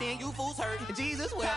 then you fools hurt. Jesus wept.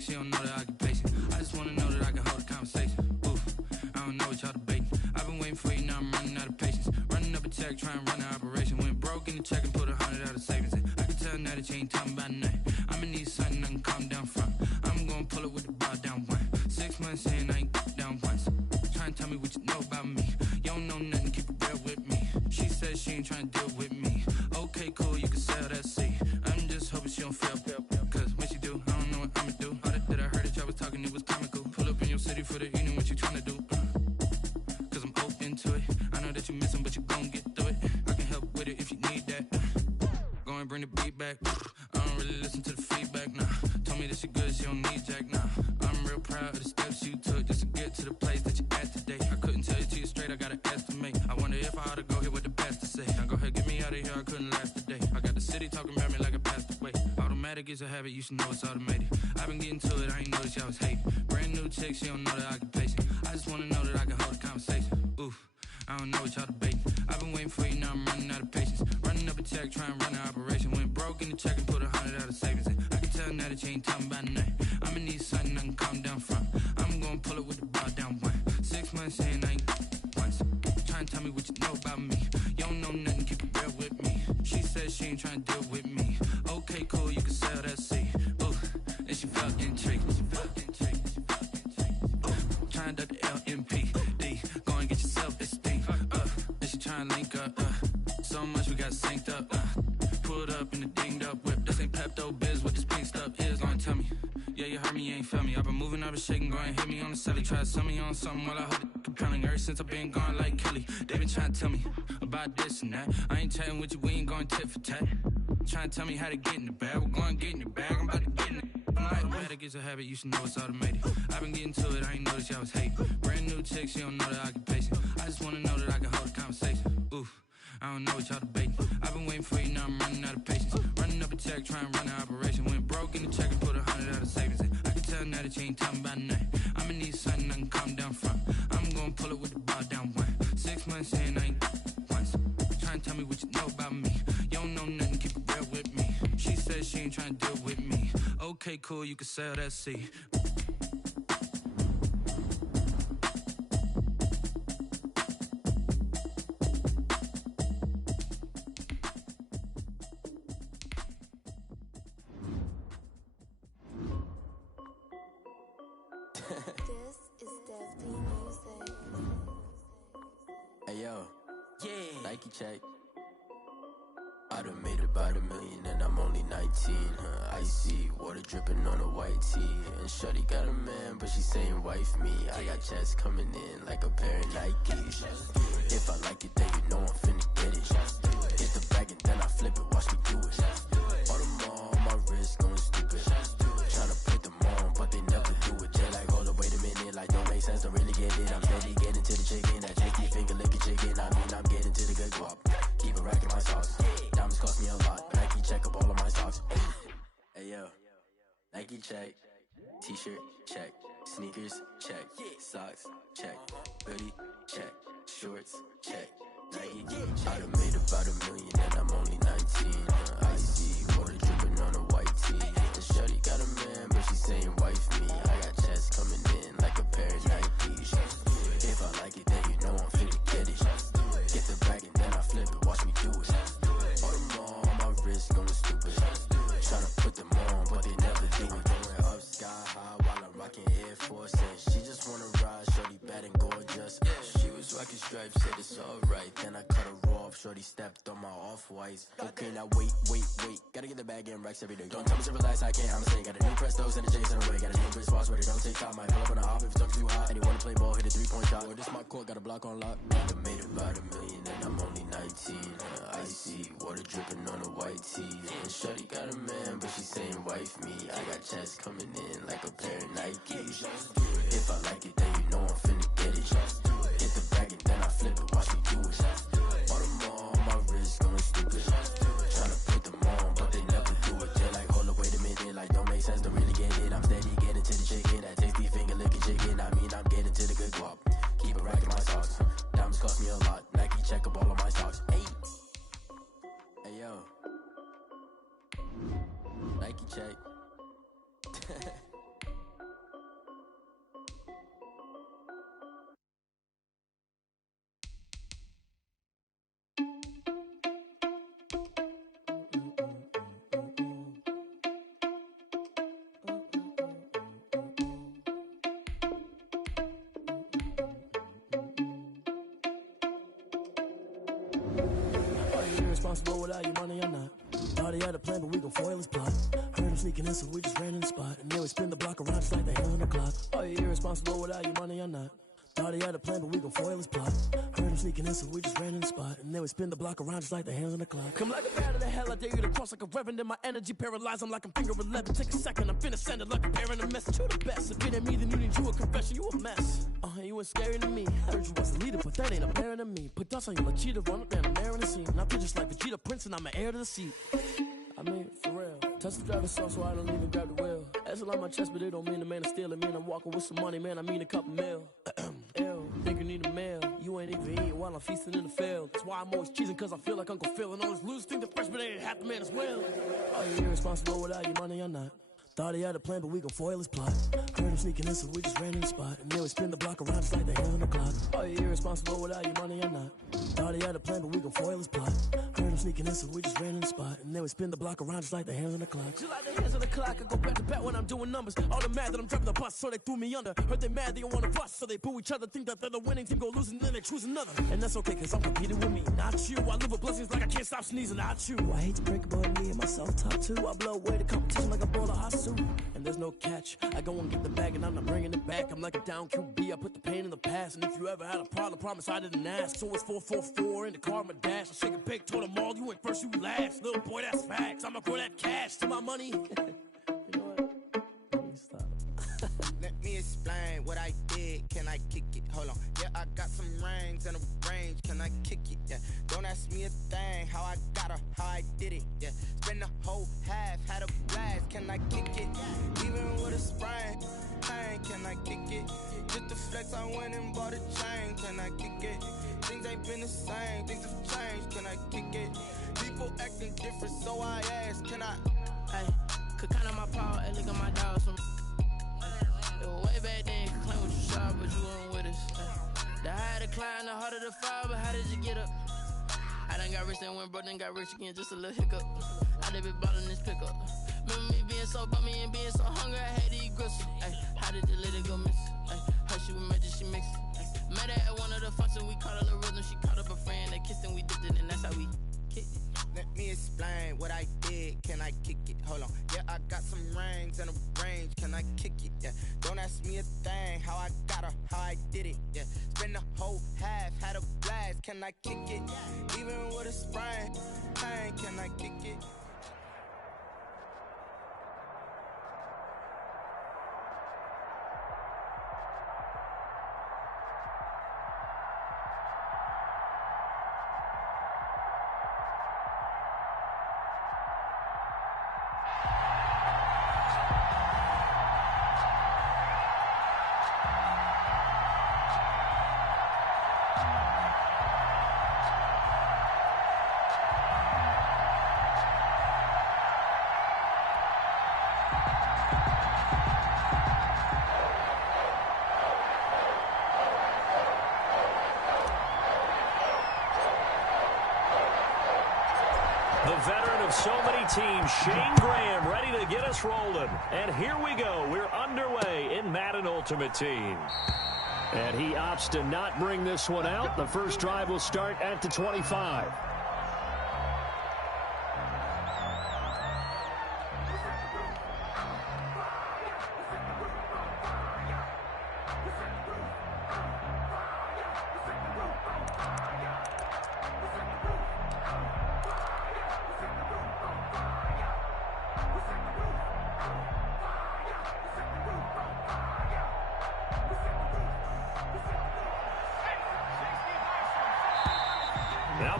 She don't know the occupation. I just wanna know that I can hold a conversation. Oof, I don't know what y'all debating. I've been waiting for you, now I'm running out of patience. Running up a check, trying to run an operation. Went broke in the check and put 100 out of savings in. I can tell now that you ain't talking about nothing. I'ma need something I can calm down from. I'm gonna pull it with the bar down one. 6 months in, I ain't down once. Trying to tell me what you know about me. You don't know nothing, keep it real with me. She says she ain't trying to deal with me. Okay, cool, you can sell that seat. I'm just hoping she don't feel. Cause when she do, I don't know what I'ma do. All that I heard that y'all was talking, it was comical. Pull up in your city for the evening, what you tryna do? Cause I'm open to it. I know that you missing, but you gon' get through it. I can help with it if you need that. Go and bring the beat back. I don't really listen to the feedback, nah. Told me that she good, she don't need jack, nah. I'm real proud of the steps you took just to get to the place that you at today. I couldn't tell you to you straight, I gotta estimate. I wonder if I ought to go here with the best to say. Now go ahead, get me out of here, I couldn't last today. I got the city talking about me like I passed away. Automatic is a habit, you should know it's automated. I've been getting to it, I ain't noticed y'all was hating. Brand new chick, she don't know the occupation. I just wanna know that I can hold a conversation. Oof, I don't know what y'all debating. I've been waiting for you, now I'm running out of patience. Running up a check, trying to run an operation. Went broke in the check and put 100 out of savings in. I can tell now that you ain't talking about nothing. I'ma need something I can calm down from. I'm gonna pull it with the bar down one. 6 months in, I ain't once. Trying to tell me what you know about me. You don't know nothing, keep it real with me. She says she ain't trying to deal with me. Okay, cool, you can sell that seat. Ooh, and she felt intrigued. Trying to duck the LMPD. Go and get your self-esteem. And she trying to link up. So much we got synced up. Pulled up in the dinged up whip. This ain't Pepto-Biz, what this pink stuff is. Gonna tell me. Yeah, you heard me, you ain't felt me. I've been moving, I've been shaking, go and hit me on the celly. Try to sell me on something while I hold it compelling. Ever since I've been gone like Kelly, they been trying to tell me about this and that. I ain't chatting with you, we ain't going tit for tat. Trying to tell me how to get in the bag. We're going to get in your bag, I'm about to get in it. I'm like, automatic is a habit, you should know it's automated. I've been getting to it, I ain't noticed y'all was hating. Brand new chick, she don't know the occupation. I just wanna know that I can hold a conversation. Oof, I don't know what y'all debating. I've been waiting for you, now I'm running out of patience. Running up a check, trying to run an operation. Went broke in the check and put 100 out of savings in. I can tell now that you ain't talking about nothing. I'ma need something I can calm down from. I'm gonna pull it with the bar down one. 6 months in, I ain't once. Trying to tell me what you know about me. You don't know nothing, keep it real with me. She says she ain't trying to deal with me. Okay, cool, you can sell that seat. This is Defty Music. Hey yo, yeah, Nike check. I done made about $1 million and I'm only 19, icy, water dripping on a white tee. And shorty got a man, but she saying wife me. I got checks coming in like a pair of Nikes. If I like it, then you know I'm finna get it. Hit the bag and then I flip it, watch me do it. All them on my wrist going stupid. Tryna put them on, but they never do it. They're like, hold up, wait a minute, like don't make sense, don't really get it. I'm steady getting to the Nike check, t-shirt check, sneakers check, socks check, hoodie check, shorts check, Nike. I done made about $1 million and I'm only 19. Icy water dripping on a white tee. And shorty got a man, but she saying wife me. I got chest coming in like a pair of Nikes. If I like it, then you know I'm finna get it. Get the bag and then I flip it, watch me do it. All them all on my wrist going stupid. Tryna put them on, but they never do it. Going up sky high while I'm rocking Air Force. And she just wanna ride, shorty bad and gorgeous. She was rocking stripes, said it's alright. Then I cut her off, shorty stepped on my off-whites. Okay, now wait. Gotta get the bag and racks every day. Don't tell me to relax, I can't, I'ma say. Got a new Prestos and a Jason away. Got a new Chris Foss, ready, don't take time. Might pull up on a hop if it's talking too hot. And he wanna play ball, hit a 3-point shot. Or this my court, got a block on lock. I made about $1 million and I'm only 19. Icy water dripping on a white tee. And shorty got a man, but she saying wife me. I got chest coming in like a pair of Nikes. If I like it, then you know I'm finna get it. Get the bag and then I flip it, watch me do it. All them all on my wrist going stupid. Tryna put them on, but they never do it. They're like, hold up, wait a minute, like don't make sense, don't really get it. I'm steady getting to the chicken, that tasty finger licking chicken. I mean, I'm getting to the good guap. Keep it racking my socks. Diamonds cost me a lot. Nike check up all of my stocks. Hey yo, Nike check. Irresponsible without your money or not. Thought he had a plan, but we gon' foil his plot. Heard him sneaking in, so we just ran in the spot. And then we spin the block around just like the hands on the clock. Are you irresponsible without your money or not? Thought he had a plan, but we gon' foil his plot. Heard him sneaking in, so we just ran in the spot. And then we spin the block around just like the hands on the clock. Come like a bat of the hell, I dare you to cross like a reverend. And my energy paralyzed, I'm like I'm finger 11. Take a second, I'm finna send it like a parent a message. You the best, if it ain't me, then you need you a confession. You a mess, you ain't scary to me. Heard you was a leader, but that ain't apparent to me. Put dust on you like cheetah, run up there and air in the scene. And I feel just like Vegeta Prince, and I'm an heir to the seat. I mean, for real. Touch the driver's sauce, so I don't even grab the wheel. That's on my chest, but it don't mean the man is stealing. Man, I'm walking with some money, man, I mean a couple mil. Ew, think you need a meal. You ain't even eating while I'm feasting in the field. That's why I'm always cheesing, cause I feel like Uncle Phil. And all those losers think the freshman ain't half the man as well. Are you irresponsible without your money or not? Thought he had a plan, but we gon' foil his plot. Heard him sneaking in, so we just ran in the spot. And then we spin the block around just like the hands on the clock. Are you irresponsible without your money or not? Thought he had a plan, but we gon' foil his plot. Heard him sneaking in, so we just ran in the spot. And then we spin the block around just like the hands on the clock. Just like the hands on the clock, I go back to back when I'm doing numbers. All the mad that I'm driving the bus, so they threw me under. Heard they mad, they don't wanna bust, so they boo each other. Think that they're the winning team, go losing, then they choose another. And that's okay, cause I'm competing with me, not you. I live with blessings like I can't stop sneezing, not you. I hate to break about me and my self-talk too. I blow away the competition like a ball of hot soup. And there's no catch. I go and get the bag and I'm not bringing it back. I'm like a down QB, I put the pain in the past. And if you ever had a problem, promise I didn't ask. So it's 444 in the car, my dash. I shake a big, told them all, you ain't first, you last. Little boy, that's facts. I'ma grow that cash to my money. You know what? Let me stop. Let me explain what I did. Can I kick it? Hold on. Yeah, I got some rings and a range. Can I kick it? Yeah. Don't ask me a thing. How I got her, how I did it. Yeah. Spend the whole half, had a blast. Can I kick it? Even with a sprain. Pain, can I kick it? Just to flex, I went and bought a chain. Can I kick it? Things ain't been the same. Things have changed. Can I kick it? People acting different, so I ask. Can I? Hey, could count on my power and look at my dogs from. It was way back then, could claim what you saw, but you weren't with us. The higher the climb, the harder the fall, but how did you get up? I done got rich, then went broke, then got rich again, just a little hiccup. I done been ballin' this pickup. Remember me being so bummy and being so hungry, I had to eat gristle. Ay, how did the lady go miss? Ay, her she was magic, she mixed. Met her at one of the functions, we caught a little rhythm, she caught up a friend, they kissed and we dipped it, and that's how we kicked it. Let me explain what I did. Can I kick it? Hold on. Yeah, I got some rings and a range. Can I kick it? Yeah. Don't ask me a thing. How I got her, how I did it. Yeah. Spend the whole half, had a blast. Can I kick it? Even with a sprain. Pain, can I kick it? veteran of so many teams, Shane Graham, ready to get us rolling. And here we go. We're underway in Madden Ultimate Team. And he opts to not bring this one out. The first drive will start at the 25.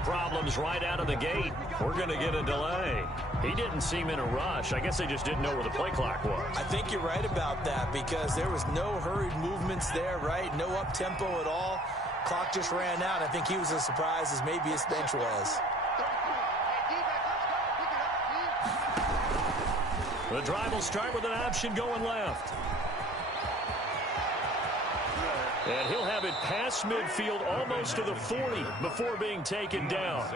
Problems right out of the gate. We're going to get a delay. He didn't seem in a rush. I guess they just didn't know where the play clock was. I think you're right about that because there was no hurried movements there, right? No up-tempo at all. Clock just ran out. I think he was as surprised as maybe his bench was. The drive will start with an option going left. And he'll have it past midfield almost to the 40 before being taken down.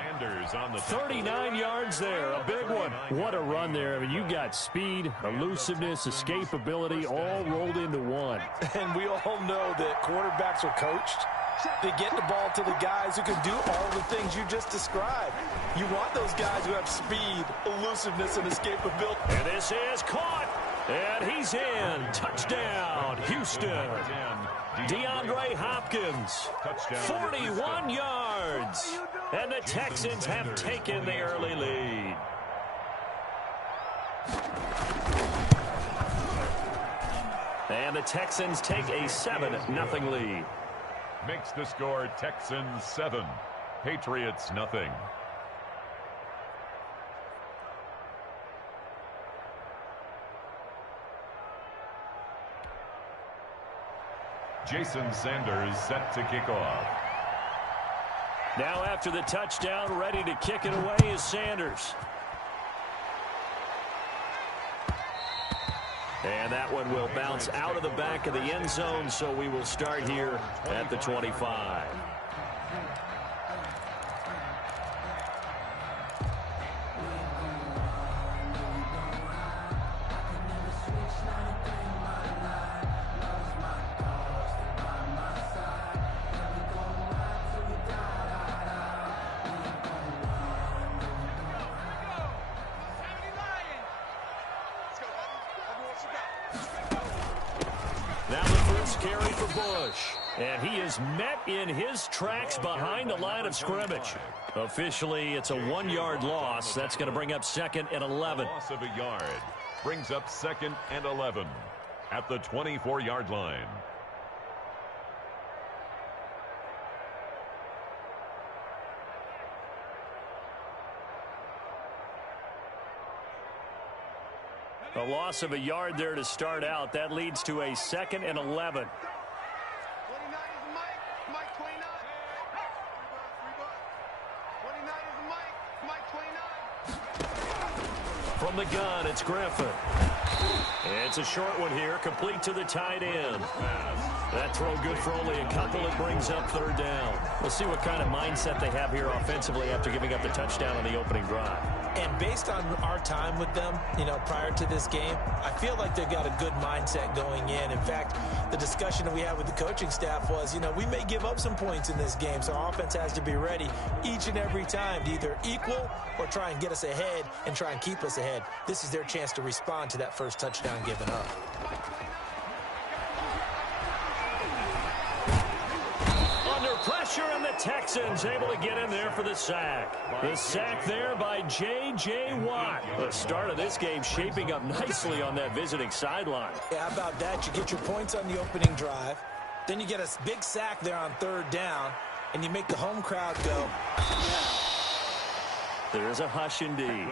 39 yards there, a big one. What a run there. I mean, you got speed, elusiveness, escapability all rolled into one. And we all know that quarterbacks are coached to get the ball to the guys who can do all the things you just described. You want those guys who have speed, elusiveness, and escapability. And this is caught. And he's in. Touchdown, Houston. DeAndre Hopkins, 41 yards. And the Texans have taken the early lead. And the Texans take a 7-0 lead. Makes the score Texans 7, Patriots nothing. Jason Sanders set to kick off. Now after the touchdown, ready to kick it away is Sanders. And that one will bounce out of the back of the end zone, so we will start here at the 25. Now the first carry for Bush. And he is met in his tracks behind the line of scrimmage. Officially, it's a 1-yard loss. That's going to bring up 2nd and 11. Loss of a yard brings up 2nd and 11 at the 24-yard line. A loss of a yard there to start out. That leads to a 2nd and 11. From the gun, it's Griffin. It's a short one here, complete to the tight end. That throw good for only a couple. It brings up 3rd down. We'll see what kind of mindset they have here offensively after giving up the touchdown on the opening drive. And based on our time with them, prior to this game, I feel like they've got a good mindset going in. In fact, the discussion that we had with the coaching staff was, we may give up some points in this game, so our offense has to be ready each and every time to either equal or try and get us ahead and try and keep us ahead. This is their chance to respond to that first touchdown given up. Pressure, and the Texans able to get in there for the sack. The sack there by J.J. Watt. The start of this game shaping up nicely on that visiting sideline. Yeah, how about that? You get your points on the opening drive. Then you get a big sack there on 3rd down, and you make the home crowd go. There's a hush indeed.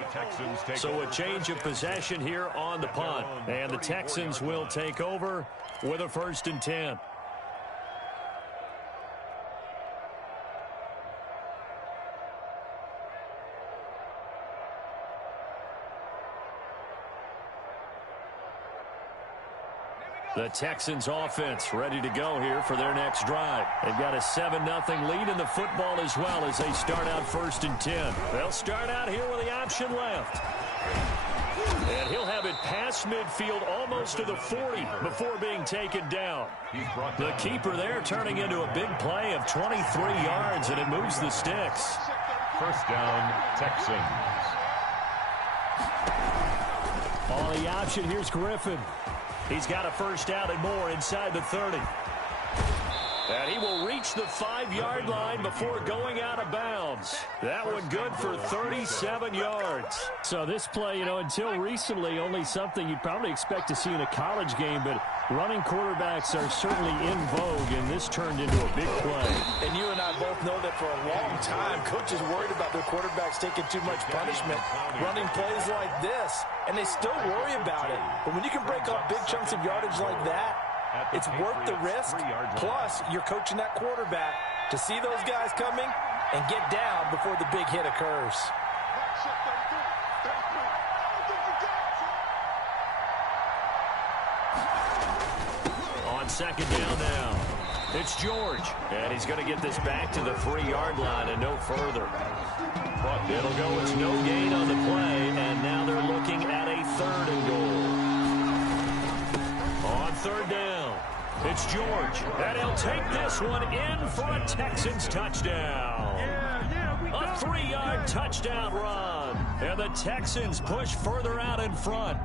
So a change of possession here on the punt. And the Texans will take over with a 1st and 10. The Texans offense ready to go here for their next drive. They've got a 7-0 lead in the football as well as they start out 1st and 10. They'll start out here with the option left. And he'll have it past midfield almost to the 40 before being taken down. The keeper there turning into a big play of 23 yards, and it moves the sticks. First down, Texans. On the option, here's Griffin. He's got a first down and more inside the 30. And he will reach the 5-yard line before going out of bounds. That one good for 37 yards. So this play, until recently, only something you'd probably expect to see in a college game, but running quarterbacks are certainly in vogue, and this turned into a big play. And you and I both know that for a long time, coaches worried about their quarterbacks taking too much punishment, running plays like this, and they still worry about it. But when you can break up big chunks of yardage like that, it's worth the risk. Plus, you're coaching that quarterback to see those guys coming and get down before the big hit occurs. On second down now, it's George. And he's going to get this back to the 3-yard line and no further. But it'll go as no gain on the play, and now they're looking at a 3rd and goal. On 3rd down, it's George. And he'll take this one in for a Texans touchdown. A 3-yard touchdown run. And the Texans push further out in front.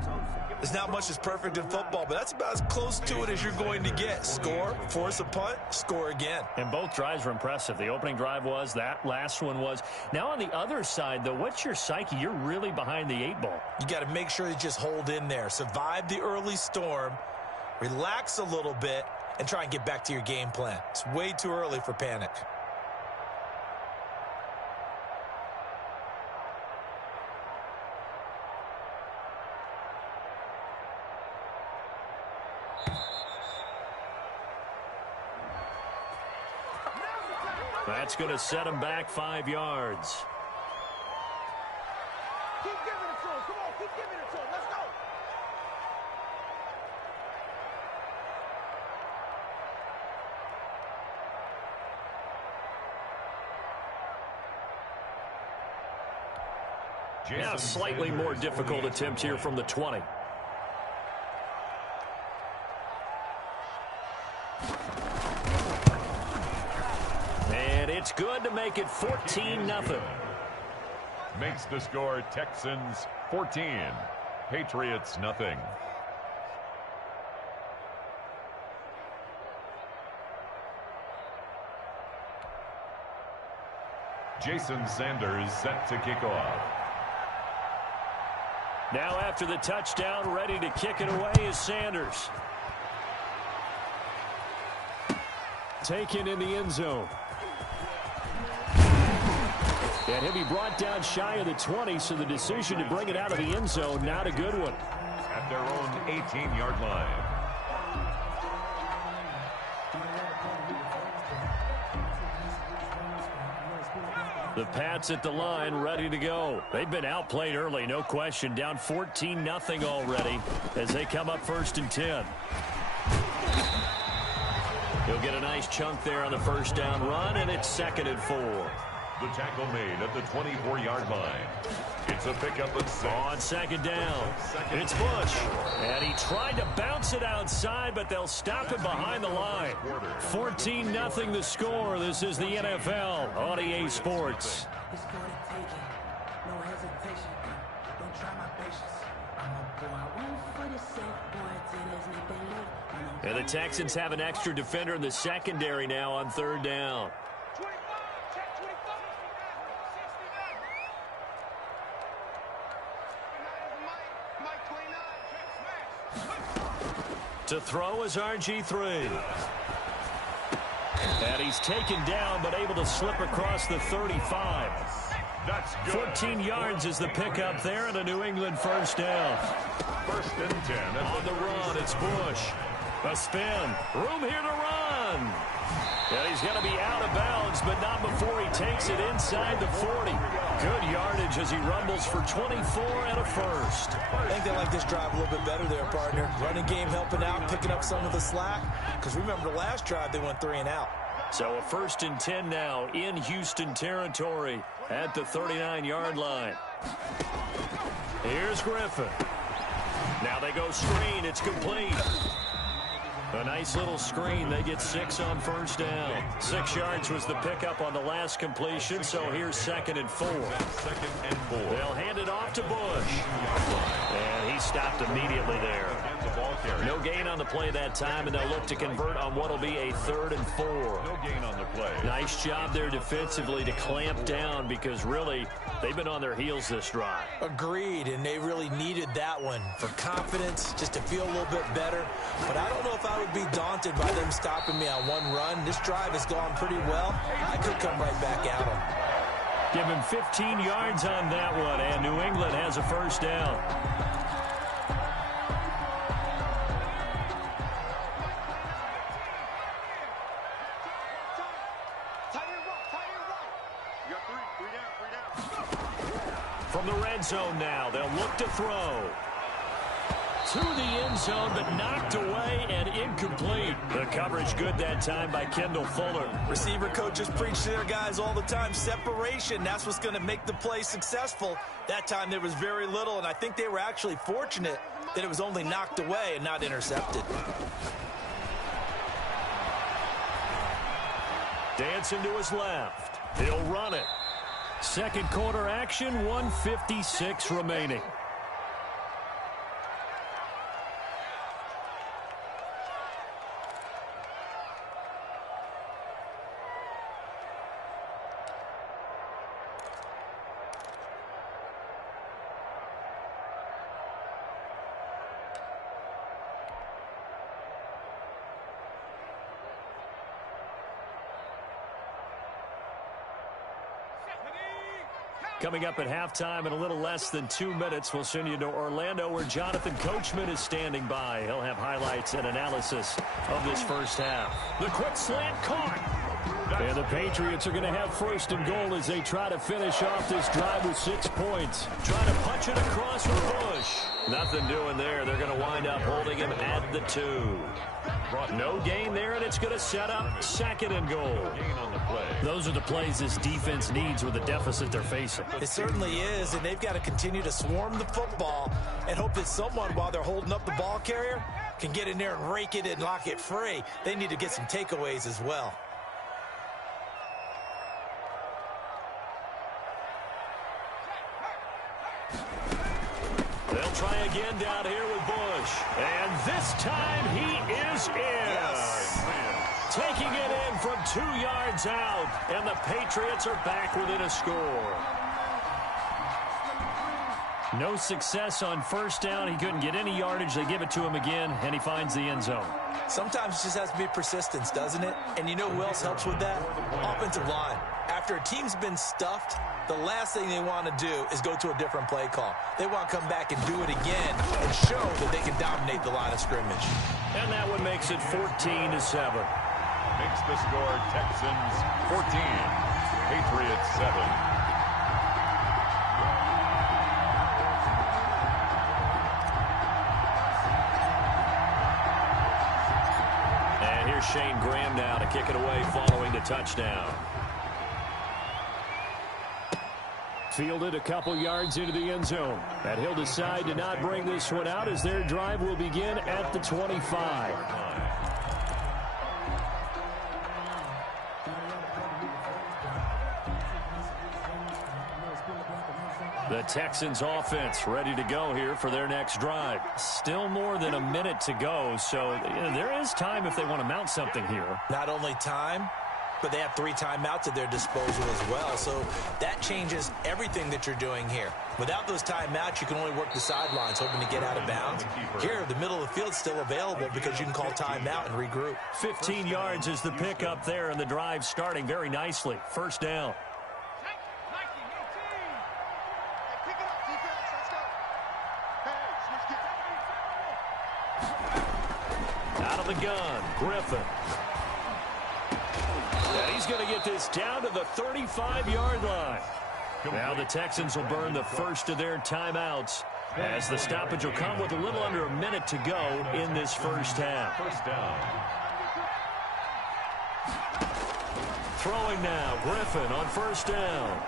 There's not much that's perfect in football, but that's about as close to it as you're going to get. Score, force a punt, score again. And both drives were impressive. The opening drive was, that last one was. Now on the other side, though, what's your psyche? You're really behind the 8 ball. You got to make sure you just hold in there. Survive the early storm, relax a little bit, and try and get back to your game plan. It's way too early for panic. That's going to set him back 5 yards. Keep giving it to him. Come on, keep giving it to him. Let's go. Now a slightly more difficult attempt here from the 20. And it's good to make it 14-0. Makes the score Texans 14, Patriots nothing. Jason Sanders set to kick off. Now after the touchdown, ready to kick it away is Sanders. Taken in the end zone. And he'll be brought down shy of the 20, so the decision to bring it out of the end zone, not a good one. At their own 18-yard line. The Pats at the line, ready to go. They've been outplayed early, no question. Down 14-0 already as they come up 1st and 10. He'll get a nice chunk there on the first down run, and it's 2nd and 4. The tackle made at the 24-yard line. It's a pickup of 6. On 2nd down, it's Bush. And he tried to bounce it outside, but they'll stop it behind the line. 14-0 the score. This is the NFL on EA Sports. And the Texans have an extra defender in the secondary now on 3rd down. To throw is RG3. And he's taken down, but able to slip across the 35. That's good. 14 yards is the pickup there, and a New England first down. 1st and 10. On the run, it's Bush. A spin. Room here to run. And he's going to be out of bounds legs, but not before he takes it inside the 40. Good yardage as he rumbles for 24 and a first. I think they like this drive a little bit better there, partner. Running game helping out, picking up some of the slack. Because remember the last drive, they went 3 and out. So a 1st and 10 now in Houston territory at the 39-yard line. Here's Griffin. Now they go screen. It's complete. A nice little screen. They get 6 on first down. 6 yards was the pickup on the last completion, so here's 2nd and 4. 2nd and 4. They'll hand it off to Bush. And he stopped immediately there. No gain on the play that time, and they'll look to convert on what will be a 3rd and 4. No gain on the play. Nice job there defensively to clamp down because really they've been on their heels this drive. Agreed, and they really needed that one for confidence, just to feel a little bit better. But I don't know if I would be daunted by them stopping me on one run. This drive has gone pretty well. I could come right back at them. Give him 15 yards on that one, and New England has a first down. From the red zone now, they'll look to throw. To the end zone, but knocked away and incomplete. The coverage good that time by Kendall Fuller. Receiver coaches preach to their guys all the time. Separation, that's what's going to make the play successful. That time there was very little, and I think they were actually fortunate that it was only knocked away and not intercepted. Dancing to his left. He'll run it. Second quarter action, 1:56 remaining. Coming up at halftime in a little less than 2 minutes, we'll send you to Orlando where Jonathan Coachman is standing by. He'll have highlights and analysis of this first half. The quick slant caught. And the Patriots are going to have 1st and goal as they try to finish off this drive with 6 points. Trying to punch it across for Bush. Nothing doing there. They're going to wind up holding him at the 2. No gain there, and it's going to set up 2nd and goal. Those are the plays this defense needs with the deficit they're facing. It certainly is, and they've got to continue to swarm the football and hope that someone, while they're holding up the ball carrier, can get in there and rake it and lock it free. They need to get some takeaways as well. They'll try again down here with Bush. And this time he is in. Yes. Taking it in from 2 yards out. And the Patriots are back within a score. No success on first down. He couldn't get any yardage. They give it to him again, and he finds the end zone. Sometimes it just has to be persistence, doesn't it? And you know who else helps with that? Offensive line. After a team's been stuffed, the last thing they want to do is go to a different play call. They want to come back and do it again and show that they can dominate the line of scrimmage. And that one makes it 14-7. Makes the score Texans 14, Patriots 7. Here's Shane Graham now to kick it away following the touchdown. Fielded a couple yards into the end zone. And he'll decide to not bring this one out as their drive will begin at the 25. The Texans offense ready to go here for their next drive. Still more than a minute to go, so there is time if they want to mount something here. Not only time, but they have 3 timeouts at their disposal as well, so that changes everything that you're doing here. Without those timeouts, you can only work the sidelines, hoping to get out of bounds. Here, the middle of the field is still available because you can call timeout and regroup. 15 yards is the pickup there, and the drive starting very nicely. First down. Out of the gun, Griffin. And he's he's going to get this down to the 35-yard line. Now the Texans will burn the first of their timeouts as the stoppage will come with a little under a minute to go in this first half. First down. Throwing now, Griffin on first down.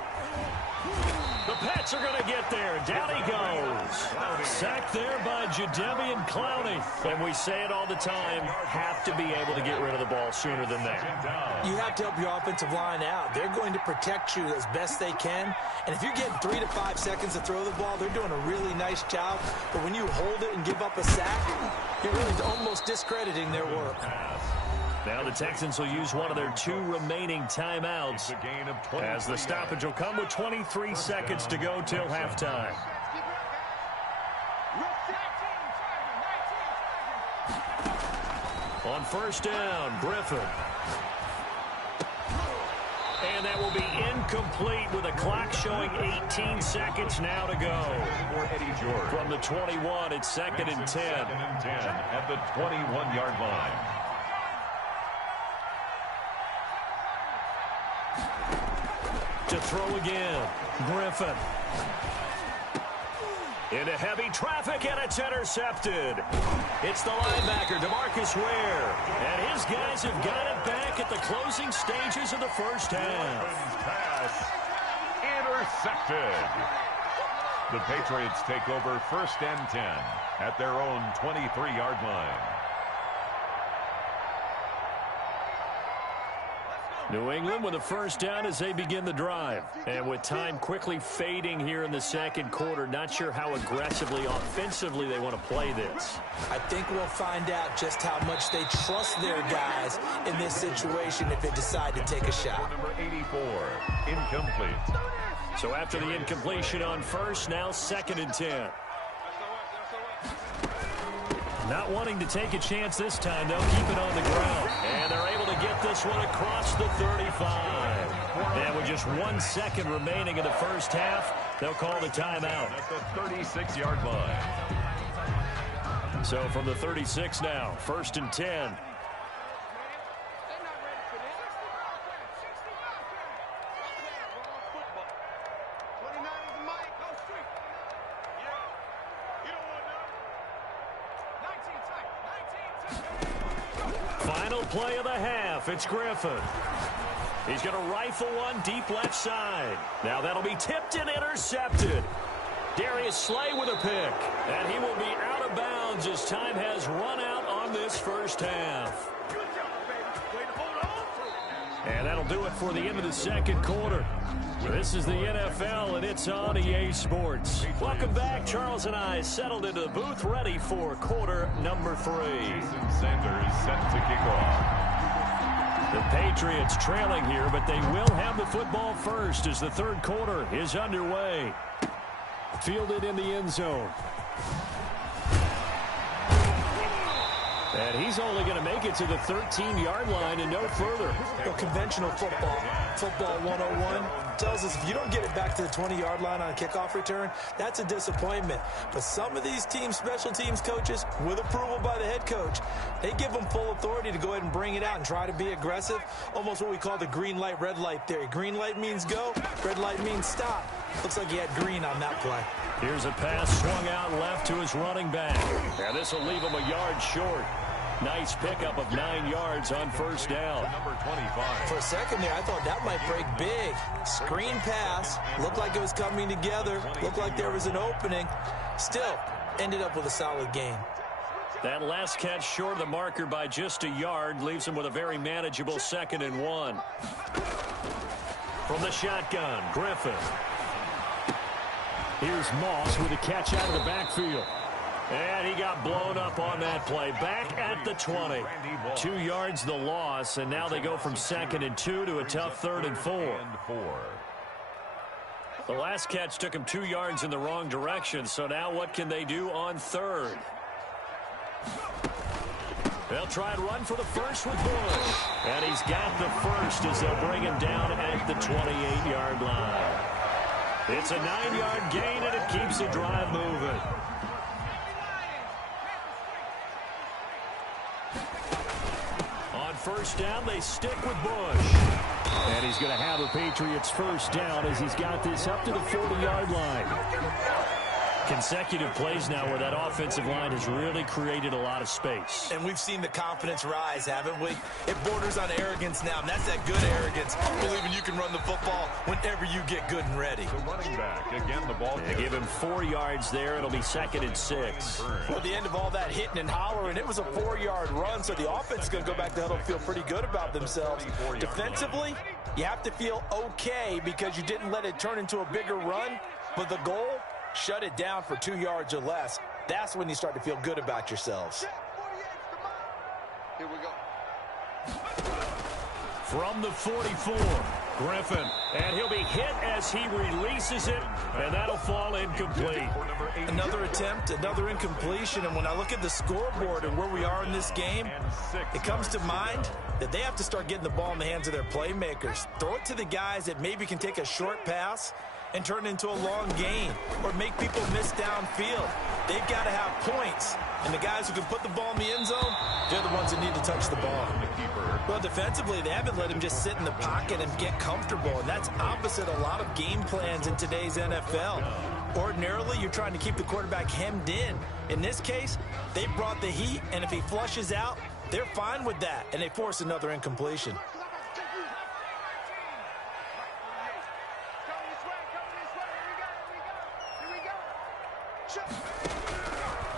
The Pats are going to get there. Down he goes. Sacked there by Jadeveon Clowney. And we say it all the time, have to be able to get rid of the ball sooner than that. You have to help your offensive line out. They're going to protect you as best they can. And if you're getting 3 to 5 seconds to throw the ball, they're doing a really nice job. But when you hold it and give up a sack, you're really almost discrediting their work. Now the Texans will use one of their 2 remaining timeouts as the stoppage will come with 23 seconds to go till halftime. On first down, Griffin. And that will be incomplete with a clock showing 18 seconds now to go. From the 21, it's 2nd and 10. 2nd and 10 at the 21-yard line. To throw again, Griffin. Into heavy traffic, and it's intercepted. It's the linebacker, DeMarcus Ware. And his guys have got it back at the closing stages of the first half. Pass intercepted. The Patriots take over 1st and 10 at their own 23-yard line. New England with a first down as they begin the drive. And with time quickly fading here in the second quarter, not sure how aggressively, offensively they want to play this. I think we'll find out just how much they trust their guys in this situation if they decide to take a shot. Number 84, incomplete. So after the incompletion on first, now 2nd and 10. Not wanting to take a chance this time, they'll keep it on the ground. And they're able to get this one across the 35. And with just 1 second remaining in the first half, they'll call the timeout. At the 36-yard line. So from the 36 now, 1st and 10. Final play of the half. It's Griffin. He's going to rifle one deep left side. Now that'll be tipped and intercepted. Darius Slay with a pick. And he will be out of bounds as time has run out on this first half. And that'll do it for the end of the second quarter. This is the NFL, and it's on EA Sports. Welcome back. Charles and I settled into the booth, ready for quarter number 3. Jason Sanders set to kick off. The Patriots trailing here, but they will have the football first as the third quarter is underway. Fielded in the end zone. And he's only going to make it to the 13-yard line and no further. Well, conventional football 101, tells us if you don't get it back to the 20-yard line on a kickoff return, that's a disappointment. But some of these special teams coaches, with approval by the head coach, they give them full authority to go ahead and bring it out and try to be aggressive. Almost what we call the green light, red light theory. Green light means go, red light means stop. Looks like he had green on that play. Here's a pass swung out left to his running back. And this will leave him a yard short. Nice pickup of 9 yards on first down. Number 25. For a second there, I thought that might break big. Screen pass. Looked like it was coming together. Looked like there was an opening. Still, ended up with a solid gain. That last catch short of the marker by just a yard leaves him with a very manageable 2nd and 1. From the shotgun, Griffin. Here's Moss with a catch out of the backfield. And he got blown up on that play. Back at the 20. 2 yards the loss, and now they go from 2nd and 2 to a tough 3rd and 4. The last catch took him 2 yards in the wrong direction, so now what can they do on 3rd? They'll try and run for the first with Bush. And he's got the first as they'll bring him down at the 28-yard line. It's a 9-yard gain, and it keeps the drive moving. first down. They stick with Bush. And he's going to have a Patriots first down as he's got this up to the 40-yard line. Consecutive plays now where that offensive line has really created a lot of space. And we've seen the confidence rise, haven't we? It borders on arrogance now, and that's that good arrogance, believing you can run the football whenever you get good and ready. The running back, again, the ball. They give him 4 yards there. It'll be 2nd and 6. Well, at the end of all that hitting and hollering, it was a 4-yard run, so the offense is going to go back to huddle and feel pretty good about themselves. Defensively, you have to feel okay because you didn't let it turn into a bigger run, but the goal, shut it down for 2 yards or less. That's when you start to feel good about yourselves. Here we go. From the 44, Griffin. And he'll be hit as he releases it, and that'll fall incomplete. Another attempt, another incompletion, and when I look at the scoreboard and where we are in this game, it comes to mind that they have to start getting the ball in the hands of their playmakers. Throw it to the guys that maybe can take a short pass and turn it into a long gain or make people miss downfield. They've got to have points. And the guys who can put the ball in the end zone, they're the ones that need to touch the ball. Well, defensively, they haven't let him just sit in the pocket and get comfortable, and that's opposite a lot of game plans in today's NFL. Ordinarily, you're trying to keep the quarterback hemmed in. In this case, they brought the heat, and if he flushes out, they're fine with that, and they force another incompletion.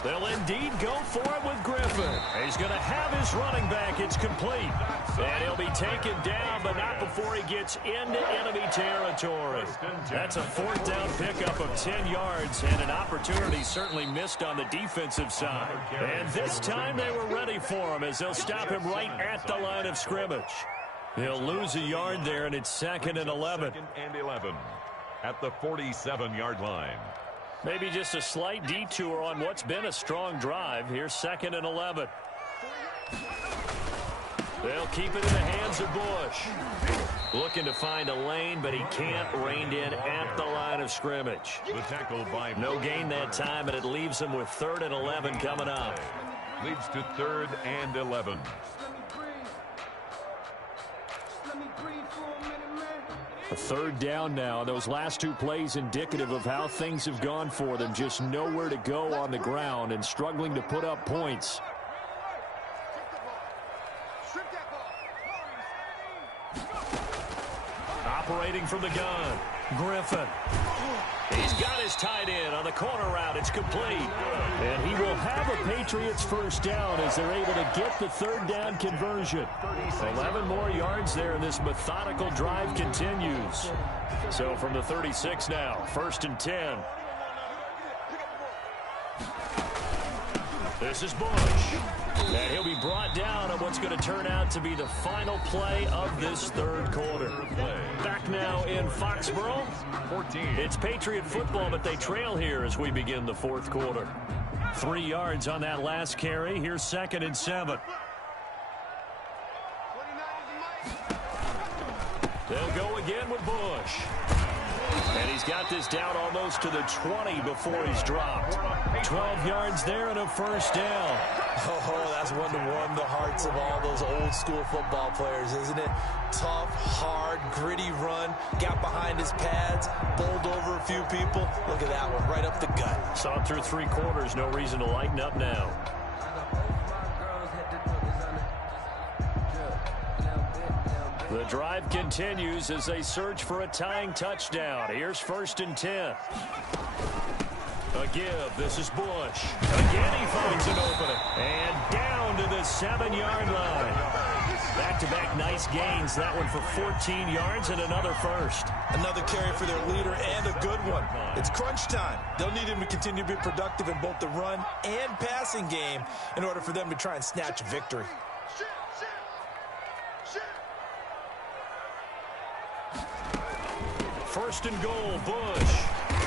They'll indeed go for it with Griffin. He's going to have his running back. It's complete. And he'll be taken down, but not before he gets into enemy territory. That's a 4th down pickup of 10 yards and an opportunity certainly missed on the defensive side. And this time they were ready for him as they'll stop him right at the line of scrimmage. He'll lose a yard there, and it's 2nd and 11. 2nd and 11 at the 47-yard line. Maybe just a slight detour on what's been a strong drive. Here's 2nd and 11. They'll keep it in the hands of Bush. Looking to find a lane, but he can't. Reined in at the line of scrimmage. The tackle by no gain that time, and it leaves him with 3rd and 11 coming up. Leads to 3rd and 11. A 3rd down now. Those last 2 plays indicative of how things have gone for them. Just nowhere to go on the ground and struggling to put up points. Operating from the gun, Griffin. He's got his tight end on the corner route. It's complete. And he will have a Patriots first down as they're able to get the 3rd down conversion. 11 more yards there, and this methodical drive continues. So from the 36 now, 1st and 10. This is Bush. And he'll be brought down on what's going to turn out to be the final play of this 3rd quarter. Back now in Foxborough. It's Patriot football, but they trail here as we begin the 4th quarter. 3 yards on that last carry. Here's 2nd and 7. They'll go again with Bush. And he's got this down almost to the 20 before he's dropped. 12 yards there and a first down. Oh, that's one to warm the hearts of all those old school football players, isn't it? Tough, hard, gritty run. Got behind his pads, bowled over a few people. Look at that one, right up the gut. Saw it through 3 quarters. No reason to lighten up now. The drive continues as they search for a tying touchdown. Here's 1st and 10. A give. This is Bush. Again, he finds an opening. And down to the 7-yard line. Back-to-back nice gains. That one for 14 yards and another first. Another carry for their leader and a good one. It's crunch time. They'll need him to continue to be productive in both the run and passing game in order for them to try and snatch a victory. First and goal, Bush.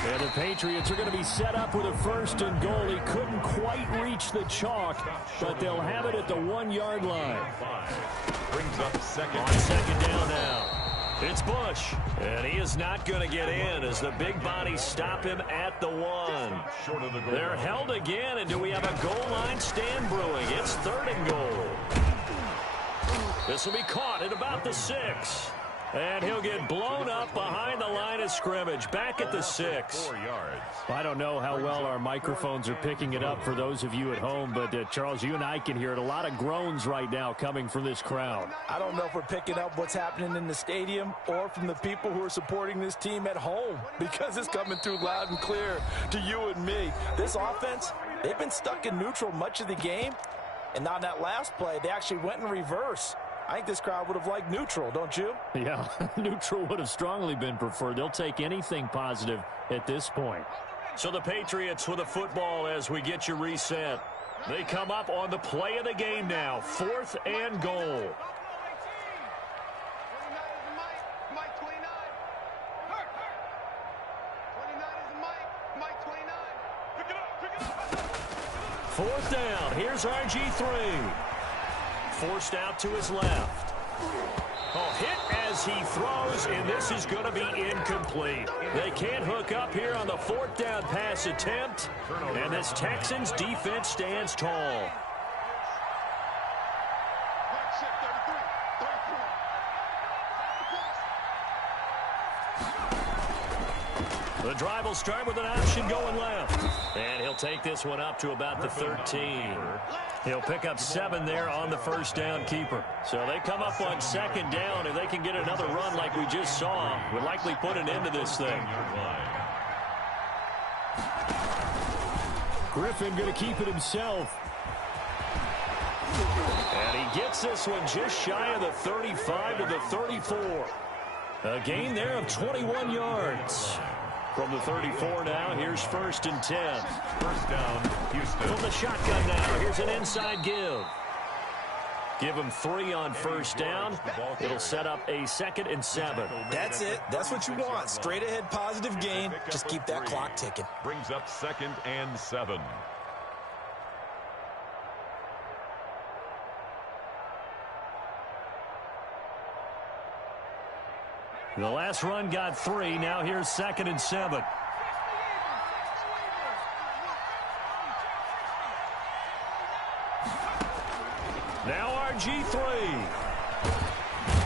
And the Patriots are going to be set up with a 1st and goal. He couldn't quite reach the chalk, but they'll have it at the 1-yard line. Brings up 2nd. On 2nd down now. It's Bush. And he is not going to get in as the big bodies stop him at the 1. Short of the goal. They're held again, and do we have a goal line stand brewing? It's 3rd and goal. This will be caught at about the 6. And he'll get blown up behind the line of scrimmage, back at the 6. 4 yards. I don't know how well our microphones are picking it up for those of you at home, but Charles, you and I can hear it. A lot of groans right now coming from this crowd. I don't know if we're picking up what's happening in the stadium or from the people who are supporting this team at home, because it's coming through loud and clear to you and me. This offense, they've been stuck in neutral much of the game, and on that last play, they actually went in reverse. I think this crowd would have liked neutral, don't you? Yeah, neutral would have strongly been preferred. They'll take anything positive at this point. So the Patriots with the football as we get you reset. They come up on the play of the game now. 4th and goal. Fourth down. Here's RG3. Forced out to his left. Oh, hit as he throws, and this is going to be incomplete. They can't hook up here on the 4th down pass attempt, and this Texans defense stands tall. The drive will start with an option going left. And he'll take this one up to about the 13. He'll pick up 7 there on the first down keeper. So they come up on 2nd down. If they can get another run like we just saw, would likely put an end to this thing. Griffin going to keep it himself. And he gets this one just shy of the 35 to the 34. A gain there of 21 yards. From the 34 now, here's 1st and 10. First down, Houston. From the shotgun now, here's an inside give. Give him 3 on 1st down. It'll set up a 2nd and 7. That's it. That's what you want. Straight ahead positive gain. Just keep that clock ticking. Brings up 2nd and 7. The last run got 3. Now here's 2nd and 7. Now RG3.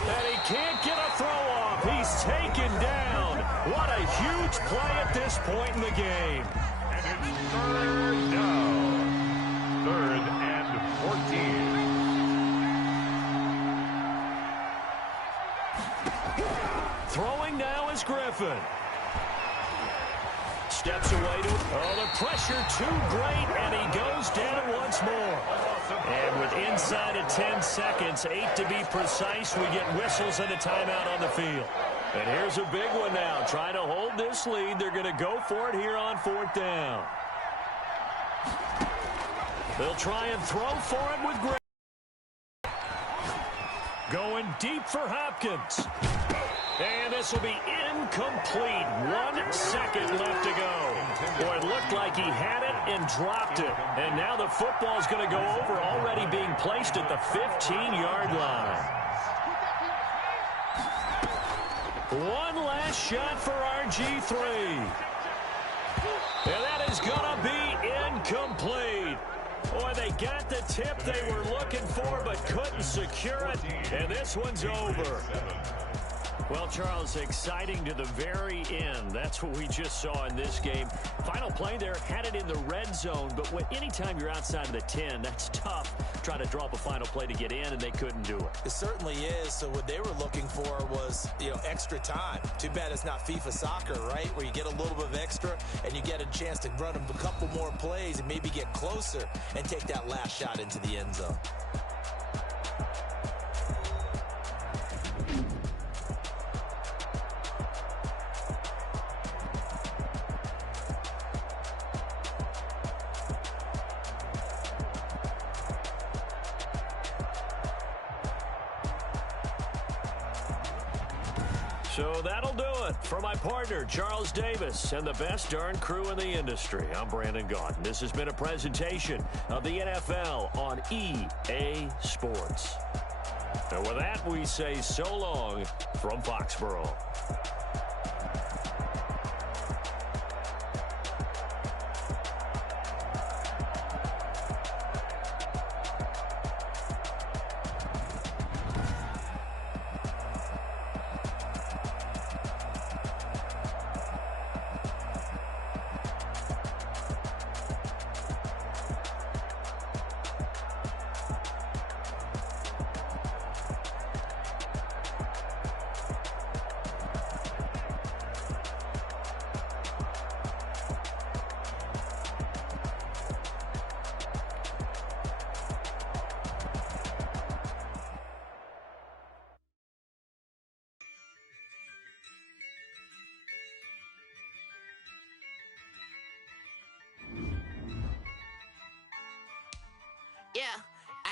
And he can't get a throw off. He's taken down. What a huge play at this point in the game. And it's 3rd down. 3rd and 14. Throwing now is Griffin. Steps away to, the pressure too great, and he goes down once more. And with inside of 10 seconds, 8 to be precise, we get whistles and a timeout on the field. And here's a big one now. Trying to hold this lead. They're going to go for it here on 4th down. They'll try and throw for it with Griffin. Going deep for Hopkins. And this will be incomplete. 1 second left to go. Boy, it looked like he had it and dropped it. And now the football's going to go over, already being placed at the 15-yard line. One last shot for RG3. And that is going to be incomplete. Boy, they got the tip they were looking for but couldn't secure it. And this one's over. Well, Charles, exciting to the very end. That's what we just saw in this game. Final play there, had it in the red zone, but anytime you're outside of the 10, that's tough. Trying to draw up a final play to get in, and they couldn't do it. It certainly is. So what they were looking for was, extra time. Too bad it's not FIFA soccer, right, where you get a little bit of extra and you get a chance to run a couple more plays and maybe get closer and take that last shot into the end zone. So that'll do it for my partner, Charles Davis, and the best darn crew in the industry. I'm Brandon Gaudin. This has been a presentation of the NFL on EA Sports. And with that, we say so long from Foxborough.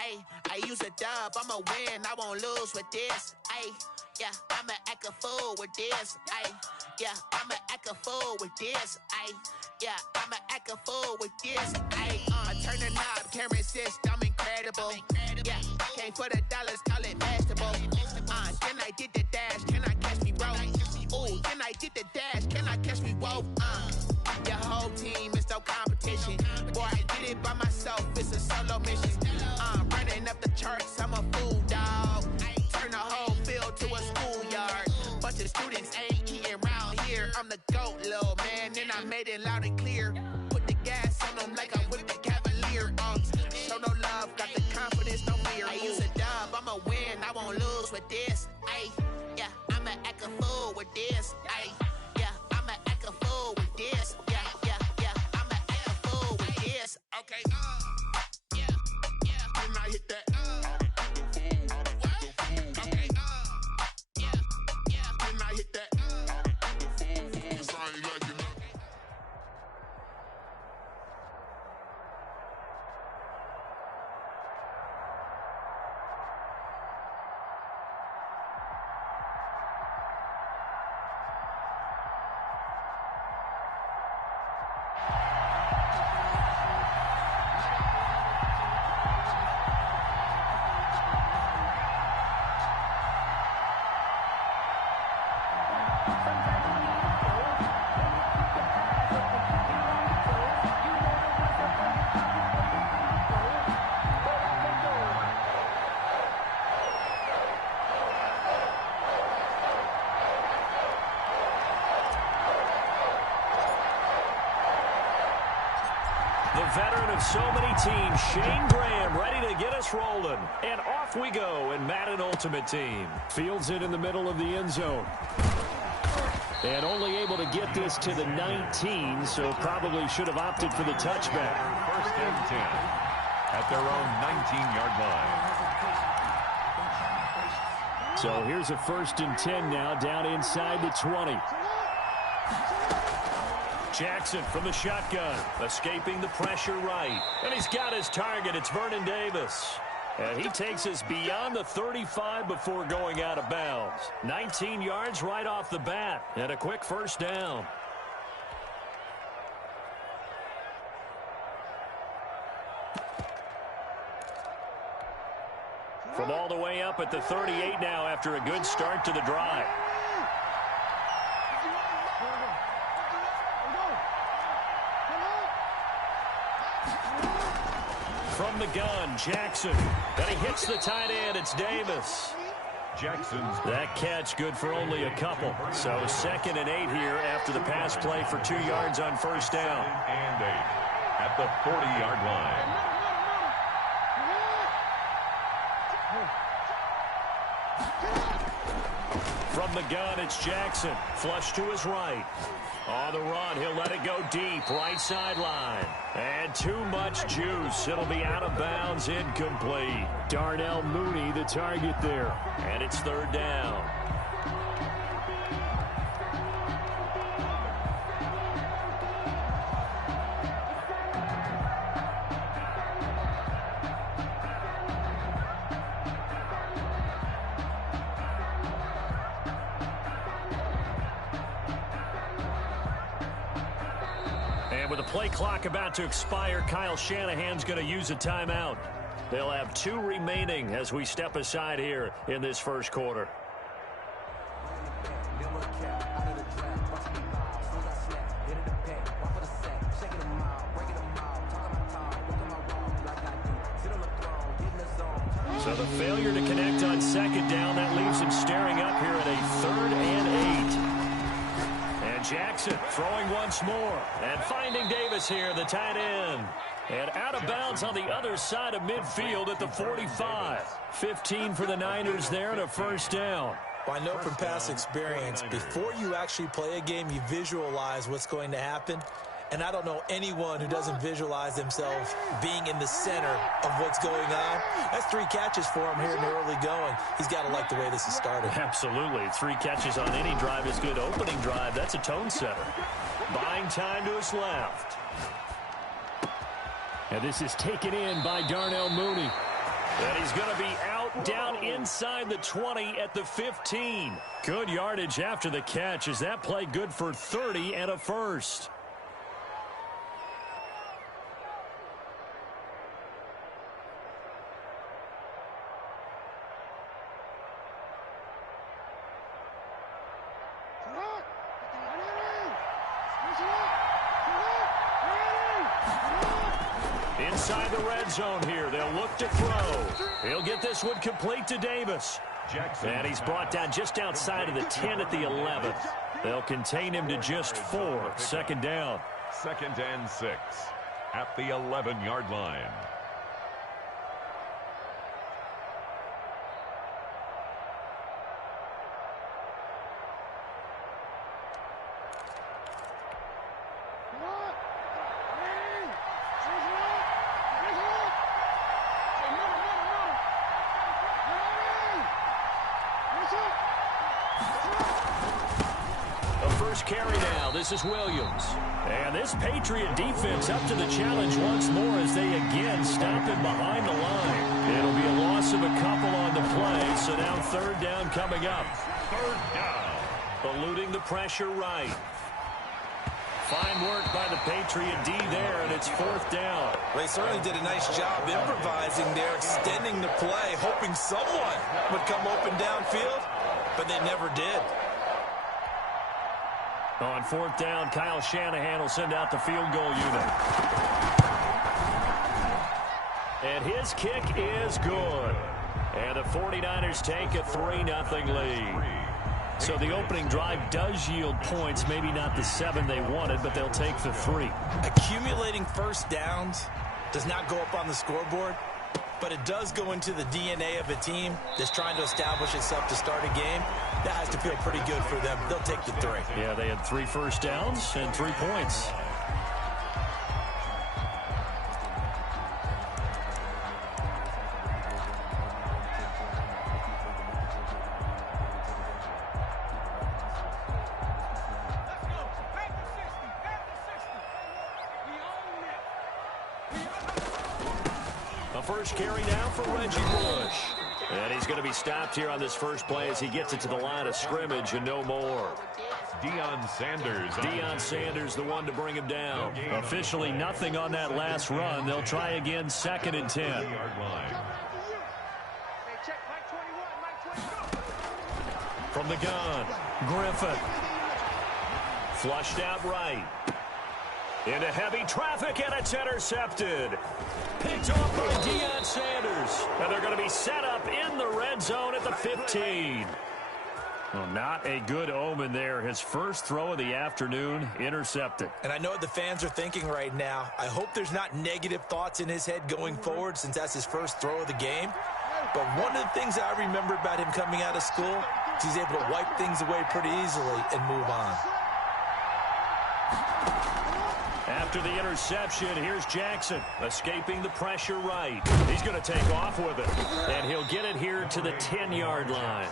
Ayy, I use a dub, I'ma win, I won't lose with this. Ayy, yeah, I'ma act a fool with this. Ayy, yeah, I'ma act a fool with this. Ayy, yeah, I'ma act a fool with this. Ayy, I turn the knob, can't resist, I'm incredible. Yeah, came for the dollars, call it vegetable. Then I did the dash, can I catch me, bro? Ooh, then I did the dash, can I catch me, whoa? Your whole team is no competition. Boy, I did it by myself, it's a solo mission. Running up the charts, I'm a fool, dog. Turn the whole field to a schoolyard. Bunch of students ain't eating round here. I'm the GOAT, little man, and I made it loud and clear. Put the gas on them like I'm with the Cavalier. Show no love, got the confidence, no fear. I use a dub, I'ma win, I won't lose with this. Ayy, yeah, I'ma act a fool with this. Ayy, yeah, I'ma act a fool with this. Yeah, yeah, yeah, I'ma act a fool with this. Okay, yeah, yeah, when I hit that. Okay, yeah, yeah, when I hit that. The veteran of so many teams, Shane Graham, ready to get us rolling. And off we go in Madden Ultimate Team. Fields it in the middle of the end zone. And only able to get this to the 19, so probably should have opted for the touchback. First and 10 at their own 19-yard line. So here's a 1st and 10 now, down inside the 20. Jackson from the shotgun, escaping the pressure right. And he's got his target. It's Vernon Davis. And he takes us beyond the 35 before going out of bounds. 19 yards right off the bat, and a quick first down. From all the way up at the 38 now after a good start to the drive. From the gun, Jackson. And he hits the tight end. It's Davis. Jackson's that catch good for only a couple. So 2nd and 8 here after the pass play for 2 yards on first down. 2nd and 8 at the 40-yard line. From the gun, it's Jackson. Flush to his right. On the run, he'll let it go deep, right sideline. And too much juice. It'll be out of bounds, incomplete. Darnell Mooney, the target there. And it's 3rd down. With the play clock about to expire, Kyle Shanahan's going to use a timeout. They'll have 2 remaining as we step aside here in this first quarter. So the failure to connect on 2nd down, that leaves him staring up here at a 3rd and 8. Jackson throwing once more and finding Davis here, the tight end. And out of bounds on the other side of midfield at the 45. 15 for the Niners there and a first down. Well, I know from past experience, before you actually play a game, you visualize what's going to happen. And I don't know anyone who doesn't visualize themselves being in the center of what's going on. That's 3 catches for him here in the early going. He's got to like the way this is started. Absolutely. 3 catches on any drive is good. Opening drive, that's a tone setter. Buying time to his left. And this is taken in by Darnell Mooney. And he's going to be out down inside the 20 at the 15. Good yardage after the catch. Is that play good for 30 and a first? Inside the red zone here. They'll look to throw. He'll get this one complete to Davis. And he's brought down just outside of the 10 at the 11. They'll contain him to just 4. Second down. 2nd and 6 at the 11-yard line. Carry now. This is Williams. And this Patriot defense up to the challenge once more as they again stop him behind the line. It'll be a loss of a couple on the play, so now third down coming up. Third down. Eluding the pressure right. Fine work by the Patriot D there, and it's fourth down. They certainly did a nice job improvising there, extending the play, hoping someone would come open downfield, but they never did. On fourth down, Kyle Shanahan will send out the field goal unit. And his kick is good. And the 49ers take a 3-0 lead. So the opening drive does yield points, maybe not the 7 they wanted, but they'll take the 3. Accumulating first downs does not go up on the scoreboard, but it does go into the DNA of a team that's trying to establish itself to start a game. That has to feel pretty good for them. They'll take the 3. Yeah, they had 3 first downs and 3 points. A first carry now for Reggie Bush. And he's going to be stopped here on this first play as he gets it to the line of scrimmage and no more. Deion Sanders. Deion Sanders, the one to bring him down. Officially nothing on that last run. They'll try again, 2nd and 10. From the gun, Griffin. Flushed out right. Into heavy traffic, and it's intercepted. Picked off by Deion Sanders. And they're going to be set up in the red zone at the 15. Well, not a good omen there. His first throw of the afternoon, intercepted. And I know what the fans are thinking right now. I hope there's not negative thoughts in his head going forward since that's his first throw of the game. But one of the things I remember about him coming out of school is he's able to wipe things away pretty easily and move on. After the interception, here's Jackson, escaping the pressure right. He's going to take off with it, and he'll get it here to the 10-yard line.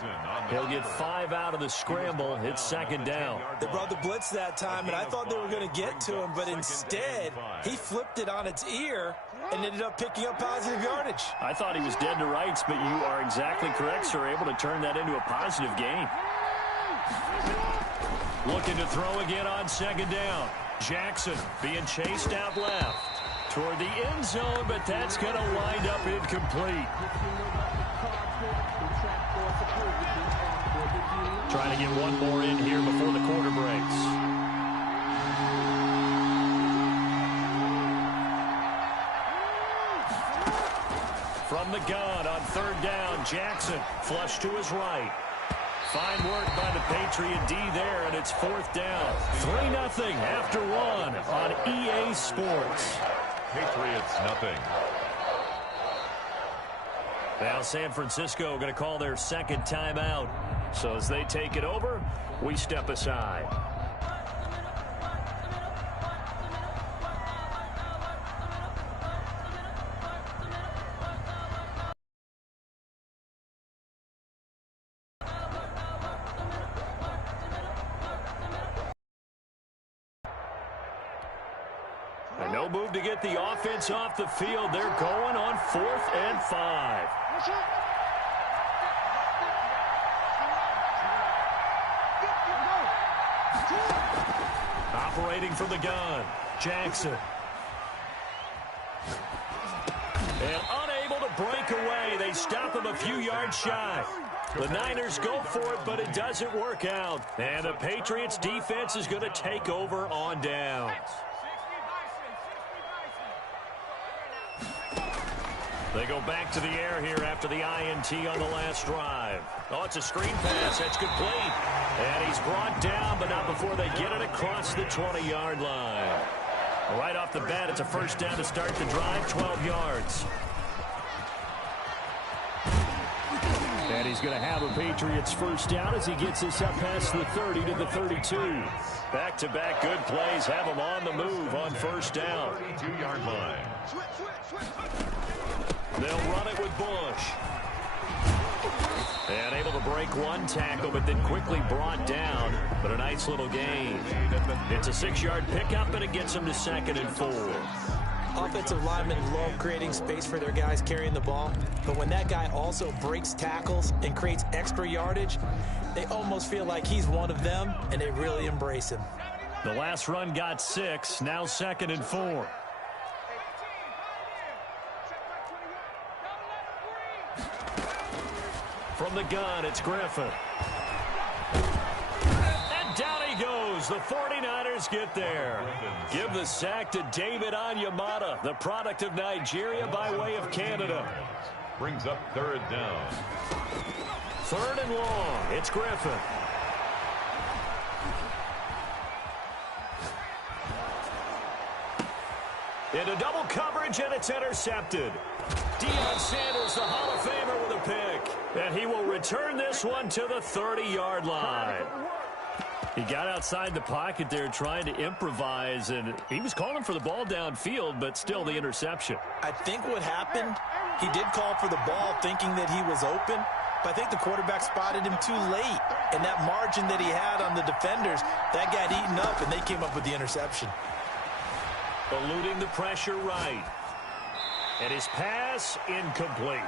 He'll get 5 out of the scramble. It's 2nd down. They brought the blitz that time, and I thought they were going to get to him, but instead, he flipped it on its ear and ended up picking up positive yardage. I thought he was dead to rights, but you are exactly correct, sir, able to turn that into a positive gain. Looking to throw again on 2nd down. Jackson being chased out left toward the end zone, but that's going to wind up incomplete. Trying to get one more in here before the quarter breaks. From the gun on 3rd down, Jackson flush to his right. Fine work by the Patriot D there, and it's 4th down. 3-0 after 1 on EA Sports. Patriots nothing. Now San Francisco going to call their 2nd timeout. So as they take it over, we step aside. And no move to get the offense off the field. They're going on 4th and 5. Operating from the gun, Jackson. And unable to break away. They stop him a few yards shy. The Niners go for it, but it doesn't work out. And the Patriots defense is going to take over on downs. They go back to the air here after the INT on the last drive. Oh, it's a screen pass. That's complete. And he's brought down, but not before they get it across the 20-yard line. Right off the bat, it's a first down to start the drive, 12 yards. And he's going to have a Patriots first down as he gets this up past the 30 to the 32. Back-to-back good plays have him on the move on first down. 32-yard line. They'll run it with Bush. And able to break one tackle, but then quickly brought down. But a nice little gain. It's a 6-yard pickup, and it gets them to 2nd and 4. Offensive linemen love creating space for their guys carrying the ball. But when that guy also breaks tackles and creates extra yardage, they almost feel like he's one of them, and they really embrace him. The last run got 6, now 2nd and 4. From the gun, it's Griffin. And down he goes. The 49ers get there. Give the sack to David Onyemata, the product of Nigeria by way of Canada. Brings up 3rd down. 3rd and long. It's Griffin. Into double coverage, and it's intercepted. Deion Sanders, the Hall of Famer, with a pick. And he will return this one to the 30-yard line. He got outside the pocket there trying to improvise, and he was calling for the ball downfield, but still the interception. I think what happened, he did call for the ball thinking that he was open, but I think the quarterback spotted him too late. And that margin that he had on the defenders, that got eaten up, and they came up with the interception. Eluding the pressure right. And his pass incomplete.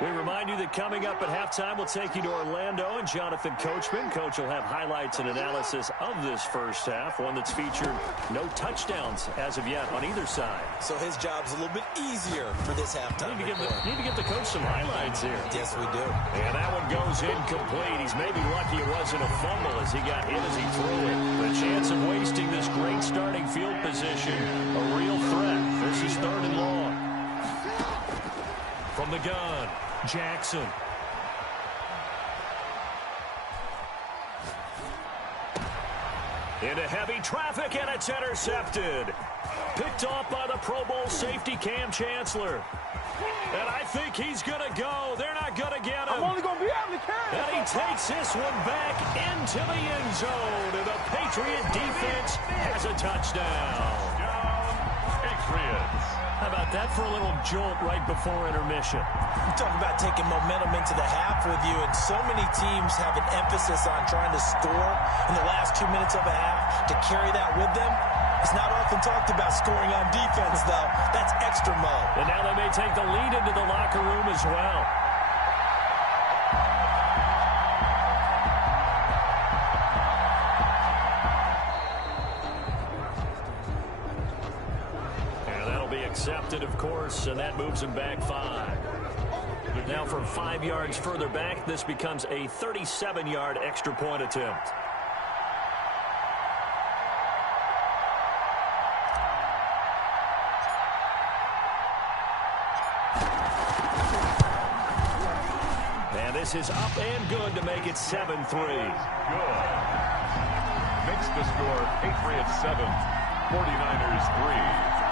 We remind you that coming up at halftime, we'll take you to Orlando and Jonathan Coachman. Coach will have highlights and analysis of this first half, one that's featured no touchdowns as of yet on either side. So his job's a little bit easier for this halftime. Need to give the coach some highlights here. Yes, we do. And that one goes incomplete. He's maybe lucky it wasn't a fumble as he got hit as he threw it. The chance of wasting this great starting field position, a real threat. This is 3rd and long. From the gun, Jackson. Into heavy traffic, and it's intercepted. Picked off by the Pro Bowl safety Cam Chancellor. And I think he's going to go. They're not going to get him. I'm only going to be able to carry And he takes this one back into the end zone. And the Patriot defense has a touchdown. Patriots. How about that for a little jolt right before intermission? You talk about taking momentum into the half with you, and so many teams have an emphasis on trying to score in the last 2 minutes of a half to carry that with them. It's not often talked about scoring on defense, though. That's extra mode. And now they may take the lead into the locker room as well. And that'll be accepted, of course, and that moves him back 5. Now from 5 yards further back, this becomes a 37-yard extra point attempt. This is up and good to make it 7-3. Good. Makes the score Patriots 7, 49ers 3.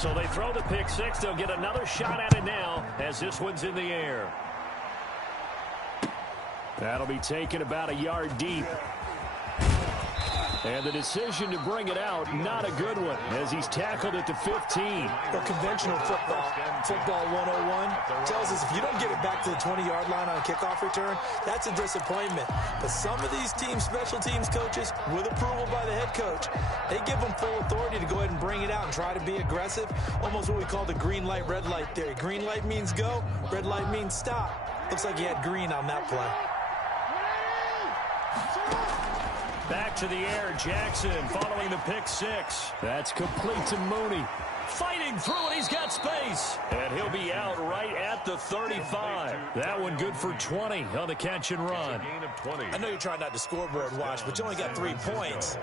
So they throw the pick six. They'll get another shot at it now as this one's in the air. That'll be taken about a yard deep. And the decision to bring it out, not a good one, as he's tackled at the 15. Well, conventional football 101, tells us if you don't get it back to the 20-yard line on a kickoff return, that's a disappointment. But some of these special teams coaches, with approval by the head coach, they give them full authority to go ahead and bring it out and try to be aggressive, almost what we call the green light, red light theory. Green light means go, red light means stop. Looks like he had green on that play. Back to the air, Jackson following the pick six. That's complete to Mooney. Fighting through it, he's got space. And he'll be out right at the 35. That one good for 20 on the catch and run. I know you're trying not to scoreboard watch, but you only got 3 points.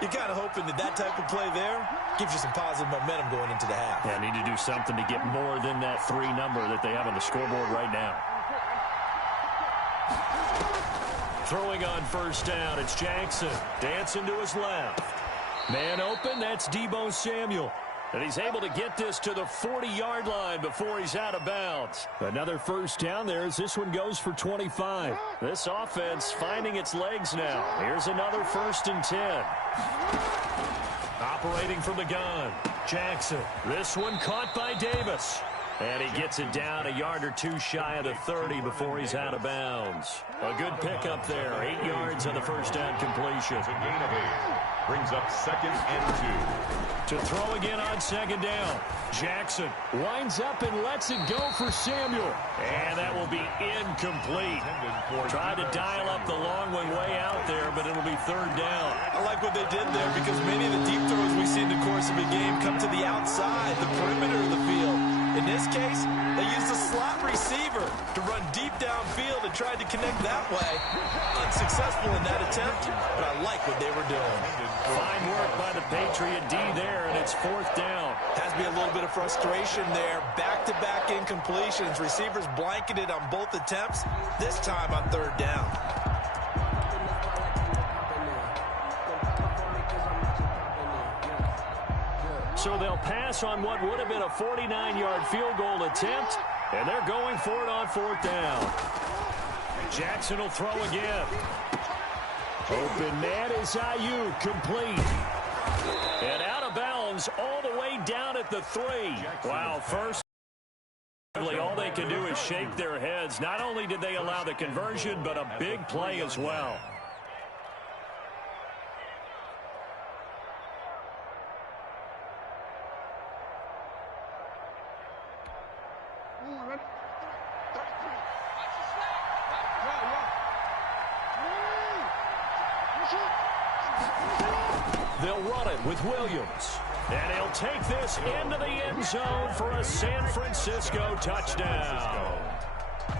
You're kind of hoping that that type of play there gives you some positive momentum going into the half. Yeah, need to do something to get more than that 3 number that they have on the scoreboard right now. Throwing on first down, it's Jackson. Dancing to his left. Man open, that's Deebo Samuel. And he's able to get this to the 40-yard line before he's out of bounds. Another first down there as this one goes for 25. This offense finding its legs now. Here's another 1st and 10. Operating from the gun, Jackson. This one caught by Davis. And he gets it down a yard or 2 shy of the 30 before he's out of bounds. A good pickup there. 8 yards on the first down completion. It's a gain of 8. Brings up 2nd and 2. To throw again on 2nd down. Jackson winds up and lets it go for Samuel. And that will be incomplete. Tried to dial up the long one way out there, but it'll be 3rd down. I like what they did there because many of the deep throws we see in the course of a game come to the outside, the perimeter of the field. In this case, they used a slot receiver to run deep downfield and tried to connect that way. Unsuccessful in that attempt, but I like what they were doing. Fine work by the Patriot D there, and it's 4th down. Has to be a little bit of frustration there. Back-to-back incompletions. Receivers blanketed on both attempts, this time on 3rd down. So they'll pass on what would have been a 49-yard field goal attempt, and they're going for it on 4th down. Jackson will throw again. Open man is Ayuk, complete. And out of bounds all the way down at the 3. Wow, first. All they can do is shake their heads. Not only did they allow the conversion, but a big play as well. They'll run it with Williams. And he'll take this into the end zone for a San Francisco touchdown.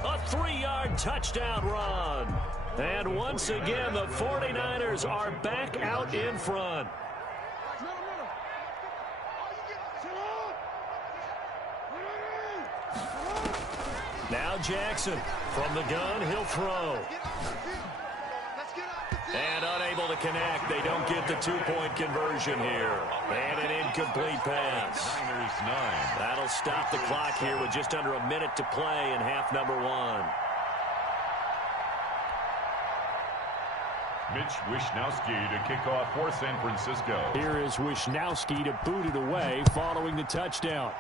A 3-yard touchdown run. And once again, the 49ers are back out in front. Now Jackson from the gun, he'll throw. And unable to connect. They don't get the 2-point conversion here. And an incomplete pass. Niners 9. That'll stop the clock here with just under a minute to play in half number 1. Mitch Wishnowsky to kick off for San Francisco. Here is Wishnowsky to boot it away following the touchdown.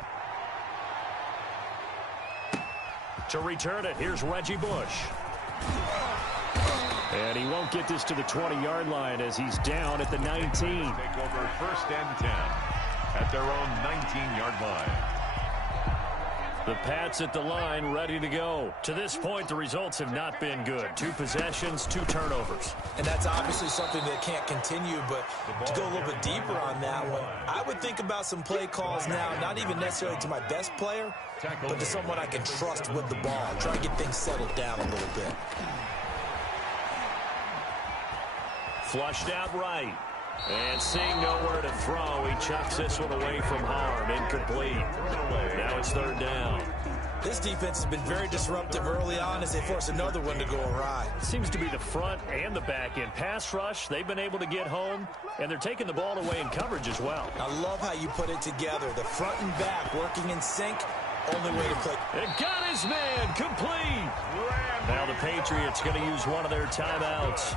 To return it, here's Reggie Bush. And he won't get this to the 20-yard line as he's down at the 19. Take over 1st and 10 at their own 19-yard line. The Pats at the line ready to go. To this point, the results have not been good. 2 possessions, 2 turnovers. And that's obviously something that can't continue, but to go a little bit deeper on that one, I would think about some play calls now, not even necessarily to my best player, but to someone I can trust with the ball. Try to get things settled down a little bit. Flushed out right. And seeing nowhere to throw, he chucks this one away from harm. Incomplete. Now it's 3rd down. This defense has been very disruptive early on as they force another one to go awry. Seems to be the front and the back end. Pass rush, they've been able to get home, and they're taking the ball away in coverage as well. I love how you put it together. The front and back working in sync. Only way to play. It got his man complete. Now the Patriots going to use one of their timeouts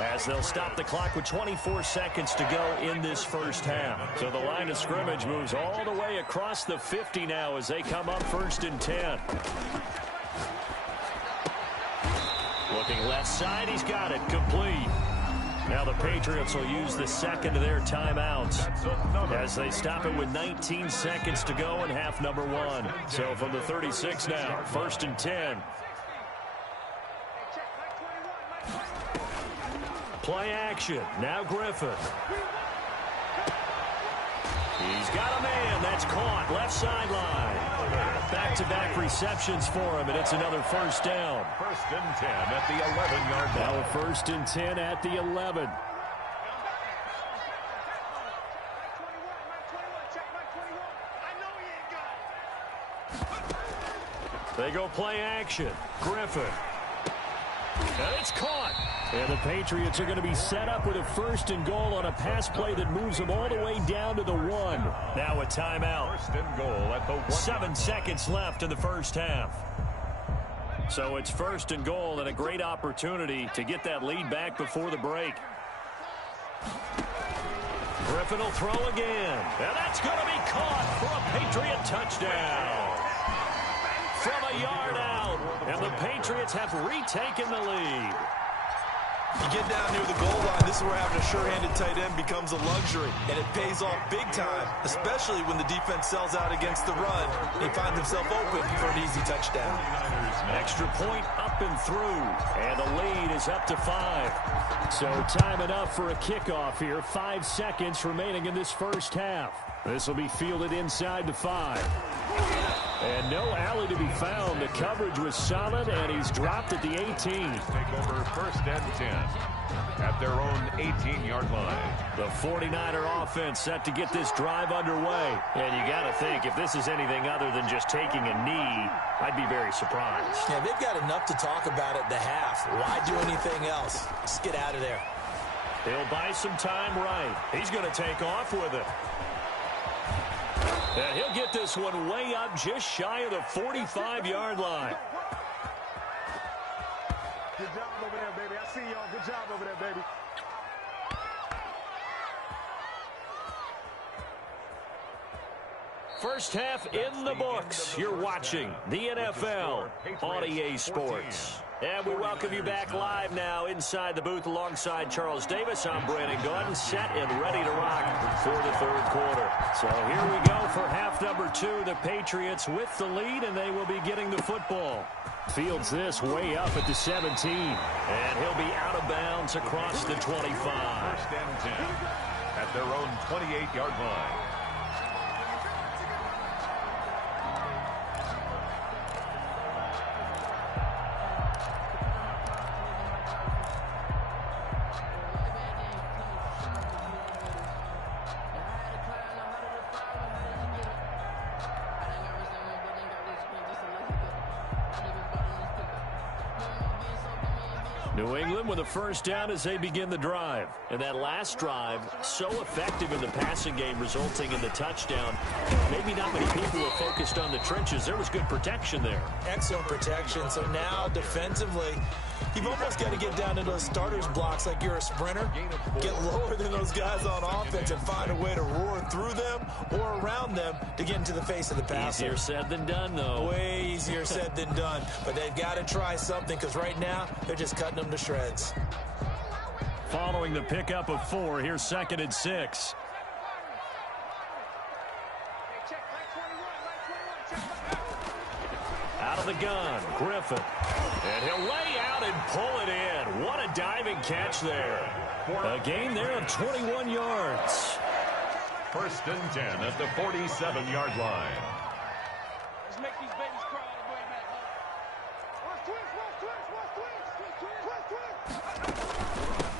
as they'll stop the clock with 24 seconds to go in this first half. So the line of scrimmage moves all the way across the 50 now as they come up 1st and 10. Looking left side, he's got it complete. Now the Patriots will use the second of their timeouts as they stop it with 19 seconds to go in half number 1. So from the 36 now, 1st and 10. Play action. Now Griffin. He's got a man. That's caught. Left sideline. Back-to-back receptions for him, and it's another first down. 1st and 10 at the 11-yard line. Now a 1st and 10 at the 11. They go play action. Griffin. And it's caught. And the Patriots are going to be set up with a 1st and goal on a pass play that moves them all the way down to the 1. Now a timeout. 1st and goal at the 1. 7 seconds left in the first half. So it's 1st and goal and a great opportunity to get that lead back before the break. Griffin will throw again. And that's going to be caught for a Patriot touchdown. From a yard out. And the Patriots have retaken the lead. You get down near the goal line, this is where having a sure-handed tight end becomes a luxury, and it pays off big time, especially when the defense sells out against the run. He finds himself open for an easy touchdown. Extra point up and through, and the lead is up to 5. So time enough for a kickoff here. 5 seconds remaining in this first half. This will be fielded inside the 5. And no alley to be found. The coverage was solid, and he's dropped at the 18. Take over 1st and 10 at their own 18-yard line. The 49er offense set to get this drive underway. And you got to think, if this is anything other than just taking a knee, I'd be very surprised. Yeah, they've got enough to talk about at the half. Why do anything else? Just get out of there. He'll buy some time right. He's going to take off with it. And he'll get this one way up just shy of the 45-yard line. Good job over there, baby. I see y'all. Good job over there, baby. First half in the books. You're watching the NFL on EA Sports. And we welcome you back live now inside the booth alongside Charles Davis. I'm Brandon Gunn, set and ready to rock for the 3rd quarter. So here we go for half number 2. The Patriots with the lead, and they will be getting the football. Fields this way up at the 17. And he'll be out of bounds across the 25. 1st and 10 at their own 28-yard line. New England with a first down as they begin the drive. And that last drive, so effective in the passing game, resulting in the touchdown. Maybe not many people were focused on the trenches. There was good protection there. Excellent protection. So now defensively, you've almost got to get down to those starters blocks like you're a sprinter. Get lower than those guys on offense and find a way to roar through them or around them to get into the face of the passer. Easier said than done, though. Way easier said than done. But they've got to try something because right now they're just cutting them to shreds. Following the pickup of 4, here's 2nd and 6. Out of the gun, Griffin. And he'll lay out and pull it in. What a diving catch there. A gain there of 21 yards. 1st and 10 at the 47-yard line. Let's make these babies cry all the way back home.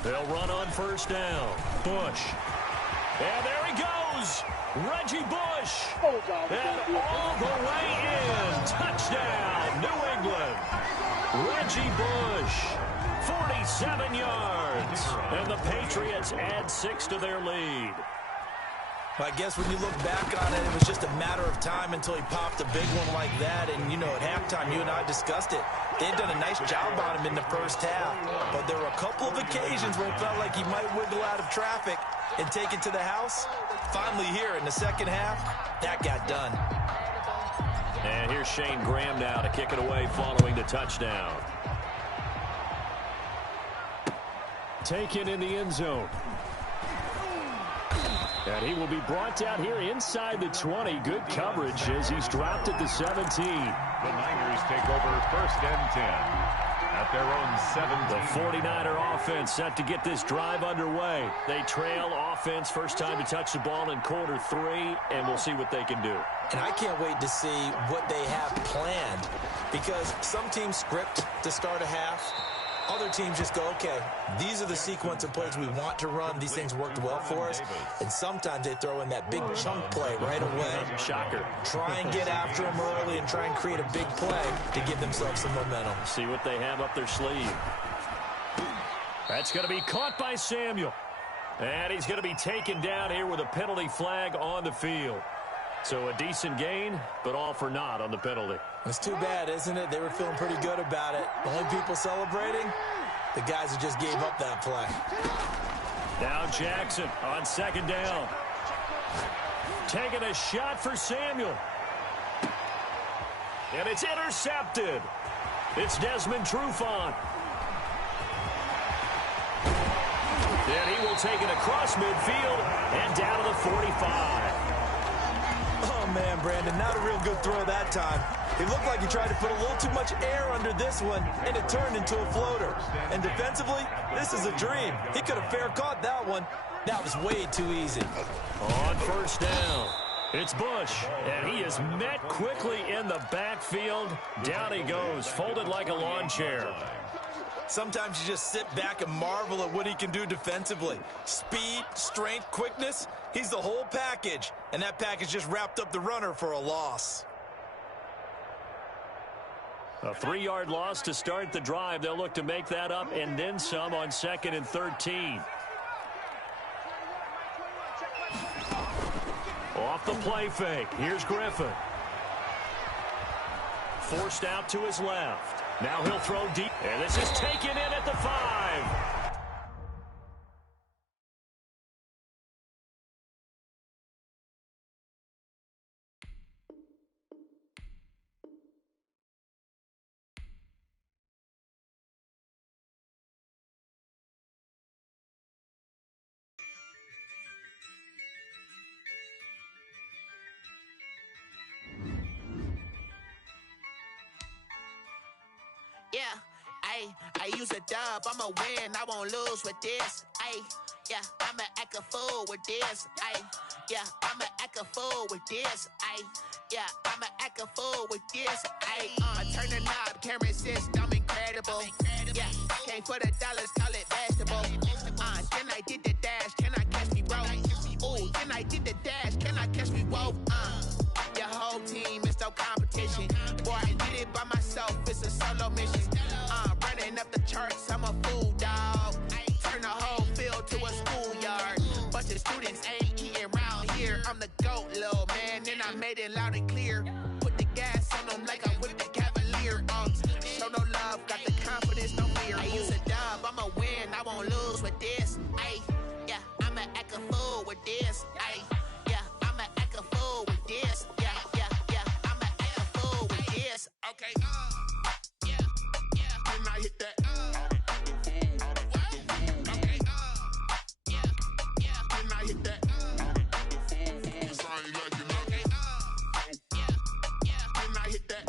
They'll run on first down. Bush. And there he goes. Reggie Bush. And all the way in. Touchdown, New England. Reggie Bush, 47 yards. And the Patriots add 6 to their lead. Well, I guess when you look back on it, it was just a matter of time until he popped a big one like that. And, you know, at halftime, you and I discussed it. They had done a nice job on him in the first half. But there were a couple of occasions where it felt like he might wiggle out of traffic and take it to the house. Finally here in the second half, that got done. And here's Shane Graham now to kick it away following the touchdown. Taken in the end zone. And he will be brought down here inside the 20. Good coverage as he's dropped at the 17. The Niners take over 1st and 10 at their own 17. The 49er offense set to get this drive underway. They trail offense first time to touch the ball in quarter 3, and we'll see what they can do. And I can't wait to see what they have planned, because some teams script to start a half. Other teams just go, okay, these are the sequence of plays we want to run. These things worked well for us. And sometimes they throw in that big chunk play right away. Shocker. Try and get after them early and try and create a big play to give themselves some momentum. See what they have up their sleeve. That's going to be caught by Samuel. And he's going to be taken down here with a penalty flag on the field. So a decent gain, but all for naught on the penalty. It's too bad, isn't it? They were feeling pretty good about it. The only people celebrating, the guys who just gave up that play. Now Jackson on second down. Taking a shot for Samuel. And it's intercepted. It's Desmond Trufant. And he will take it across midfield and down to the 45. Oh, man, Brandon, not a real good throw that time. It looked like he tried to put a little too much air under this one, and it turned into a floater. And defensively, this is a dream. He could have fair caught that one. That was way too easy. On first down, it's Bush, and he is met quickly in the backfield. Down he goes, folded like a lawn chair. Sometimes you just sit back and marvel at what he can do defensively. Speed, strength, quickness, he's the whole package. And that package just wrapped up the runner for a loss. A 3-yard loss to start the drive. They'll look to make that up and then some on 2nd and 13. Off the play fake. Here's Griffin. Forced out to his left. Now he'll throw deep. And this is taken in at the 5. Yeah, I use a dub, I'ma win, I won't lose with this. Yeah, I'ma act a fool with this. Yeah, I'ma act a fool with this. Yeah, I'ma act a fool with this. I turn the knob, camera assist, I'm incredible. Yeah, came for the dollars, call it basketball. Then I did the dash, can I catch me, bro? Ooh, then I did the dash, can I catch me, whoa? Your whole team is no competition. Boy, I did it by myself, it's a solo mission. Running up the charts, I'm a fool, dog. Turn the whole field to a schoolyard. Bunch of students ain't eating round here. I'm the GOAT, little man, and I made it loud and clear. Put the gas on them like I'm with the Cavalier. Show no love, got the confidence, no fear. I use a dub, I'ma win, I won't lose with this. Yeah, I'ma act a fool with this. Yeah, I'ma act a fool with this. Yeah, I'ma act a fool with this. Okay, yeah, can I hit that? Okay, yeah, can I hit that? Can I hit that?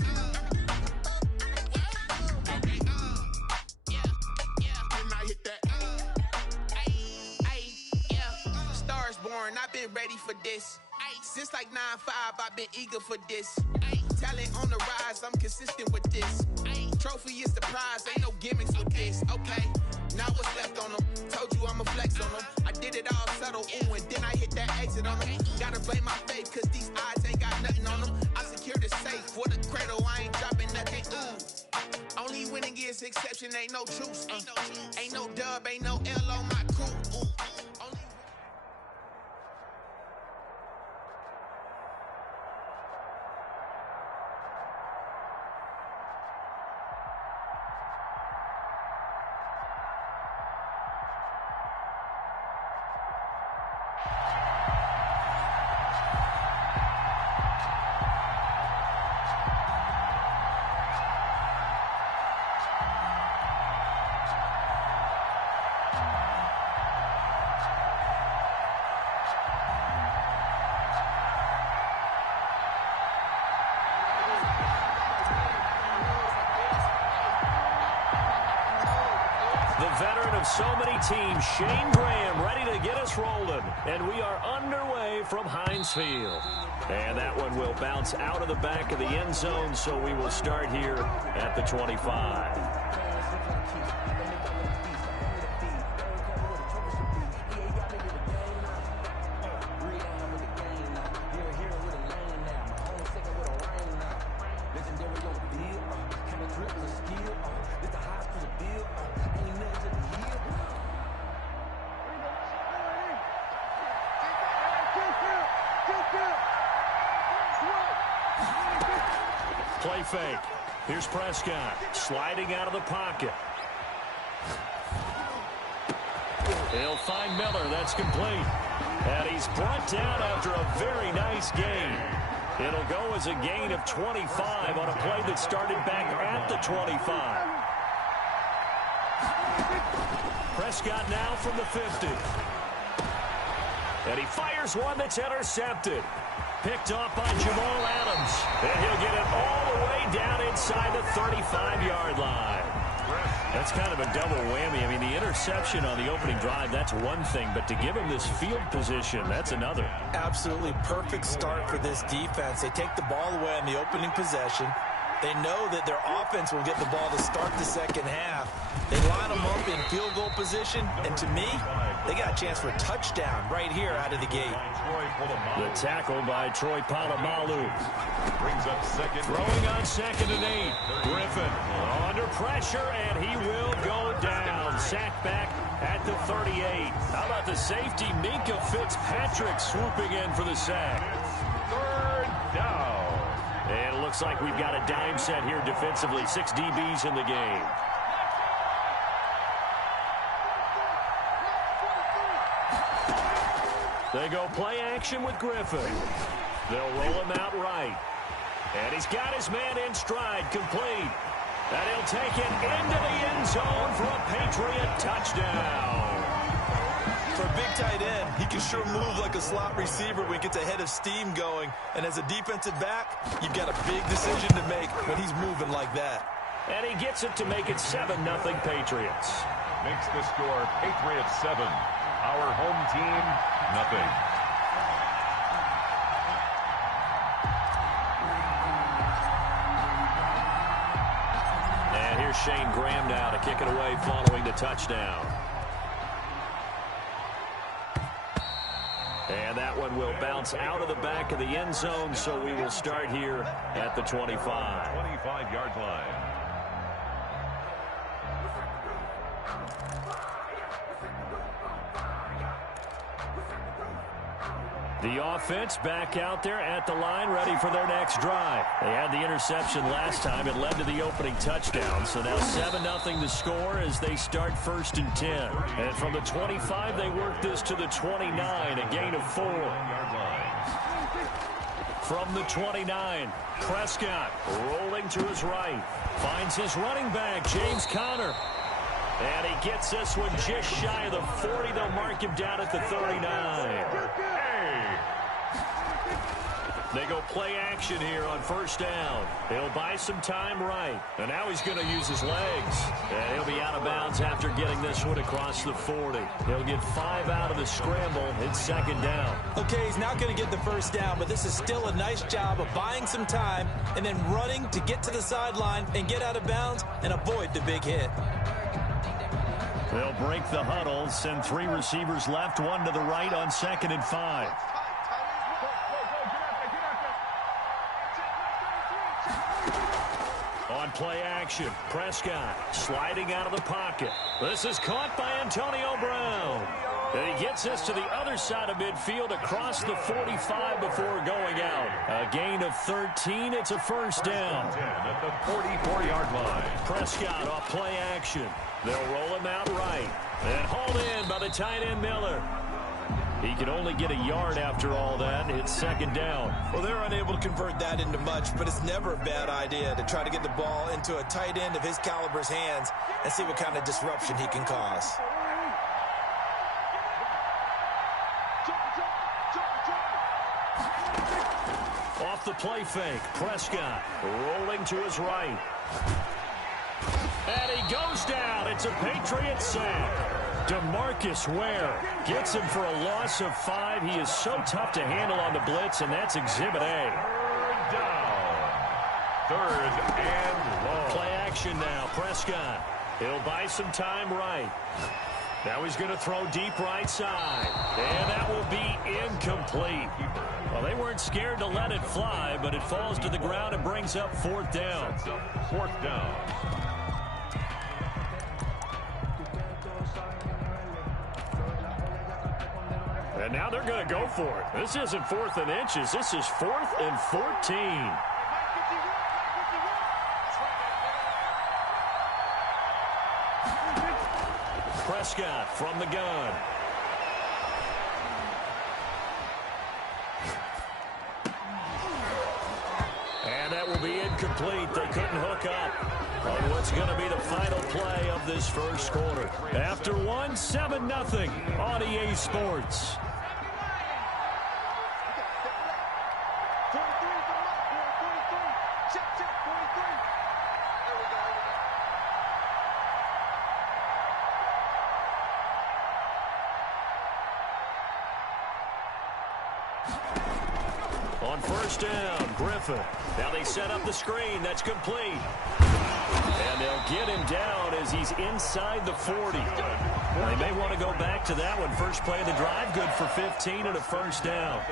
Okay, can I hit that? Yeah, stars born, I've been ready for this. Since like 9-5, I've been eager for this. Talent on the rise, I'm consistent with this. Trophy is the prize, ain't no gimmicks with this. Okay, Now what's left on them? Told you I'ma flex on them. I did it all subtle, ooh, and then I hit that exit on them. Gotta blame my faith, cause these odds ain't got nothing on them. I secured the safe for the cradle, I ain't dropping nothing, ooh. Only winning is exception, ain't no truce. Ain't no dub, ain't no L on my crew, ooh. The veteran of so many teams, Shane Graham, ready to get us rolling. And we are underway from Heinz Field. And that one will bounce out of the back of the end zone, so we will start here at the 25. Play fake. Here's Prescott sliding out of the pocket. He'll find Miller. That's complete. And he's brought down after a very nice gain. It'll go as a gain of 25 on a play that started back at the 25. Prescott now from the 50. And he fires one that's intercepted. Picked off by Jamal Adams. And he'll get it all the way down inside the 35-yard line. That's kind of a double whammy. I mean, the interception on the opening drive, that's one thing. But to give him this field position, that's another. Absolutely perfect start for this defense. They take the ball away on the opening possession. They know that their offense will get the ball to start the second half. They line them up in field goal position, and to me, they got a chance for a touchdown right here out of the gate. The tackle by Troy Polamalu. Brings up second. Throwing on 2nd and 8. Griffin under pressure, and he will go down. Sacked back at the 38. How about the safety, Minka Fitzpatrick, swooping in for the sack. 3rd down. And it looks like we've got a dime set here defensively. 6 DBs in the game. They go play action with Griffin. They'll roll him out right. And he's got his man in stride, complete. And he'll take it into the end zone for a Patriot touchdown. For a big tight end, he can sure move like a slot receiver when he gets a head of steam going. And as a defensive back, you've got a big decision to make when he's moving like that. And he gets it to make it 7-0 Patriots. Makes the score Patriots 7. Our home team, nothing. And here's Shane Graham now to kick it away following the touchdown. And that one will bounce out of the back of the end zone, so we will start here at the 25. 25-yard line. The offense back out there at the line, ready for their next drive. They had the interception last time. It led to the opening touchdown. So now 7-0 the score as they start 1st and 10. And from the 25, they work this to the 29, a gain of 4. From the 29, Prescott rolling to his right. Finds his running back, James Conner. And he gets this one just shy of the 40. They'll mark him down at the 39. They go play action here on 1st down. He'll buy some time right. And now he's going to use his legs. And he'll be out of bounds after getting this one across the 40. He'll get 5 out of the scramble. It's 2nd down. Okay, he's not going to get the 1st down, but this is still a nice job of buying some time and then running to get to the sideline and get out of bounds and avoid the big hit. They'll break the huddle, send 3 receivers left, 1 to the right on 2nd and 5. On play action, Prescott sliding out of the pocket. This is caught by Antonio Brown. And he gets us to the other side of midfield across the 45 before going out. A gain of 13. It's a first down. At the 44-yard line. Prescott off play action. They'll roll him out right. And hauled in by the tight end Miller. He can only get a yard after all that. It's 2nd down. Well, they're unable to convert that into much, but it's never a bad idea to try to get the ball into a tight end of his caliber's hands and see what kind of disruption he can cause. Off the play fake, Prescott rolling to his right. And he goes down. It's a Patriot sack. DeMarcus Ware gets him for a loss of 5. He is so tough to handle on the blitz, and that's Exhibit A. 3rd down. 3rd and long. Play action now, Prescott. He'll buy some time right. Now he's going to throw deep right side. And that will be incomplete. Well, they weren't scared to let it fly, but it falls to the ground and brings up 4th down. 4th down. And now they're going to go for it. This isn't 4th and inches. This is 4th and 14. Prescott from the gun. And that will be incomplete. They couldn't hook up on what's going to be the final play of this first quarter. After 1, 7-0 on EA Sports. On first down, Griffin. Now they set up the screen. That's complete. And they'll get him down as he's inside the 40. They may want to go back to that one. First play of the drive, good for 15 and a first down.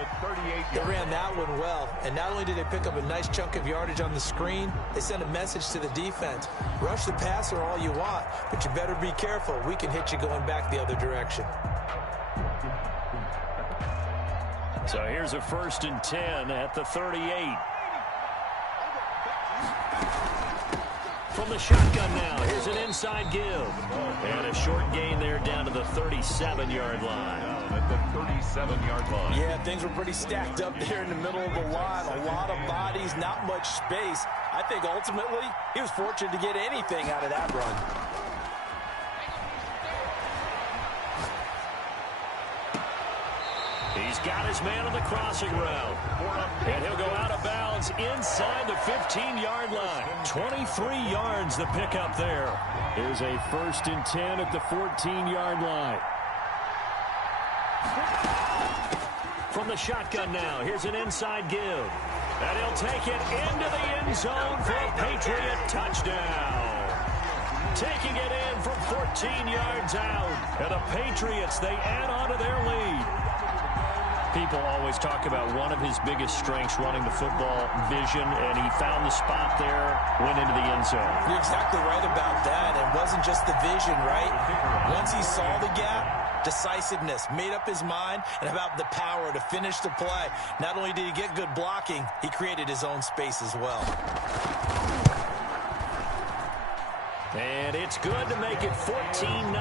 They ran that one well, and not only did they pick up a nice chunk of yardage on the screen, they sent a message to the defense. Rush the passer all you want, but you better be careful. We can hit you going back the other direction. So here's a 1st and 10 at the 38. From the shotgun now, here's an inside give. And a short gain there down to the 37-yard line. At the 37-yard line. Yeah, things were pretty stacked up there in the middle of the line. A lot of bodies, not much space. I think ultimately he was fortunate to get anything out of that run. He's got his man on the crossing route. And he'll go out of bounds inside the 15-yard line. 23 yards the pickup there. Here's a 1st and 10 at the 14-yard line. From the shotgun now, here's an inside give. And he'll take it into the end zone for a Patriot touchdown. Taking it in from 14 yards out. And the Patriots, they add on to their lead. People always talk about one of his biggest strengths, running the football, vision, and he found the spot there, went into the end zone. You're exactly right about that. It wasn't just the vision, right? Once he saw the gap, decisiveness, made up his mind, and about the power to finish the play. Not only did he get good blocking, he created his own space as well. And it's good to make it 14-0.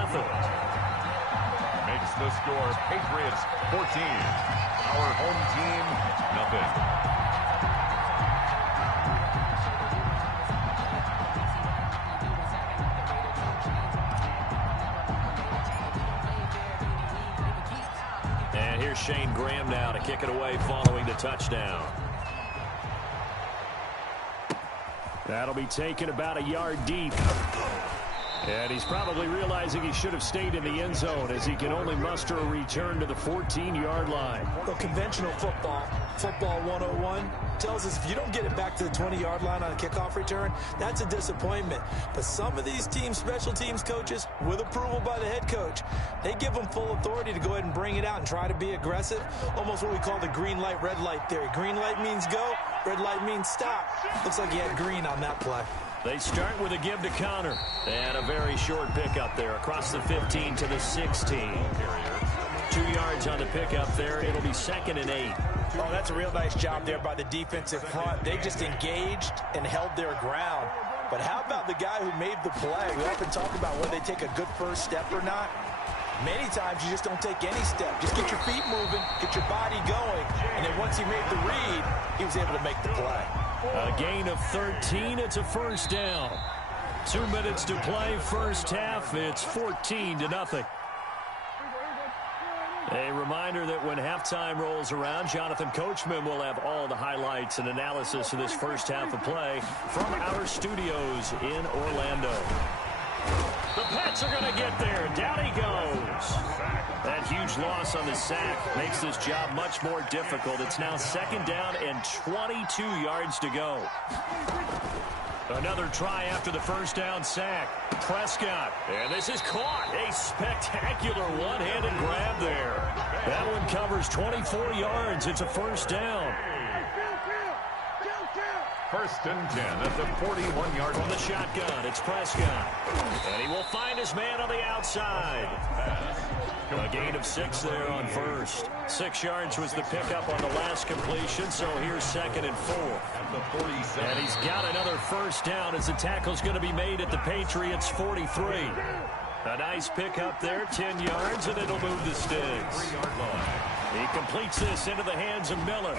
Makes the score Patriots 14. Our home team, nothing. And here's Shane Graham now to kick it away following the touchdown. That'll be taken about a yard deep. And he's probably realizing he should have stayed in the end zone as he can only muster a return to the 14-yard line. Well, conventional football 101, tells us if you don't get it back to the 20-yard line on a kickoff return, that's a disappointment. But some of these teams, special teams coaches, with approval by the head coach, they give them full authority to go ahead and bring it out and try to be aggressive. Almost what we call the green light, red light theory. Green light means go, red light means stop. Looks like he had green on that play. They start with a give to Connor. And a very short pickup there across the 15 to the 16. 2 yards on the pickup there. It'll be 2nd and 8. Oh, that's a real nice job there by the defensive front. They just engaged and held their ground. But how about the guy who made the play? We often talk about whether they take a good first step or not. Many times you just don't take any step. Just get your feet moving, get your body going. And then once he made the read, he was able to make the play. A gain of 13. It's a first down. 2 minutes to play, first half. It's 14-0. A reminder that when halftime rolls around, Jonathan Coachman will have all the highlights and analysis of this first half of play from our studios in Orlando. The Pats are going to get there. Down he goes. That huge loss on the sack makes this job much more difficult. It's now 2nd down and 22 yards to go. Another try after the first down sack. Prescott. And this is caught. A spectacular one-handed grab there. That one covers 24 yards. It's a first down. 1st and 10 at the 41-yard line. From the shotgun, it's Prescott. And he will find his man on the outside. A gain of 6 there on first. 6 yards was the pickup on the last completion, so here's 2nd and 4. And he's got another first down as the tackle's going to be made at the Patriots' 43. A nice pickup there, 10 yards, and it'll move the sticks. He completes this into the hands of Miller.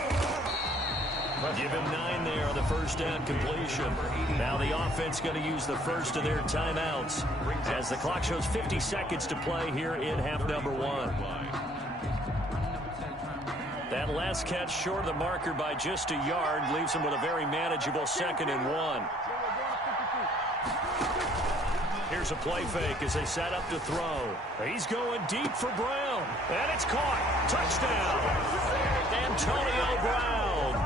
Give him 9 there on the first down completion. Now the offense going to use the first of their timeouts as the clock shows 50 seconds to play here in half number 1. That last catch short of the marker by just a yard leaves him with a very manageable 2nd and 1. Here's a play fake as they set up to throw. He's going deep for Brown. And it's caught. Touchdown. Antonio Brown.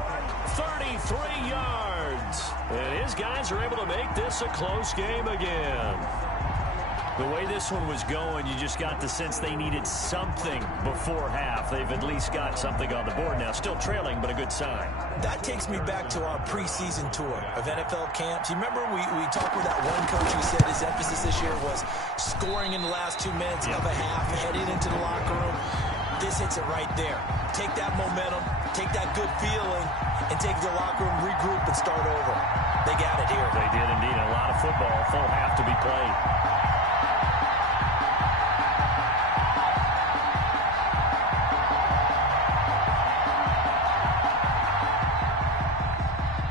33 yards. And his guys are able to make this a close game again. The way this one was going, you just got the sense they needed something before half. They've at least got something on the board now. Still trailing, but a good sign. That takes me back to our preseason tour of NFL camps. You remember we talked with that one coach who said his emphasis this year was scoring in the last 2 minutes of a half, heading into the locker room. This hits it right there. Take that momentum, take that good feeling, and take the locker room, regroup, and start over. They got it here. They did indeed. A lot of football, full half to be played.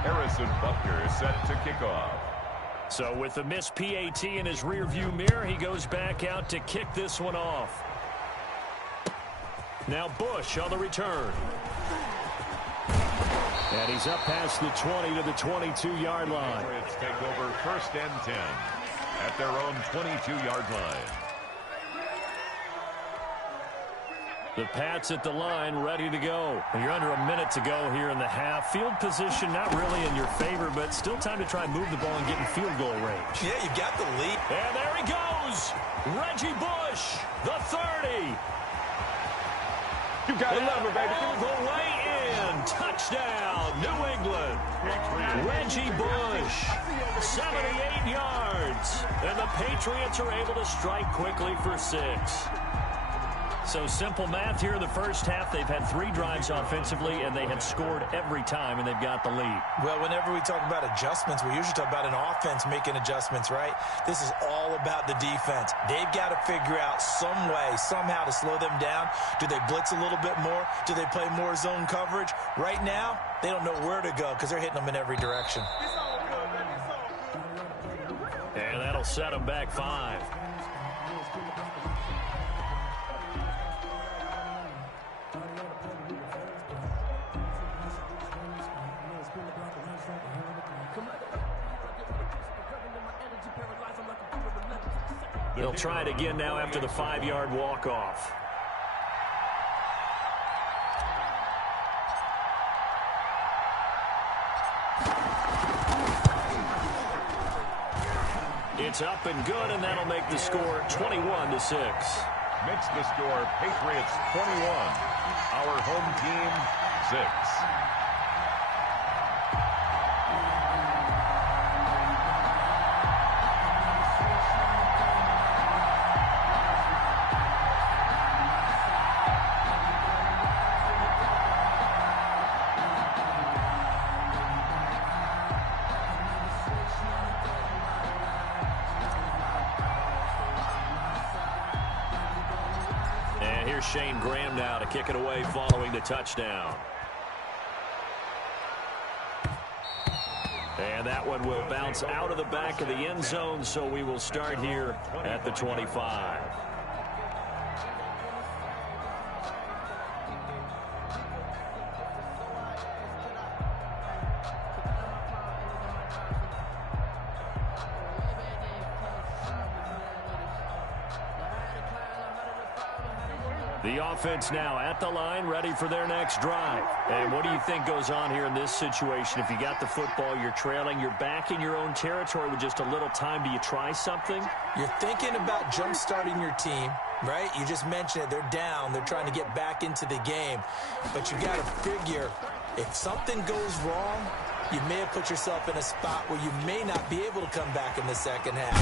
Harrison Butker set to kick off. So with the missed PAT in his rearview mirror, he goes back out to kick this one off. Now Bush on the return. And he's up past the 20 to the 22-yard line. Patriots take over 1st and 10 at their own 22-yard line. The Pats at the line, ready to go. And you're under a minute to go here in the half. Field position not really in your favor, but still time to try and move the ball and get in field goal range. Yeah, you got the lead. And there he goes. Reggie Bush, the 30. You got to love it, baby. All the way in. Touchdown, New England. Reggie Bush, 78 yards. And the Patriots are able to strike quickly for 6. So simple math here in the first half. They've had 3 drives offensively, and they have scored every time, and they've got the lead. Well, whenever we talk about adjustments, we usually talk about an offense making adjustments, right? This is all about the defense. They've got to figure out some way, somehow to slow them down. Do they blitz a little bit more? Do they play more zone coverage? Right now, they don't know where to go because they're hitting them in every direction. And that'll set them back 5. They'll try it again now after the 5-yard walk-off. It's up and good, and that'll make the score 21-6. Makes the score Patriots 21. Our home team 6. Here's Shane Graham now to kick it away following the touchdown. And that one will bounce out of the back of the end zone, so we will start here at the 25. The offense now at the line, ready for their next drive. And what do you think goes on here in this situation? If you got the football, you're trailing, you're back in your own territory with just a little time. Do you try something? You're thinking about jump-starting your team, right? You just mentioned it. They're down. They're trying to get back into the game. But you got to figure, if something goes wrong, you may have put yourself in a spot where you may not be able to come back in the second half.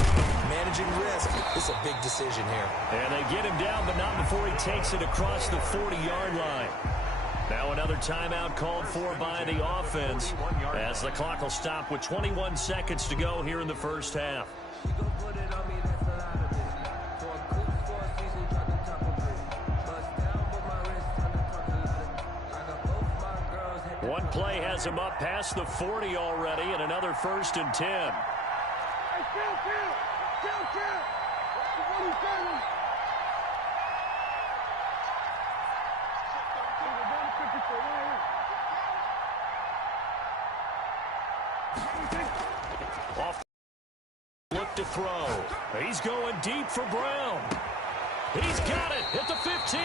Managing risk is a big decision here. And they get him down, but not before he takes it across the 40-yard line. Now another timeout called for by the offense as the clock will stop with 21 seconds to go here in the first half. One play has him up past the 40 already, and another 1st and 10. Off look to throw. He's going deep for Brown. He's got it at the 15.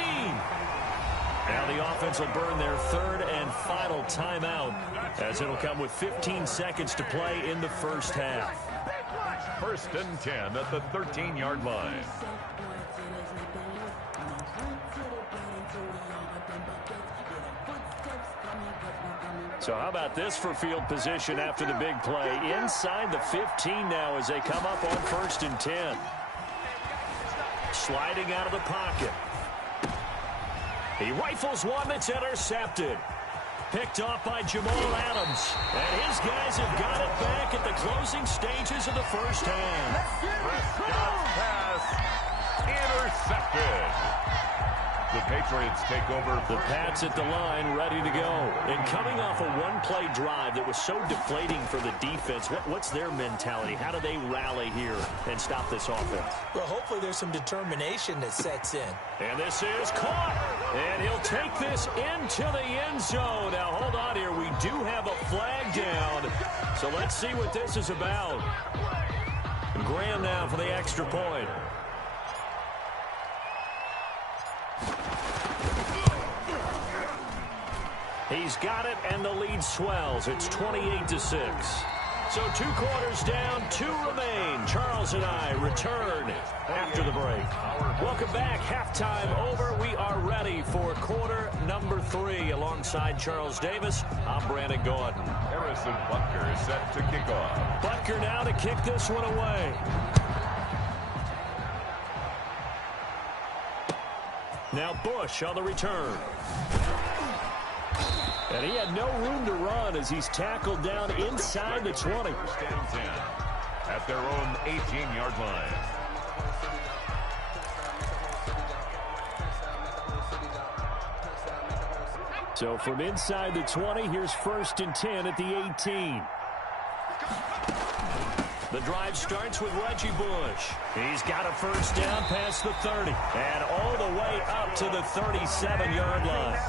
Now the offense will burn their 3rd and final timeout as it'll come with 15 seconds to play in the first half. 1st and 10 at the 13-yard line. So how about this for field position after the big play? Inside the 15 now as they come up on 1st and 10. Sliding out of the pocket. He rifles one that's intercepted. Picked off by Jamal Adams. And his guys have got it back at the closing stages of the first half. Prescott's pass intercepted. The Patriots take over. The Pats at the line, ready to go. And coming off a one-play drive that was so deflating for the defense, what's their mentality? How do they rally here and stop this offense? Well, hopefully there's some determination that sets in. And this is caught. And he'll take this into the end zone. Now, hold on here. We do have a flag down. So let's see what this is about. Graham now for the extra point. He's got it, and the lead swells. It's 28-6. So 2 quarters down, 2 remain. Charles and I return after the break. Welcome back. Halftime over. We are ready for quarter number 3. Alongside Charles Davis, I'm Brandon Gordon. Harrison Butker is set to kick off. Butker now to kick this one away. Now Bush on the return. And he had no room to run as he's tackled down inside the 20. 1st and 10 at their own 18-yard line. So from inside the 20, here's 1st and 10 at the 18. The drive starts with Reggie Bush. He's got a 1st down past the 30 and all the way up to the 37-yard line.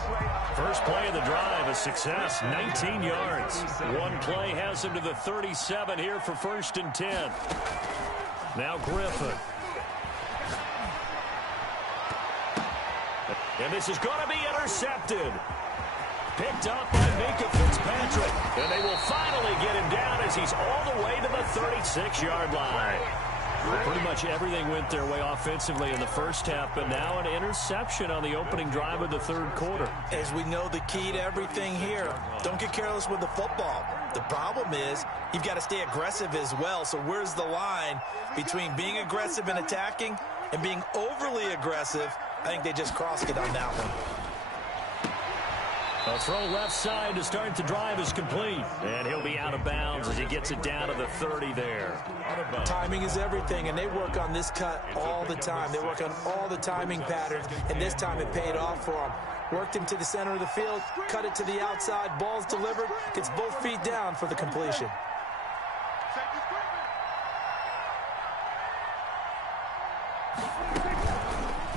First play of the drive, a success, 19 yards. One play has him to the 37 here for 1st and 10. Now Griffin. And this is going to be intercepted. Picked up by Minka Fitzpatrick. And they will finally get him down as he's all the way to the 36-yard line. Pretty much everything went their way offensively in the first half, but now an interception on the opening drive of the third quarter. As we know, the key to everything here, don't get careless with the football. The problem is you've got to stay aggressive as well. So where's the line between being aggressive and attacking and being overly aggressive? I think they just crossed it on that one. A throw left side to start the drive is complete. And he'll be out of bounds as he gets it down to the 30 there. Timing is everything, and they work on this cut all the time. They work on all the timing patterns, and this time it paid off for them. Worked him to the center of the field, cut it to the outside, ball's delivered, gets both feet down for the completion.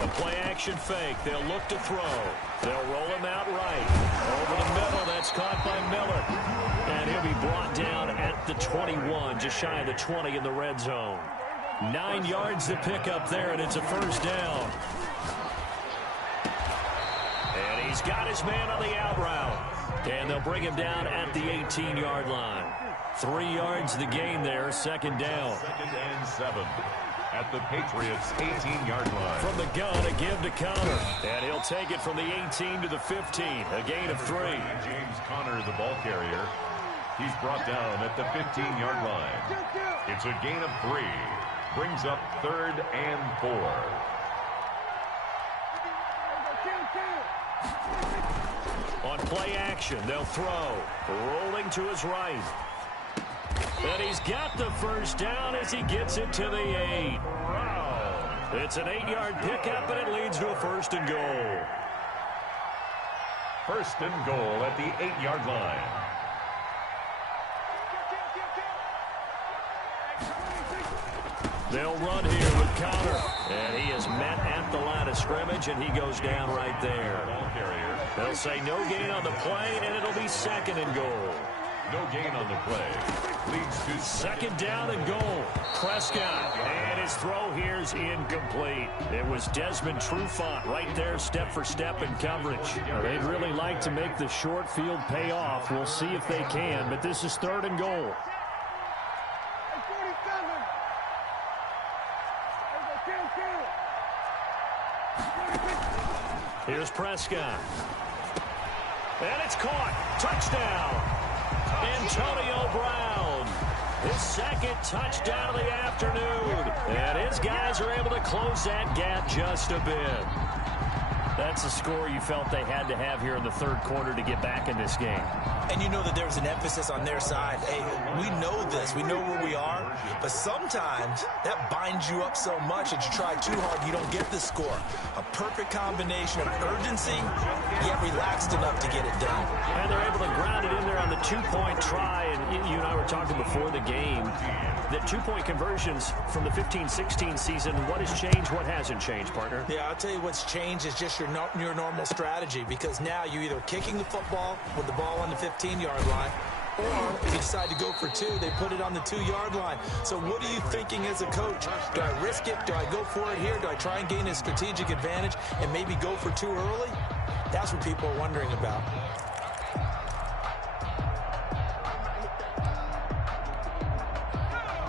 A play-action fake. They'll look to throw. They'll roll him out right. Over the middle. That's caught by Miller. And he'll be brought down at the 21, just shy of the 20 in the red zone. 9 yards to pick up there, and it's a first down. And he's got his man on the out route. And they'll bring him down at the 18-yard line. 3 yards the gain there, second down. 2nd and 7. At the Patriots' 18-yard line. From the gun, a give to Connor. And he'll take it from the 18 to the 15. A gain of 3. James Conner, the ball carrier. He's brought down at the 15-yard line. It's a gain of 3. Brings up 3rd and 4. On play action, they'll throw. Rolling to his right. And he's got the first down as he gets it to the 8. Wow. It's an 8-yard pickup, and it leads to a 1st and goal. 1st and goal at the 8-yard line. They'll run here with Connor. And he is met at the line of scrimmage, and he goes down right there. They'll say no gain on the play, and it'll be 2nd and goal. No gain on the play. Leads to 2nd down and goal. Prescott, and his throw here is incomplete. It was Desmond Trufant right there, step for step in coverage. They'd really like to make the short field pay off. We'll see if they can, but this is 3rd and goal. Here's Prescott. And it's caught. Touchdown. Antonio Brown. His 2nd touchdown of the afternoon. And his guys are able to close that gap just a bit. That's a score you felt they had to have here in the third quarter to get back in this game. And you know that there was an emphasis on their side. Hey, we know this. We know where we are. But sometimes that binds you up so much that you try too hard, you don't get the score. A perfect combination of urgency, yet relaxed enough to get it done. And they're able to ground it in there on the 2-point try. And you and I were talking before the game that 2-point conversions from the 15-16 season, what has changed, what hasn't changed, partner? Yeah, I'll tell you what's changed is just your normal strategy, because now you're either kicking the football with the ball on the 15-yard line, or if you decide to go for 2, they put it on the 2-yard line. So what are you thinking as a coach? Do I risk it? Do I go for it here? Do I try and gain a strategic advantage and maybe go for 2 early? That's what people are wondering about.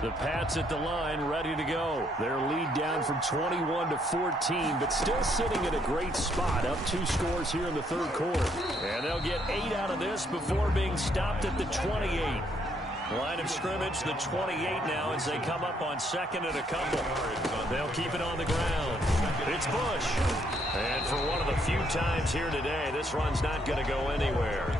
The Pats at the line, ready to go. Their lead down from 21 to 14, but still sitting at a great spot, up 2 scores here in the third quarter. And they'll get 8 out of this before being stopped at the 28. Line of scrimmage, the 28 now as they come up on 2nd and a couple. They'll keep it on the ground. It's Bush. And for one of the few times here today, this run's not going to go anywhere.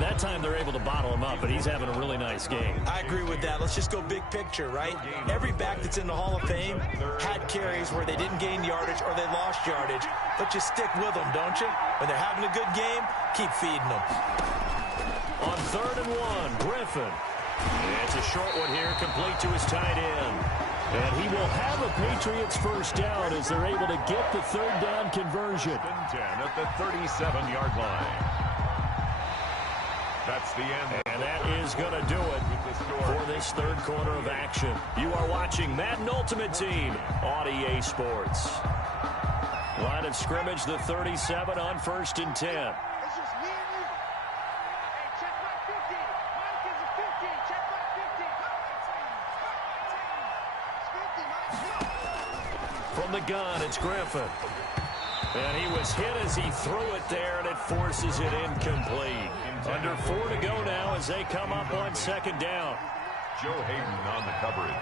That time they're able to bottle him up, but he's having a really nice game. I agree with that. Let's just go big picture, right? Every back that's in the Hall of Fame had carries where they didn't gain yardage or they lost yardage, but you stick with them, don't you? When they're having a good game, keep feeding them. On 3rd and 1, Griffin. It's a short one here, complete to his tight end. And he will have a Patriots first down as they're able to get the 3rd down conversion. 10 at the 37-yard line. That's the end. And that is going to do it for this third quarter of action. You are watching Madden Ultimate Team on EA Sports. Line of scrimmage, the 37 on 1st and 10. It's just me and you. Hey, check my 50. Mike is a 50. Check my 50. It's 50, Mike. From the gun, it's Griffin. And he was hit as he threw it there, and it forces it incomplete. Under 4 to go now as they come up on 2nd down. Joe Hayden on the coverage.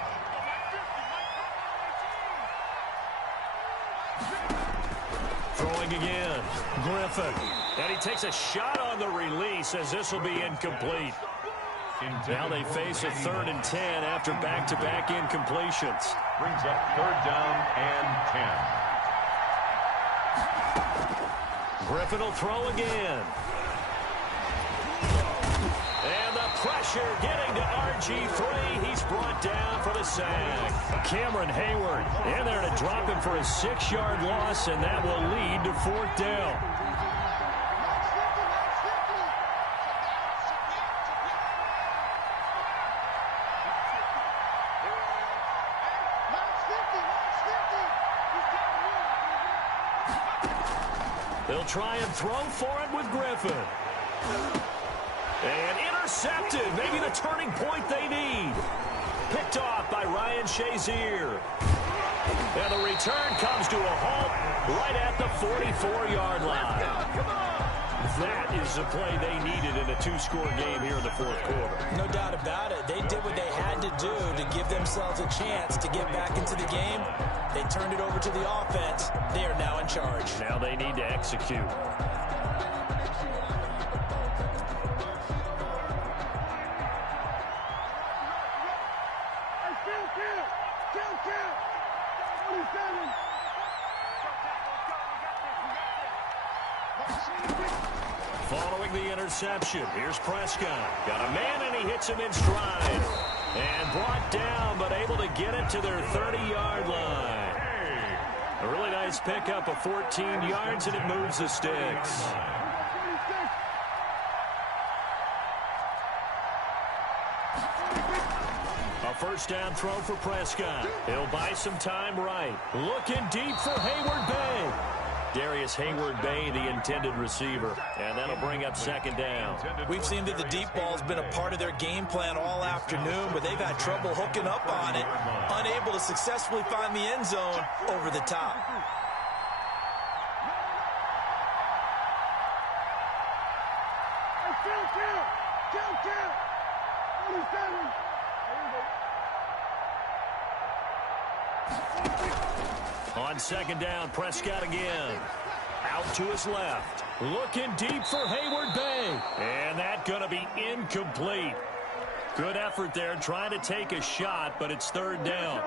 Throwing again, Griffin. And he takes a shot on the release as this will be incomplete. Now they face a 3rd and 10 after back-to-back incompletions. Brings up 3rd down and 10. Griffin will throw again. And the pressure getting to RG3. He's brought down for the sack. Cameron Hayward in there to drop him for a 6-yard loss, and that will lead to 4th down. They'll try and throw for it with Griffin. And intercepted. Maybe the turning point they need. Picked off by Ryan Shazier. And the return comes to a halt right at the 44-yard line. That is the play they needed in a 2-score game here in the 4th quarter. No doubt about it. They did what they had to do to give themselves a chance to get back into the game. They turned it over to the offense. They are now in charge. Now they need to execute. Following the interception, here's Prescott. Got a man, and he hits him in stride. And brought down, but able to get it to their 30-yard line. A really nice pickup of 14 yards, and it moves the sticks. A 1st down throw for Prescott. He'll buy some time right. Looking deep for Hayward Bay. Darius Hayward-Bay, the intended receiver. And that'll bring up 2nd down. We've seen that the deep ball's been a part of their game plan all afternoon, but they've had trouble hooking up on it, unable to successfully find the end zone over the top. On 2nd down, Prescott again. Out to his left. Looking deep for Hayward Bay. And that's going to be incomplete. Good effort there trying to take a shot, but it's 3rd down.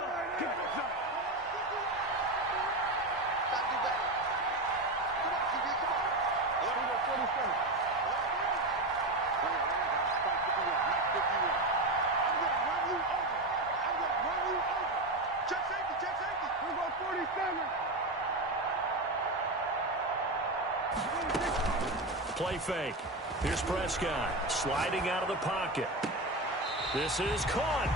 Play fake. Here's Prescott sliding out of the pocket. This is caught.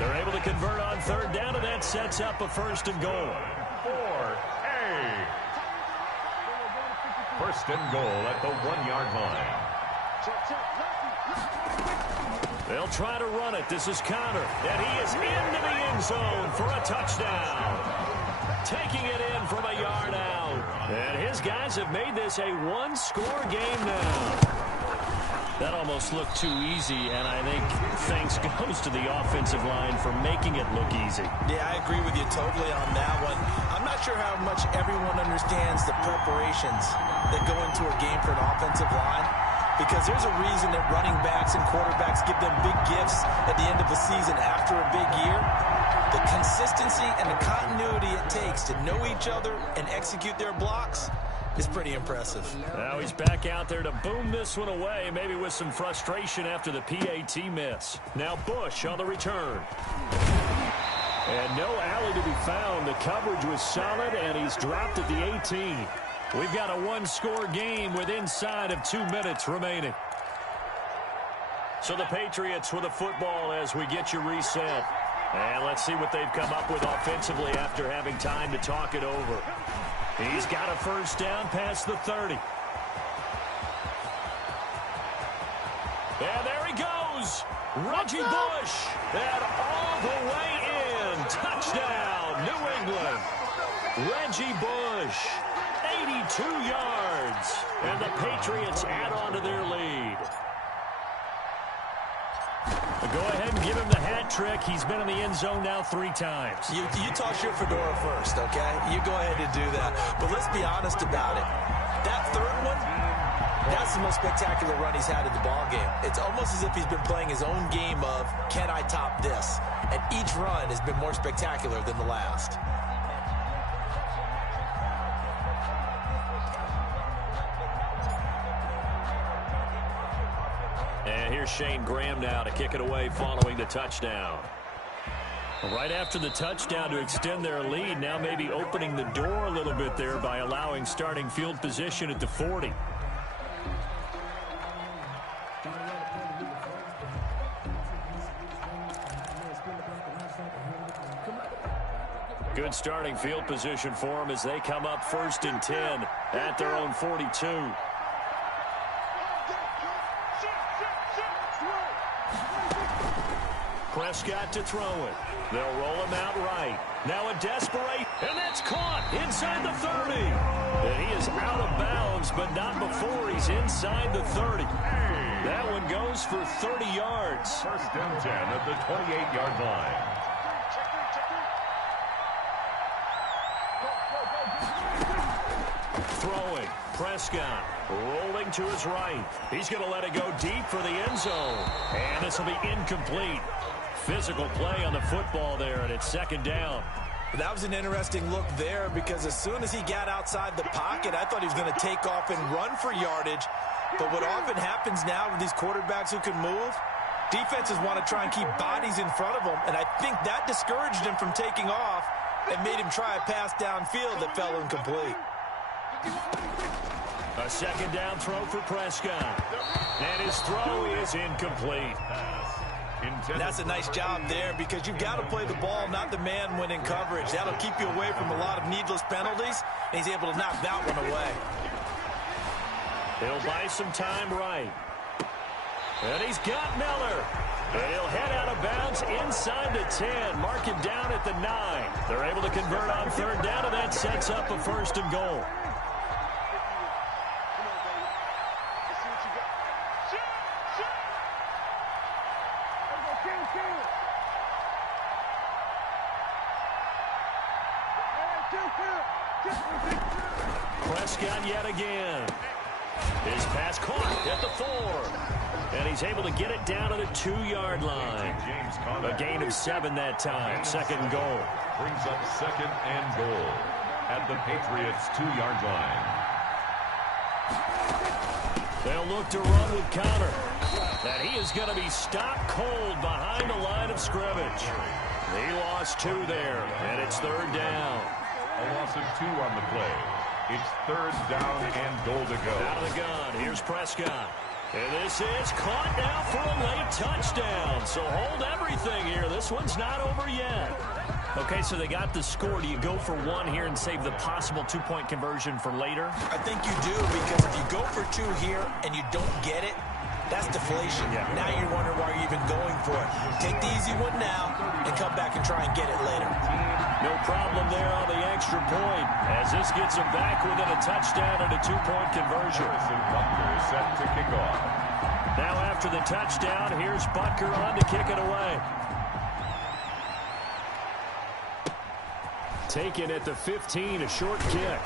They're able to convert on 3rd down, and that sets up a 1st and goal. 4A. 1st and goal at the 1-yard line. They'll try to run it. This is Connor, and he is into the end zone for a touchdown. Taking it in from a yard out. And his guys have made this a 1-score game now. That almost looked too easy, and I think thanks goes to the offensive line for making it look easy. Yeah, I agree with you totally on that one. I'm not sure how much everyone understands the preparations that go into a game for an offensive line, because there's a reason that running backs and quarterbacks give them big gifts at the end of the season after a big year. The consistency and the continuity it takes to know each other and execute their blocks is pretty impressive. Now he's back out there to boom this one away, maybe with some frustration after the PAT miss. Now Bush on the return. And no alley to be found. The coverage was solid, and he's dropped at the 18. We've got a 1-score game with inside of 2 minutes remaining. So the Patriots with the football as we get you reset. And let's see what they've come up with offensively after having time to talk it over. He's got a first down past the 30. And there he goes. Reggie Bush. And all the way in. Touchdown, New England. Reggie Bush. 82 yards. And the Patriots add on to their lead. Go ahead and give him the hat trick. He's been in the end zone now 3 times. You toss your fedora first, okay? You go ahead and do that. But let's be honest about it. That third one, that's the most spectacular run he's had in the ball game. It's almost as if he's been playing his own game of, can I top this? And each run has been more spectacular than the last. And here's Shane Graham now to kick it away following the touchdown. Right after the touchdown to extend their lead, now maybe opening the door a little bit there by allowing starting field position at the 40. Good starting field position for them as they come up 1st and 10 at their own 42. Prescott to throw it. They'll roll him out right. Now a desperate, and that's caught inside the 30. And he is out of bounds, but not before he's inside the 30. That one goes for 30 yards. 1st and 10 at the 28-yard line. Throwing. Prescott rolling to his right. He's going to let it go deep for the end zone. And this will be incomplete. Physical play on the football there, and it's 2nd down. That was an interesting look there because as soon as he got outside the pocket, I thought he was going to take off and run for yardage. But what often happens now with these quarterbacks who can move, defenses want to try and keep bodies in front of them, and I think that discouraged him from taking off and made him try a pass downfield that fell incomplete. A 2nd down throw for Prescott. And his throw is incomplete. And that's a nice job there because you've got to play the ball, not the man when in coverage. That'll keep you away from a lot of needless penalties, and he's able to knock that one away. He'll buy some time right. And he's got Miller. And he'll head out of bounds inside the 10. Mark him down at the 9. They're able to convert on 3rd down, and that sets up a 1st and goal. Prescott yet again. His pass caught at the 4. And he's able to get it down to the 2-yard line. A gain of 7 that time. 2nd and goal. Brings up 2nd and goal at the Patriots' 2-yard line. They'll look to run with Connor. And he is going to be stopped cold behind the line of scrimmage. He lost 2 there, and it's 3rd down. A loss of 2 on the play. It's 3rd down and goal to go. Out of the gun, here's Prescott. And this is caught now for a late touchdown. So hold everything here. This one's not over yet. Okay, so they got the score. Do you go for 1 here and save the possible 2-point conversion for later? I think you do, because if you go for 2 here and you don't get it, that's deflation. Yeah. Now you're wondering why you're even going for it. Take the easy one now and come back and try and get it later. No problem there on the extra point, as this gets him back within a touchdown and a 2-point conversion. Butker is set to kick off. Now after the touchdown, here's Butker on to kick it away. Taken at the 15, a short kick.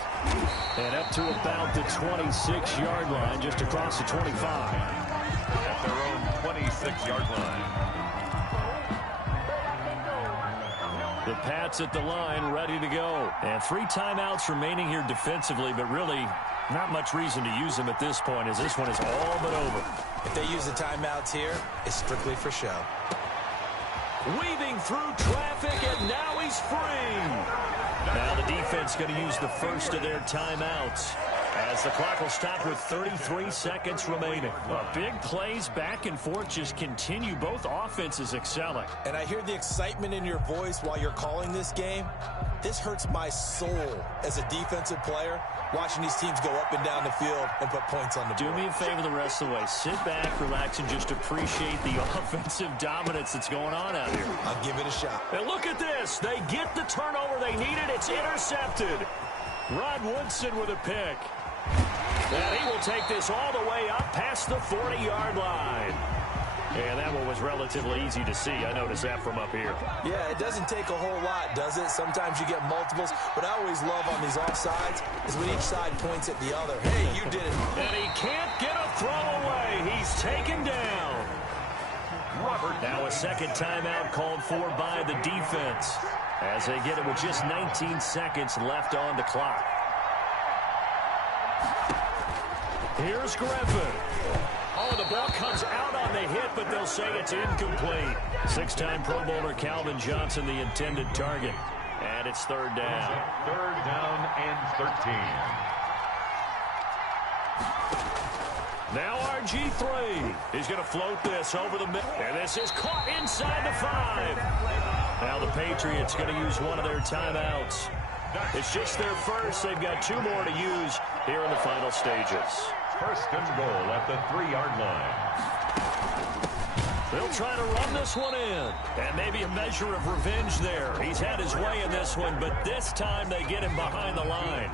And up to about the 26-yard line, just across the 25. At their own 26-yard line. The Pats at the line, ready to go. And 3 timeouts remaining here defensively, but really not much reason to use them at this point, as this one is all but over. If they use the timeouts here, it's strictly for show. Weaving through traffic, and now he's free. Now the defense going to use the first of their timeouts As the clock will stop with 33 seconds remaining. Big plays back and forth just continue. Both offenses excelling. And I hear the excitement in your voice while you're calling this game. This hurts my soul as a defensive player, watching these teams go up and down the field and put points on the board. Do me a favor the rest of the way. Sit back, relax, and just appreciate the offensive dominance that's going on out here. I'll give it a shot. And look at this. They get the turnover they needed. It's intercepted. Rod Woodson with a pick. And he will take this all the way up past the 40-yard line. And that one was relatively easy to see. I noticed that from up here. Yeah, it doesn't take a whole lot, does it? Sometimes you get multiples. What I always love on these offsides is when each side points at the other. Hey, you did it. And he can't get a throw away. He's taken down. Now a second timeout called for by the defense as they get it with just 19 seconds left on the clock. Here's Griffin. Oh, the ball comes out on the hit, but they'll say it's incomplete. Six-time Pro Bowler Calvin Johnson, the intended target. And it's third down. Third down and 13. Now RG3. He's going to float this over the middle. And this is caught inside the 5. Now the Patriots going to use one of their timeouts. It's just their first. They've got 2 more to use here in the final stages. First and goal at the 3-yard line. They'll try to run this one in. And maybe a measure of revenge there. He's had his way in this one, but this time they get him behind the line.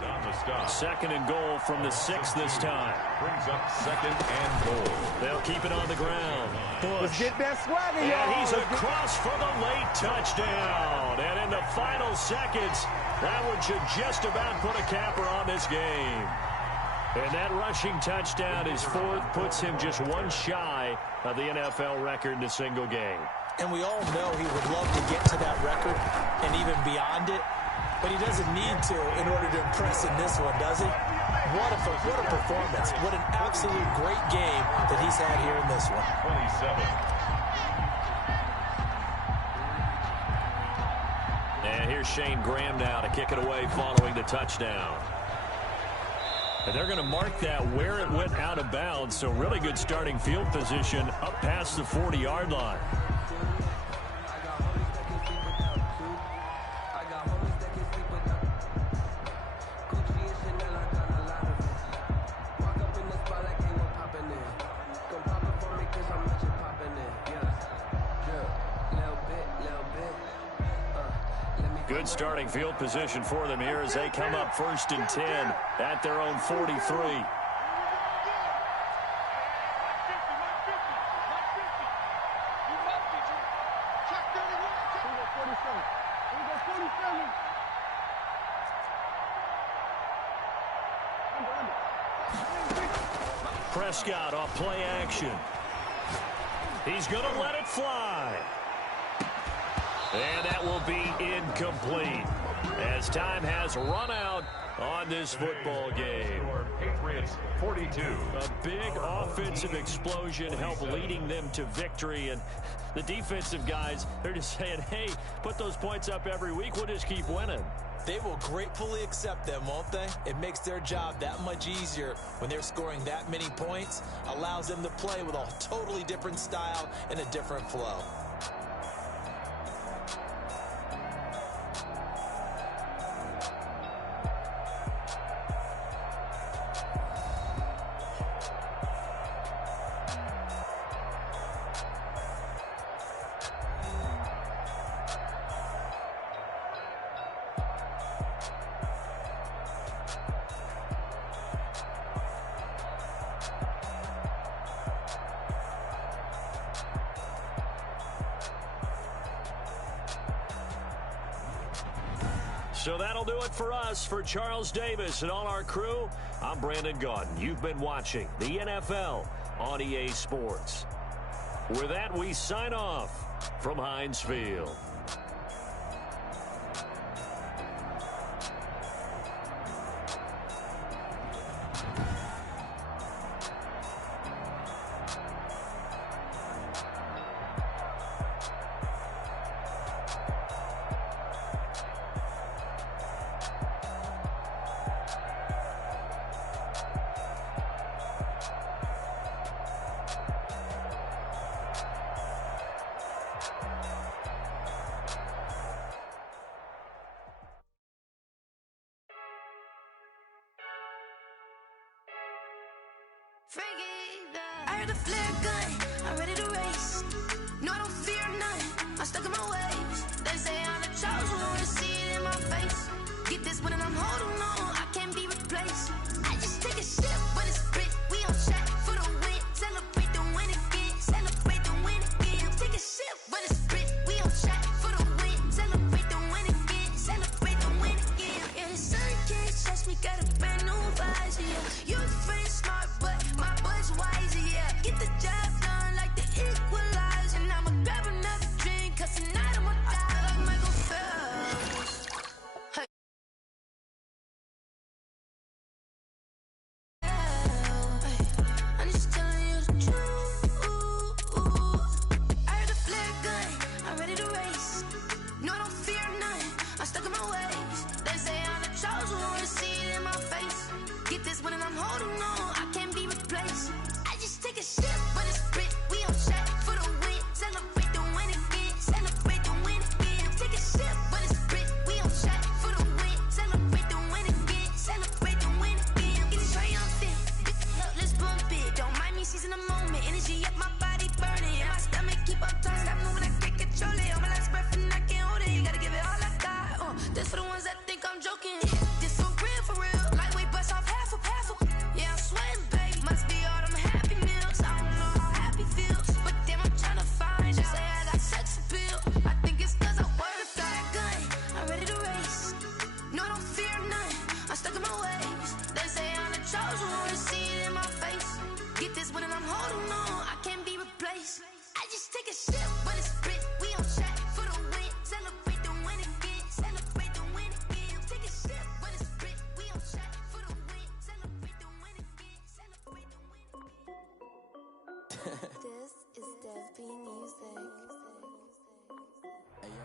Second and goal from the 6 this time. Brings up second and goal. They'll keep it on the ground. Bush. Let's get that swagger, y'all. And he's across for the late touchdown. And in the final seconds, that one should just about put a capper on this game. And that rushing touchdown is 4th, puts him just one shy of the NFL record in a single game. And we all know he would love to get to that record and even beyond it, but he doesn't need to in order to impress in this one, does he? What a performance. What an absolute great game that he's had here in this one. 27. And here's Shane Graham now to kick it away following the touchdown. And they're going to mark that where it went out of bounds, so really good starting field position up past the 40-yard line. Good starting field position for them here as they come up 1st and 10 at their own 43. Prescott off play action. He's going to let it fly. And that will be incomplete as time has run out on this football game. Patriots 42. A big offensive explosion helped leading them to victory. And the defensive guys, they're just saying, hey, put those points up every week. We'll just keep winning. They will gratefully accept them, won't they? It makes their job that much easier when they're scoring that many points. Allows them to play with a totally different style and a different flow. So that'll do it for us. For Charles Davis and all our crew, I'm Brandon Gaudin. You've been watching the NFL on EA Sports. With that, we sign off from Heinz Field. I heard a flare gun, I'm ready to race. No, I don't fear none, I'm stuck in my ways. They say I'm the chosen one, see it in my face. Get this one and I'm holding on, I can't be replaced. I just take a sip when it's split, we on track for the win. Celebrate the win again, celebrate the win again. Take a sip when it's split, we on track for the win. Celebrate the win again, celebrate the win again. Yeah, the sun can't touch me, got a brand new visor, yeah. You're friend smart, but my bud's wiser, yeah. Get the job done like the equalizer. And I'ma grab another drink, cause tonight I'ma die like Michael Phelps. Hey. I'm just telling you the truth. I heard a flare gun, I'm ready to race. No, I don't fear none, I'm stuck in my ways. They say I'm the chosen one, see it in my face. Get this one and I'm holding on, I can't be replaced. I just take a sip when it's split, we on track for the win. Celebrate the win again, celebrate the win again. Take a sip when it's split, we on track for the win. Celebrate the win again, celebrate the win again. Get it triumphant, let's bump it. Don't mind me seizing the moment, energy up my body burning. And my stomach keep up turning, stop moving, I can't control it. On my last breath and I can't hold it, you gotta give it all I got. This for the ones that think I'm joking. This for real, lightweight bust off half a. Yeah, I'm sweating, babe. Must be all them happy meals. I don't know how happy feels, but damn, I'm trying to find out. Say I got sex appeal. I think it's cause I wear a flat gun. I'm ready to race. No, I don't fear none. I'm stuck in my ways. They say I'm the chosen one, see it in my face. Get this one and I'm holding on, I can't be replaced. I just take a sip when it's split. We on track for the win. Celebrate the win again. Celebrate the win again. Take a sip when it's split. We on track for the win. Celebrate the win again. Celebrate the win again. This is Dev B Music. Hey, yo.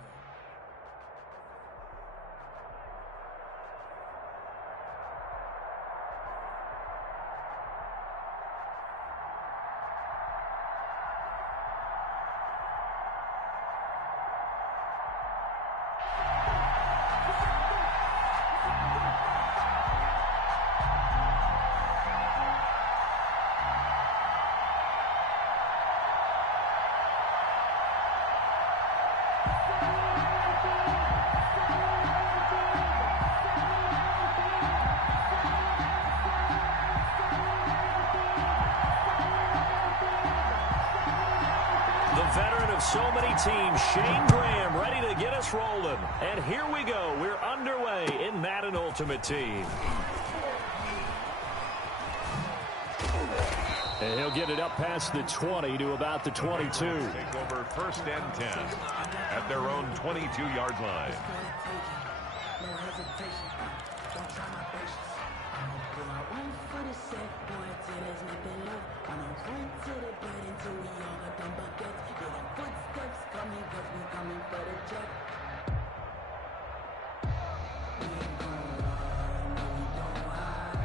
The veteran of so many teams, Shane Graham, ready to get us rolling. And here we go. We're underway in Madden Ultimate Team. And he'll get it up past the 20 to about the 22. Take over 1st and 10 at their own 22-yard line. No hesitation, don't try my patience. I'ma pull out one for the set, boy, till there's nothing left. I'ma run to the bed until we all got them buckets. Yeah, them footsteps coming, cause we coming for the check. We ain't gon' run, no, we don't hide.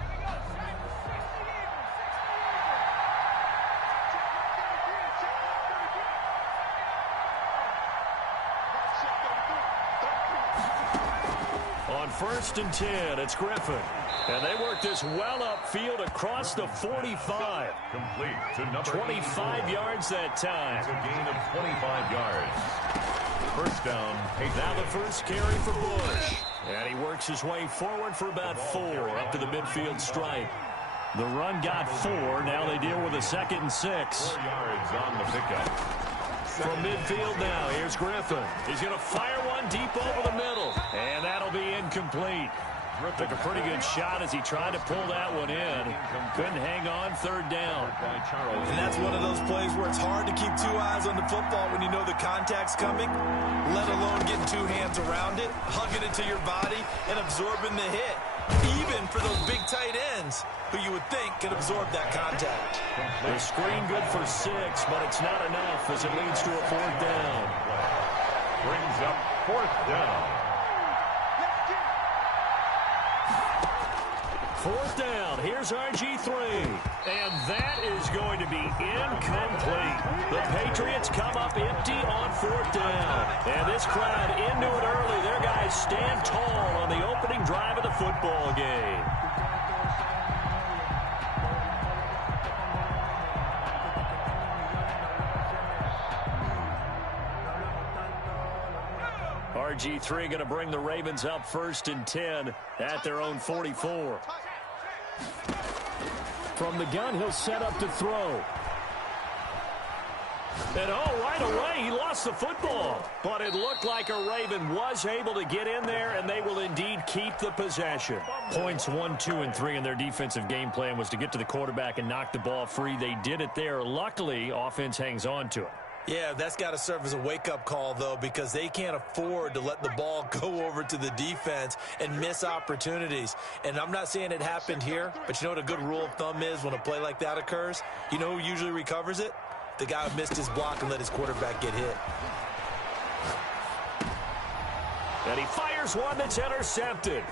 On 1st and 10, it's Griffin. And they work this well upfield across the 45. Complete to number 25 yards that time. It's a gain of 25 yards. First down, Patriots. Now the first carry for Bush. And he works his way forward for about 4 up to the midfield stripe. The run got 4. Now they deal with a 2nd and 6. 4 yards on the pickup. From midfield now, here's Griffin. He's going to fire one deep over the middle. And that'll be incomplete. Took a pretty good shot as he tried to pull that one in. Couldn't hang on, 3rd down. And that's one of those plays where it's hard to keep 2 eyes on the football when you know the contact's coming, let alone getting 2 hands around it, hugging it to your body, and absorbing the hit. Even for those big tight ends who you would think could absorb that contact. The screen good for 6, but it's not enough as it leads to a 4th down. Brings up 4th down. 4th down, here's RG3. And that is going to be incomplete. The Patriots come up empty on 4th down. And this crowd into it early. Their guys stand tall on the opening drive of the football game. RG3 going to bring the Ravens up 1st and 10 at their own 44. From the gun, he'll set up to throw. And right away, he lost the football. But it looked like a Raven was able to get in there, and they will indeed keep the possession. Points 1, 2, and 3 in their defensive game plan was to get to the quarterback and knock the ball free. They did it there. Luckily, offense hangs on to it. Yeah, that's got to serve as a wake-up call, though, because they can't afford to let the ball go over to the defense and miss opportunities. And I'm not saying it happened here, but you know what a good rule of thumb is when a play like that occurs? You know who usually recovers it? The guy who missed his block and let his quarterback get hit. And he fires one that's intercepted.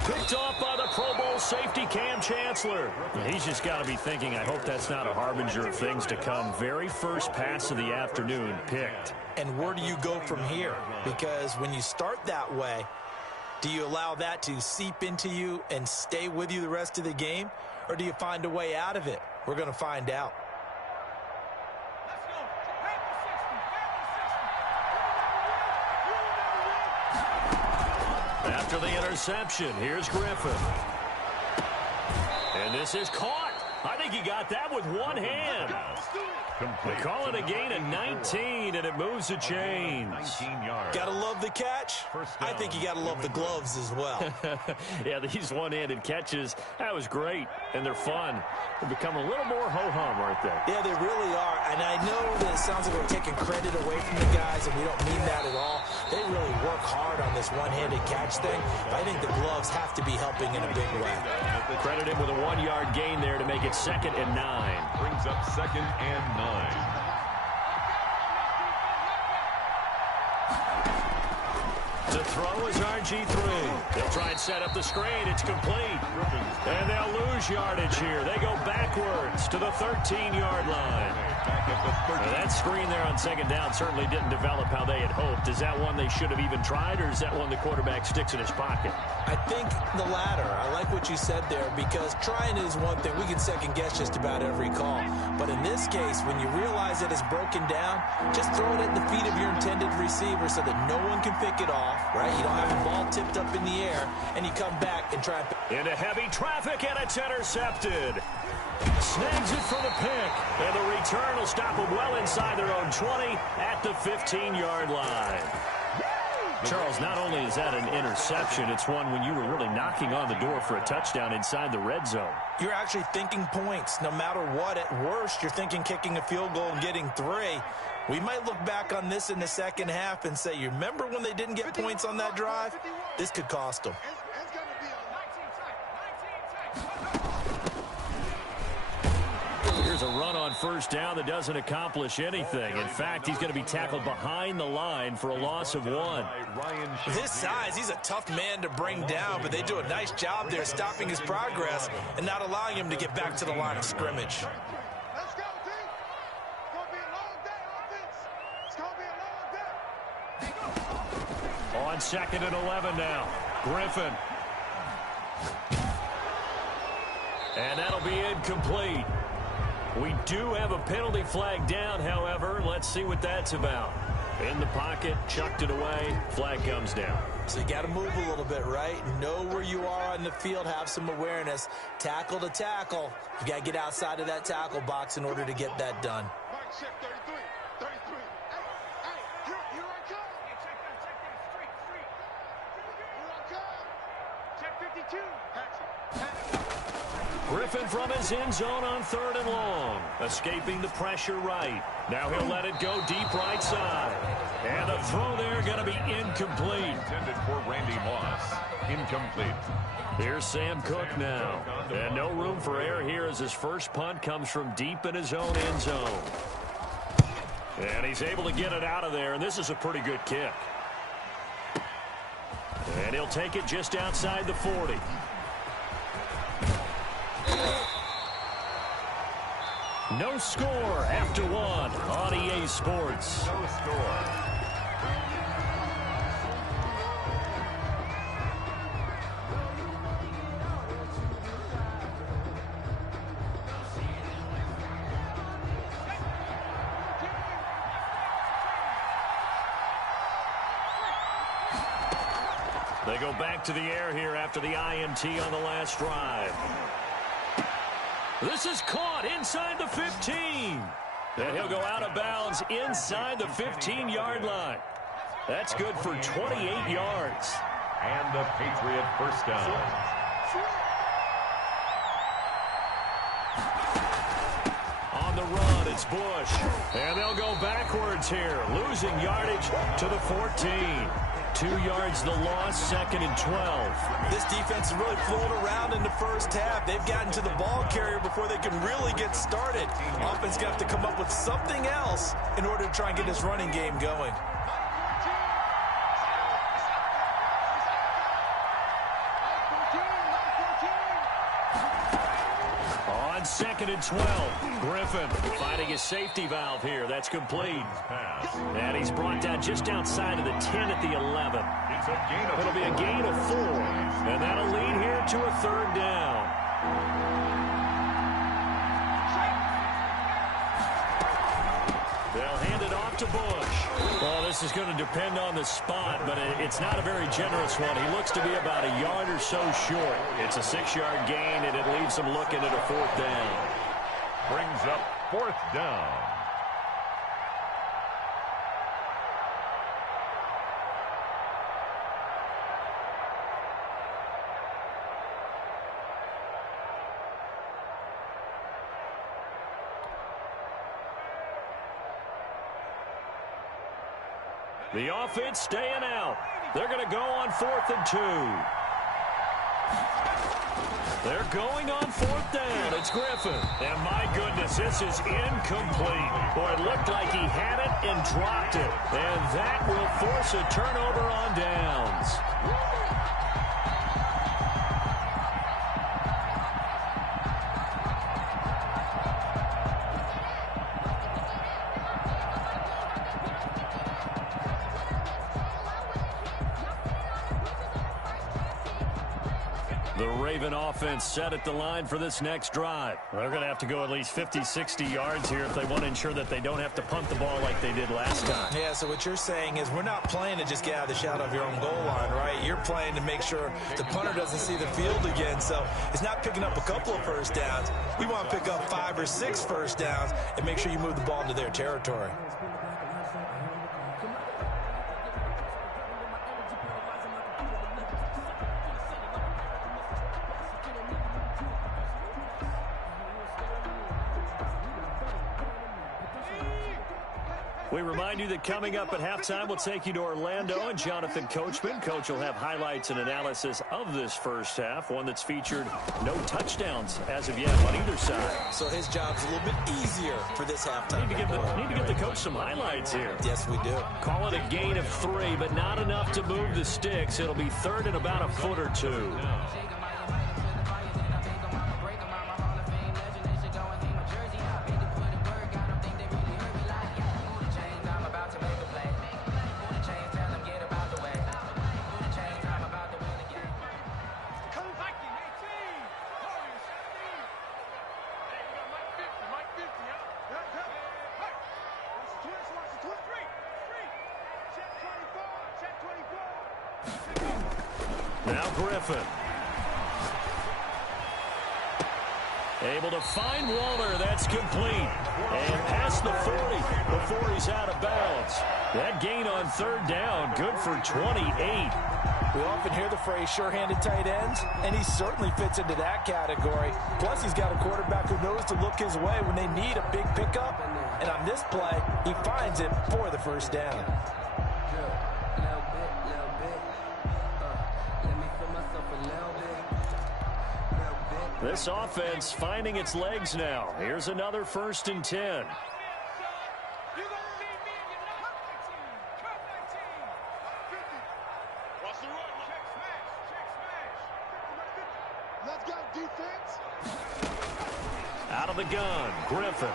Picked off by the Pro Bowl safety Cam Chancellor. He's just got to be thinking, I hope that's not a harbinger of things to come. Very first pass of the afternoon picked. And where do you go from here? Because when you start that way, do you allow that to seep into you and stay with you the rest of the game? Or do you find a way out of it? We're going to find out. After the interception, here's Griffin. And this is caught. I think he got that with one hand. They call it a gain of 19, and it moves the chains. Got to love the catch. I think you got to love the gloves as well. Yeah, these one-handed catches, that was great, and they're fun. They become a little more ho-hum, aren't they? Yeah, they really are. And I know that it sounds like we're taking credit away from the guys, and we don't mean that at all. They really work hard on this one-handed catch thing, but I think the gloves have to be helping in a big way. Credit him with a 1-yard gain there to make it 2nd and 9. Brings up 2nd and 9. To throw is RG3. They'll try and set up the screen. It's complete. And they'll lose yardage here. They go backwards to the 13-yard line. That screen there on 2nd down certainly didn't develop how they had hoped. Is that one they should have even tried, or is that one the quarterback sticks in his pocket? I think the latter. I like what you said there, because trying is one thing. We can second-guess just about every call. But in this case, when you realize that it's broken down, just throw it at the feet of your intended receiver so that no one can pick it off, right? You don't have the ball tipped up in the air, and you come back and try and... Into heavy traffic, and it's intercepted. Snags it for the pick, and the return will stop them well inside their own 20 at the 15-yard line. Charles, not only is that an interception, it's one when you were really knocking on the door for a touchdown inside the red zone. You're actually thinking points. No matter what, at worst, you're thinking kicking a field goal and getting 3. We might look back on this in the second half and say, you remember when they didn't get points on that drive? This could cost them. Here's a run on 1st down that doesn't accomplish anything. In fact, he's going to be tackled behind the line for a loss of 1. With his size, he's a tough man to bring down, but they do a nice job there stopping his progress and not allowing him to get back to the line of scrimmage. Let's go, team. It's going to be a long day, offense. It's going to be a long day. On 2nd and 11 now. Griffin. And that'll be incomplete. We do have a penalty flag down, however. Let's see what that's about. In the pocket, chucked it away, flag comes down. So you got to move a little bit, right? Know where you are on the field, have some awareness. Tackle to tackle. You got to get outside of that tackle box in order to get that done. Check 33, 33. Hey, here I come. Check that street. Here I come. Check 52. Griffin from his end zone on 3rd and long. Escaping the pressure right. Now he'll let it go deep right side. And the throw there going to be incomplete. Intended for Randy Moss. Incomplete. Here's Sam Cook now. And no room for error here as his first punt comes from deep in his own end zone. And he's able to get it out of there, and this is a pretty good kick. And he'll take it just outside the 40. No score after 1 on EA Sports. No score. They go back to the air here after the INT on the last drive. This is caught inside the 15. And he'll go out of bounds inside the 15-yard line. That's good for 28 yards. And the Patriot first down. On the run, it's Bush. And they'll go backwards here, losing yardage to the 14. 2 yards the loss, 2nd and 12. This defense is really flown around in the first half. They've gotten to the ball carrier before they can really get started. Offense got to come up with something else in order to try and get this running game going. On 2nd and 12, Griffin finding his safety valve here. That's complete. And he's brought down just outside of the 10 at the 11. It'll be a gain of 4. And that'll lead here to a 3rd down. They'll hand it off to Bush. Well, this is going to depend on the spot, but it's not a very generous one. He looks to be about a yard or so short. It's a 6-yard gain, and it leaves him looking at a 4th down. Brings up 4th down. The offense staying out. They're going to go on 4th and 2. They're going on 4th down. It's Griffin. And my goodness, this is incomplete. Boy, it looked like he had it and dropped it. And that will force a turnover on downs. The Raven offense set at the line for this next drive. They're going to have to go at least 50, 60 yards here if they want to ensure that they don't have to punt the ball like they did last time. Yeah, so what you're saying is we're not playing to just get out of the shadow of your own goal line, right? You're playing to make sure the punter doesn't see the field again. So it's not picking up a couple of first downs. We want to pick up 5 or 6 first downs and make sure you move the ball into their territory. We remind you that coming up at halftime, we'll take you to Orlando and Jonathan Coachman. Coach will have highlights and analysis of this first half, one that's featured no touchdowns as of yet on either side. So his job's a little bit easier for this halftime. Need to give the coach some highlights here. Yes, we do. Call it a gain of 3, but not enough to move the sticks. It'll be 3rd and about a foot or 2. Now Griffin. Able to find Waller. That's complete. And past the 40 before he's out of bounds. That gain on 3rd down, good for 28. We often hear the phrase sure-handed tight ends, and he certainly fits into that category. Plus, he's got a quarterback who knows to look his way when they need a big pickup. And on this play, he finds it for the first down. This offense finding its legs now. Here's another 1st and 10. Out of the gun, Griffin.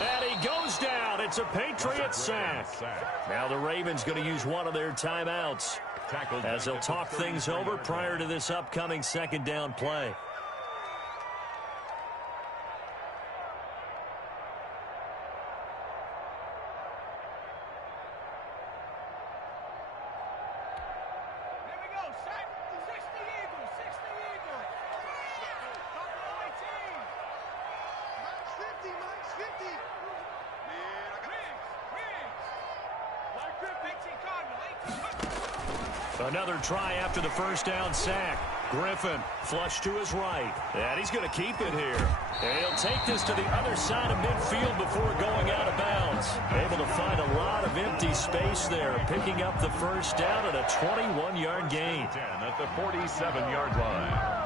And he goes down. It's a Patriot sack. Now the Ravens going to use one of their timeouts as they'll talk things over prior to this upcoming 2nd down play. Another try after the first down sack. Griffin flush to his right. And he's going to keep it here. And he'll take this to the other side of midfield before going out of bounds. Able to find a lot of empty space there, picking up the first down at a 21-yard gain. 10 at the 47-yard line.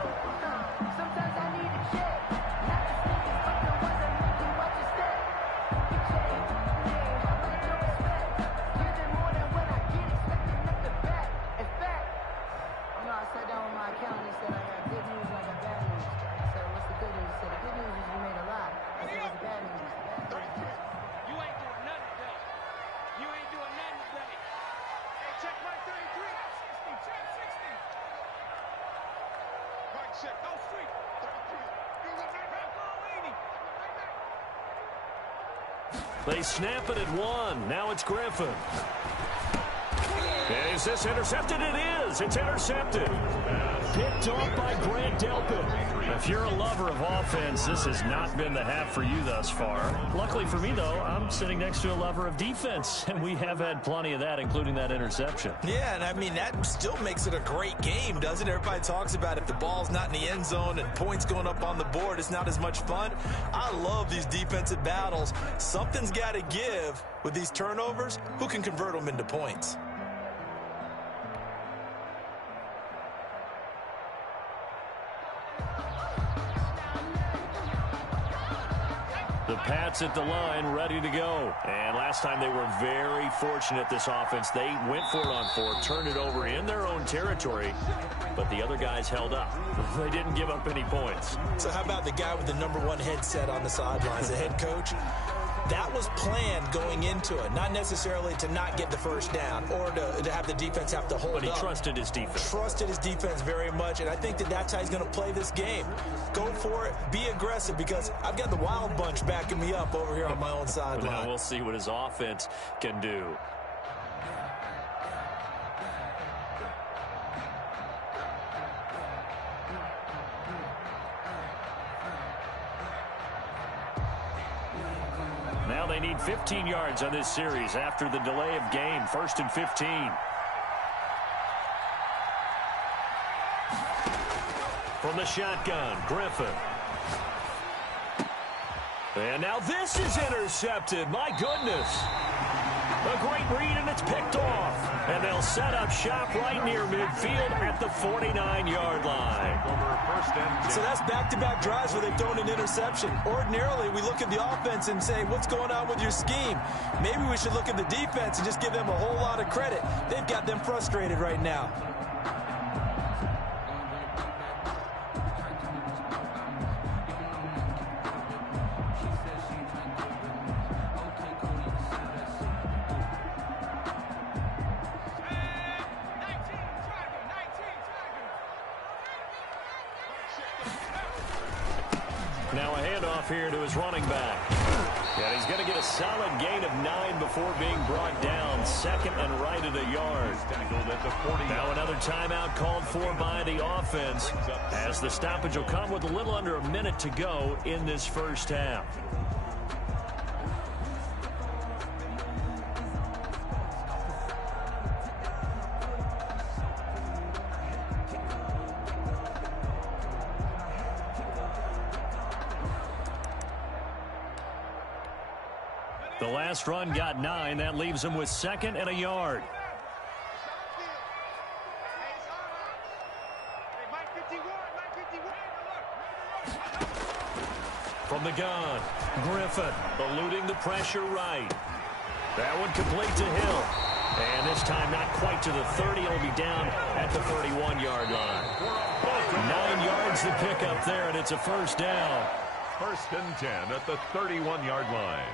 They snap it at one. Now it's Griffin. And is this intercepted? It is. It's intercepted. Picked off by Grant Delpit. If you're a lover of offense, this has not been the half for you thus far. Luckily for me, though, I'm sitting next to a lover of defense, and we have had plenty of that, including that interception. Yeah, and I mean, that still makes it a great game, doesn't it? Everybody talks about if the ball's not in the end zone and points going up on the board, it's not as much fun. I love these defensive battles. Something's got to give with these turnovers. Who can convert them into points? The Pats at the line, ready to go. And last time they were very fortunate, this offense. They went for it on fourth, turned it over in their own territory, but the other guys held up. They didn't give up any points. So how about the guy with the #1 headset on the sidelines, the head coach? That was planned going into it, not necessarily to not get the first down or to have the defense have to hold up. But he trusted his defense. Trusted his defense very much, and I think that's how he's going to play this game. Go for it. Be aggressive, because I've got the Wild Bunch backing me up over here on my own sideline. Now we'll see what his offense can do. Now they need 15 yards on this series after the delay of game. 1st and 15. From the shotgun, Griffin. And now this is intercepted. My goodness. A great read, and it's picked off. And they'll set up shop right near midfield at the 49-yard line. So that's back-to-back drives where they've thrown an interception. Ordinarily, we look at the offense and say, what's going on with your scheme? Maybe we should look at the defense and just give them a whole lot of credit. They've got them frustrated right now. Now a handoff here to his running back. And he's going to get a solid gain of 9 before being brought down. Second and right at a yard. Now another timeout called for by the offense, as the stoppage will come with a little under a minute to go in this first half. The last run got 9. That leaves him with 2nd and a yard. From the gun, Griffin eluding the pressure right. That one complete to Hill. And this time not quite to the 30. It'll be down at the 31-yard line. 9 yards to pick up there, and it's a first down. 1st and 10 at the 31-yard line.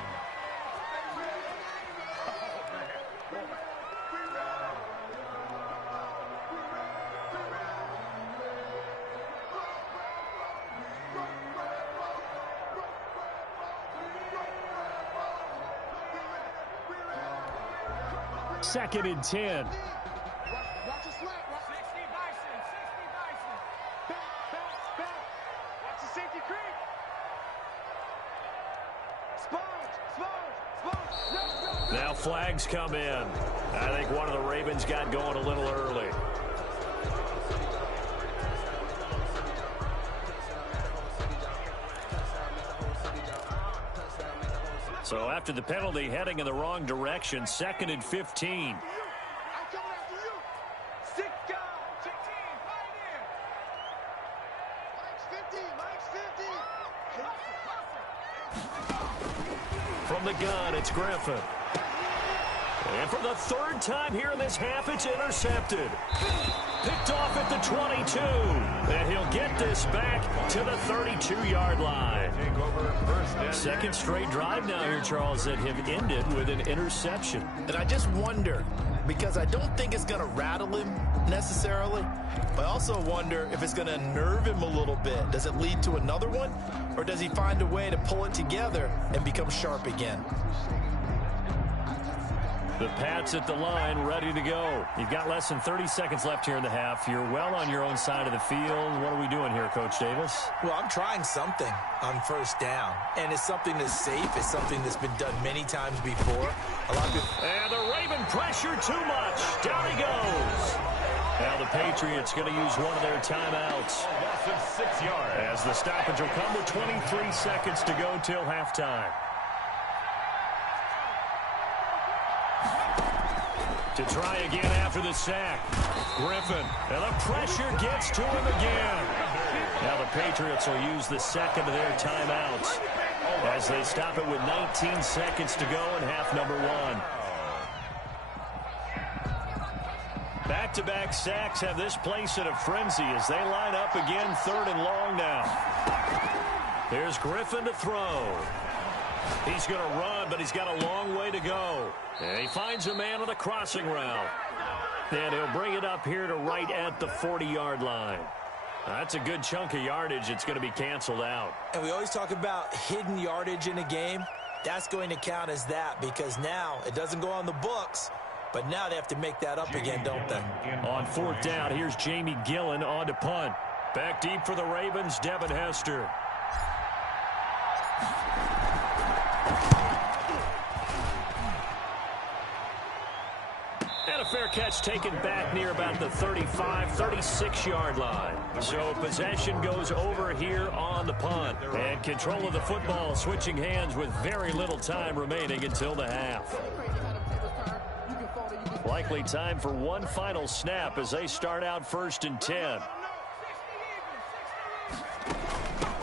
Second and 10. Spot Now flags come in. I think one of the Ravens got going a little early. So after the penalty, heading in the wrong direction, 2nd and 15. From the gun, it's Griffin. And for the 3rd time here in this half, it's intercepted. Picked off at the 22. And he'll get this back to the 32-yard line. 2nd straight drive now here, Charles, that have ended with an interception. And I just wonder, because I don't think it's going to rattle him necessarily, but I also wonder if it's going to unnerve him a little bit. Does it lead to another one? Or does he find a way to pull it together and become sharp again? The Pats at the line, ready to go. You've got less than 30 seconds left here in the half. You're well on your own side of the field. What are we doing here, Coach Davis? Well, I'm trying something on 1st down, and it's something that's safe. It's something that's been done many times before. A lot of people... And the Raven pressure too much. Down he goes. Now the Patriots going to use one of their timeouts. Loss of 6 yards. As the stoppage will come with 23 seconds to go till halftime. To try again after the sack. Griffin. And the pressure gets to him again. Now the Patriots will use the 2nd of their timeouts as they stop it with 19 seconds to go in half number 1. Back-to-back sacks have this place in a frenzy as they line up again 3rd and long now. Here's Griffin to throw. He's going to run, but he's got a long way to go. And he finds a man on the crossing route. And he'll bring it up here to right at the 40-yard line. That's a good chunk of yardage. It's going to be canceled out. And we always talk about hidden yardage in a game. That's going to count as that because now it doesn't go on the books, but now they have to make that up again, don't they? On 4th down, here's Jamie Gillen on to punt. Back deep for the Ravens, Devin Hester. And a fair catch taken back near about the 35, 36-yard line. So possession goes over here on the punt. And control of the football switching hands with very little time remaining until the half. Likely time for one final snap as they start out 1st and 10.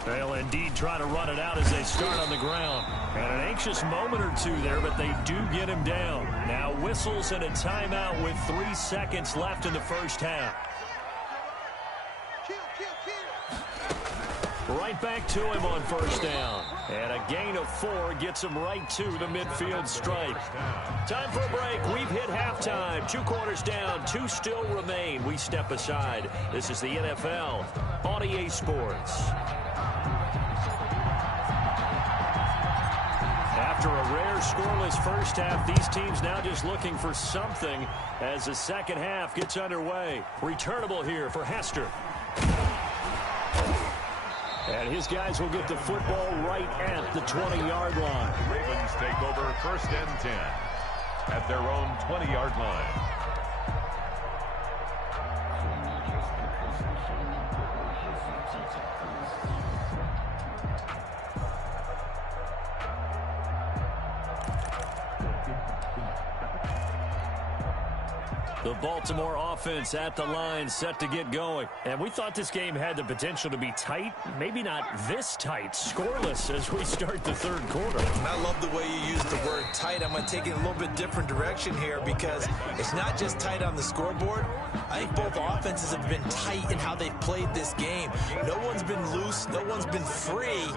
They'll indeed try to run it out as they start on the ground. And an anxious moment or two there, but they do get him down. Now whistles and a timeout with 3 seconds left in the 1st half. Right back to him on 1st down. And a gain of 4 gets him right to the midfield stripe. Time for a break. We've hit halftime. 2 quarters down. 2 still remain. We step aside. This is the NFL on EA Sports. After a rare scoreless 1st half, these teams now just looking for something as the 2nd half gets underway. Returnable here for Hester. And his guys will get the football right at the 20-yard line. Ravens take over 1st and 10 at their own 20-yard line. The Baltimore offense at the line set to get going. And we thought this game had the potential to be tight. Maybe not this tight. Scoreless as we start the 3rd quarter. And I love the way you use the word tight. I'm going to take it a little bit different direction here because it's not just tight on the scoreboard. I think both offenses have been tight in how they've played this game. No one's been loose. No one's been free.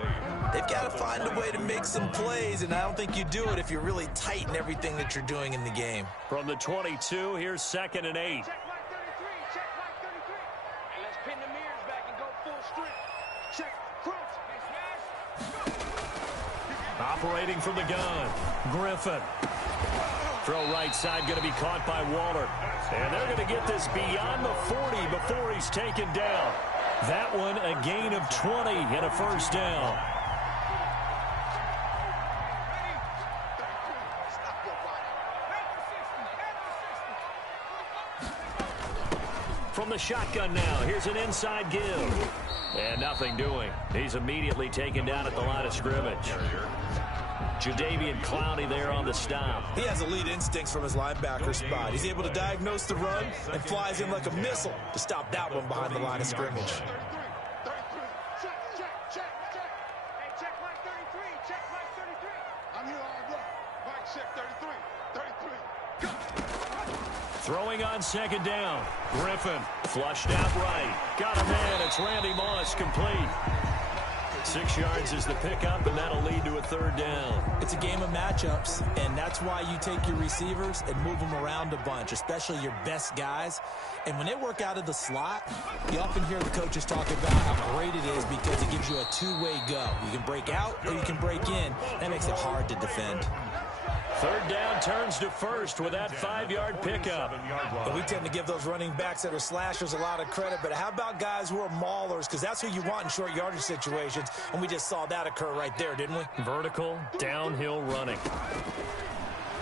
They've got to find a way to make some plays, and I don't think you do it if you're really tight in everything that you're doing in the game. From the 22, here's 2nd and 8. Check like 33, check like 33. And let's pin the mirrors back and go full strip. Check, crunch, smash. Operating from the gun, Griffin. Throw right side going to be caught by Waller. And they're going to get this beyond the 40 before he's taken down. That one a gain of 20 and a 1st down. From the shotgun now, here's an inside give. And nothing doing. He's immediately taken down at the line of scrimmage. Jadeveon Clowney there on the stop. He has elite instincts from his linebacker spot. He's able to diagnose the run and flies in like a missile to stop that one behind the line of scrimmage. Throwing on second down. Griffin flushed out right. Got a man. It's Randy Moss, complete. 6 yards is the pickup, and that'll lead to a third down. It's a game of matchups, and that's why you take your receivers and move them around a bunch, especially your best guys. And when they work out of the slot, you often hear the coaches talk about how great it is because it gives you a two-way go. You can break out or you can break in. That makes it hard to defend. Third down turns to first with that 5-yard pickup. But we tend to give those running backs that are slashers a lot of credit, but how about guys who are maulers? Because that's who you want in short yardage situations, and we just saw that occur right there, didn't we? Vertical, downhill running.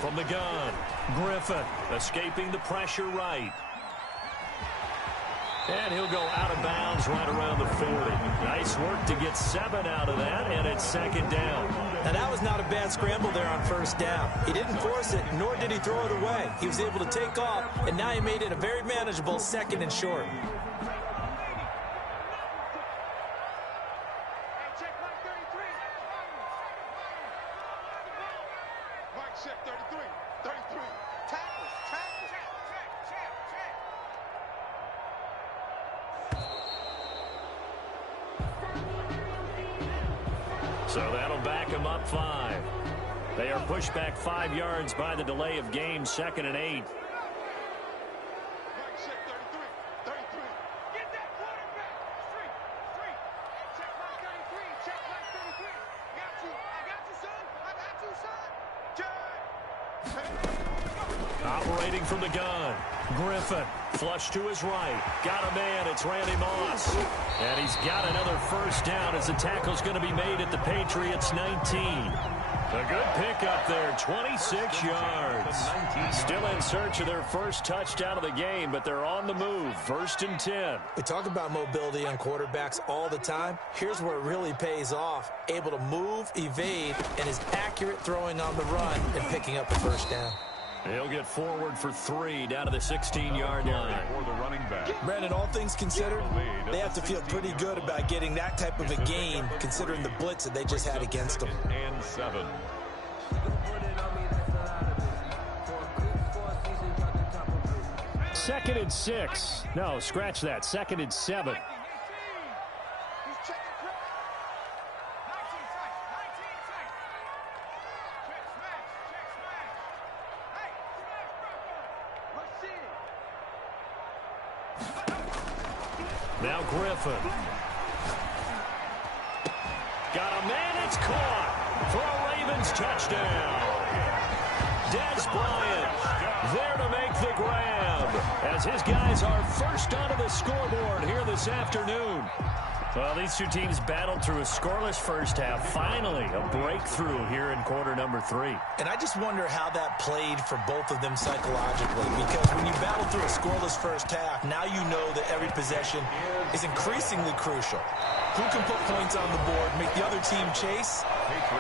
From the gun, Griffin escaping the pressure right. And he'll go out of bounds right around the 40. Nice work to get 7 out of that, and it's second down. Now, that was not a bad scramble there on first down. He didn't force it, nor did he throw it away. He was able to take off, and now he made it a very manageable second and short. So that'll back him up 5. They are pushed back 5 yards by the delay of game, 2nd and 8. Operating from the gun, Griffin, flush to his right. Got a man, it's Randy Moss. And he's got another first down as the tackle's going to be made at the Patriots' 19. A good pickup there, 26 yards. Still in search of their first touchdown of the game, but they're on the move, 1st and 10. We talk about mobility on quarterbacks all the time. Here's where it really pays off. Able to move, evade, and is accurate throwing on the run and picking up the first down. He'll get forward for 3 down to the 16-yard line. Brandon, all things considered, they have to feel pretty good about getting that type of a game, considering the blitz that they just had against them. And 7. Second and 6. No, scratch that. 2nd and 7. Now Griffin. Got a man, it's caught for a Ravens touchdown. Dez Bryant there to make the grab as his guys are first onto the scoreboard here this afternoon. Well, these two teams battled through a scoreless first half. Finally, a breakthrough here in quarter number 3. And I just wonder how that played for both of them psychologically, because when you battle through a scoreless first half, now you know that every possession is increasingly crucial. Who can put points on the board, make the other team chase,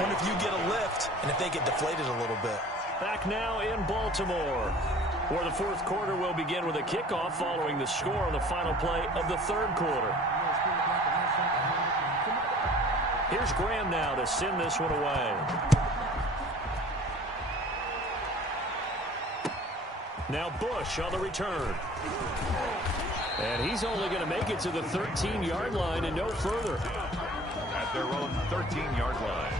and if you get a lift, and if they get deflated a little bit. Back now in Baltimore, where the 4th quarter will begin with a kickoff following the score on the final play of the 3rd quarter. Here's Graham now to send this one away. Now Bush on the return. And he's only going to make it to the 13-yard line and no further. At their own 13-yard line.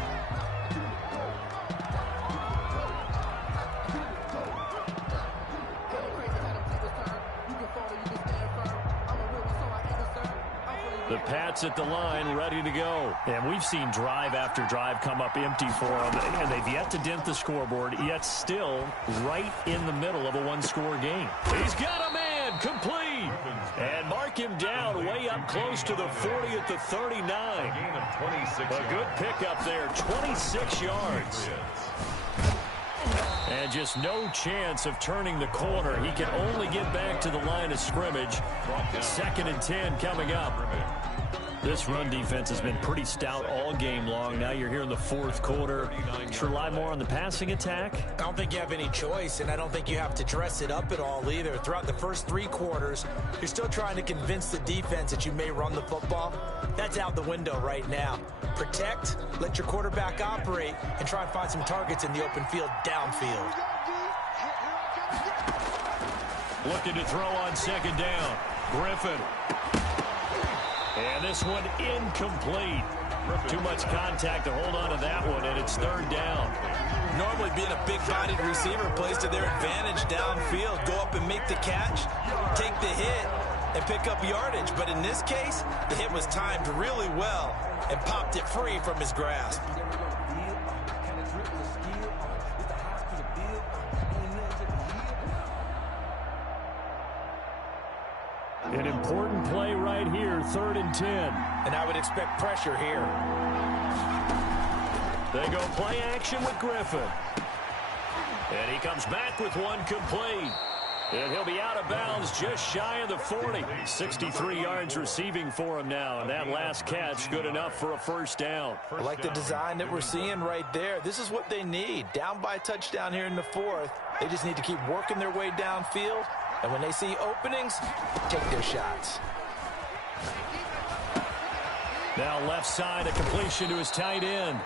The Pats at the line, ready to go. And we've seen drive after drive come up empty for them, and they've yet to dent the scoreboard, yet still right in the middle of a one-score game. He's got a man, complete. And mark him down way up close to the 40 at the 39. A good pickup there, 26 yards. And just no chance of turning the corner. He can only get back to the line of scrimmage. 2nd and 10 coming up. This run defense has been pretty stout all game long. Now you're here in the 4th quarter. To rely more on the passing attack? I don't think you have any choice, and I don't think you have to dress it up at all either. Throughout the first 3 quarters, you're still trying to convince the defense that you may run the football. That's out the window right now. Protect, let your quarterback operate, and try and find some targets in the open field downfield. Looking to throw on 2nd down. Griffin. And this one incomplete. Too much contact to hold on to that one, and it's 3rd down. Normally being a big-bodied receiver plays to their advantage downfield. Go up and make the catch, take the hit, and pick up yardage. But in this case, the hit was timed really well and popped it free from his grasp. An important play right here, 3rd and 10. And I would expect pressure here. They go play action with Griffin. And he comes back with one complete. And he'll be out of bounds just shy of the 40. 63 yards receiving for him now. And that last catch good enough for a 1st down. I like the design that we're seeing right there. This is what they need. Down by a touchdown here in the 4th. They just need to keep working their way downfield. And when they see openings, take their shots. Now left side, a completion to his tight end.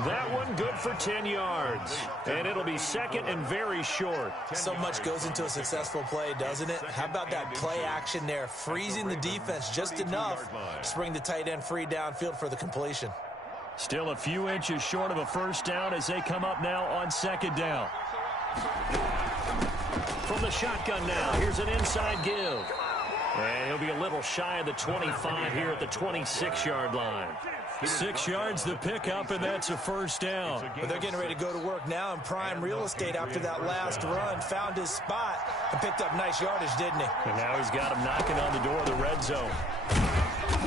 That one good for 10 yards. And it'll be 2nd and very short. So much goes into a successful play, doesn't it? How about that play action there? Freezing the defense just enough to bring the tight end free downfield for the completion. Still a few inches short of a 1st down as they come up now on 2nd down. From the shotgun now, here's an inside give. And he'll be a little shy of the 25 here at the 26-yard line. 6 yards the pickup, and that's a 1st down. But they're getting ready to go to work now in prime real estate after that last run. Found his spot and picked up nice yardage, didn't he? And now he's got him knocking on the door of the red zone.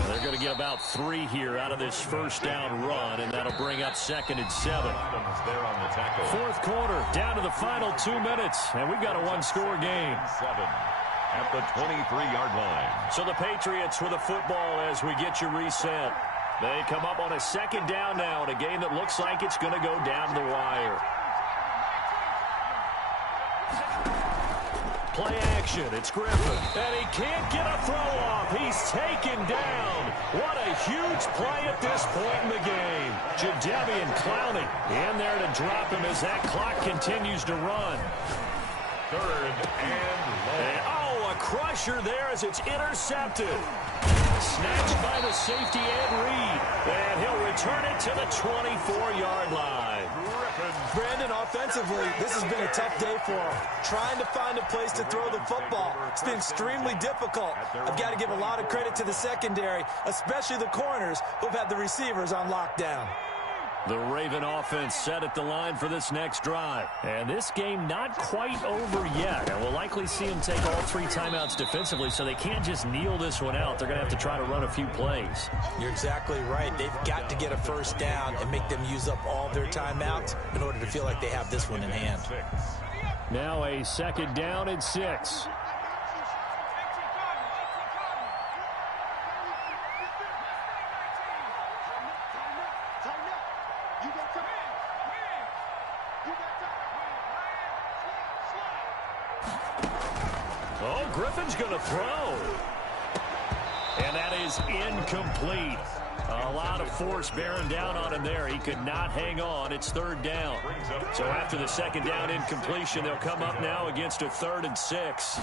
They're going to get about 3 here out of this 1st down run, and that'll bring up 2nd and 7. 4th quarter, down to the final 2 minutes, and we've got a 1-score game. 7 at the 23-yard line. So the Patriots with the football as we get you reset. They come up on a 2nd down now in a game that looks like it's going to go down to the wire. Play action, it's Griffin, and he can't get a throw off. He's taken down. What a huge play at this point in the game. Jadeveon Clowney in there to drop him as that clock continues to run. 3rd and long. Oh, a crusher there as it's intercepted. Snatched by the safety Ed Reed, and he'll return it to the 24-yard line. Brandon, offensively, this has been a tough day for him. Trying to find a place to throw the football. It's been extremely difficult. I've got to give a lot of credit to the secondary, especially the corners who've had the receivers on lockdown. The Raven offense set at the line for this next drive. And this game not quite over yet. And we'll likely see them take all 3 timeouts defensively, so they can't just kneel this one out. They're going to have to try to run a few plays. You're exactly right. They've got to get a 1st down and make them use up all their timeouts in order to feel like they have this one in hand. Now a 2nd down and 6. Oh, Griffin's going to throw. And that is incomplete. A lot of force bearing down on him there. He could not hang on. It's 3rd down. So after the 2nd down incompletion, they'll come up now against a 3rd and 6.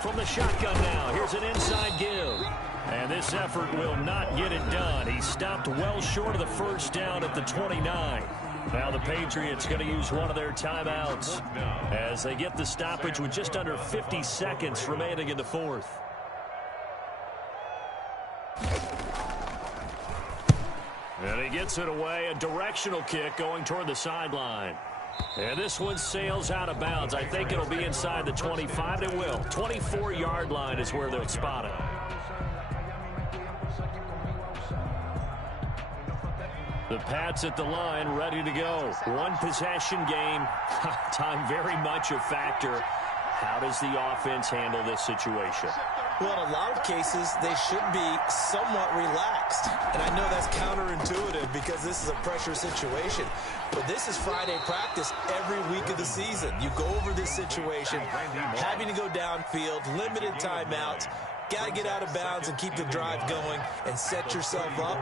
From the shotgun now, here's an inside give. And this effort will not get it done. He stopped well short of the 1st down at the 29. Now the Patriots going to use one of their timeouts as they get the stoppage with just under 50 seconds remaining in the 4th. And he gets it away, a directional kick going toward the sideline. And this one sails out of bounds. I think it'll be inside the 25. It will. 24-yard line is where they'll spot it. The The Pats at the line, ready to go. One possession game. Time very much a factor. How does the offense handle this situation? Well, in a lot of cases, they should be somewhat relaxed. And I know that's counterintuitive because this is a pressure situation. But this is Friday practice every week of the season. You go over this situation, having to go downfield, limited timeouts, got to get out of bounds and keep the drive going and set yourself up.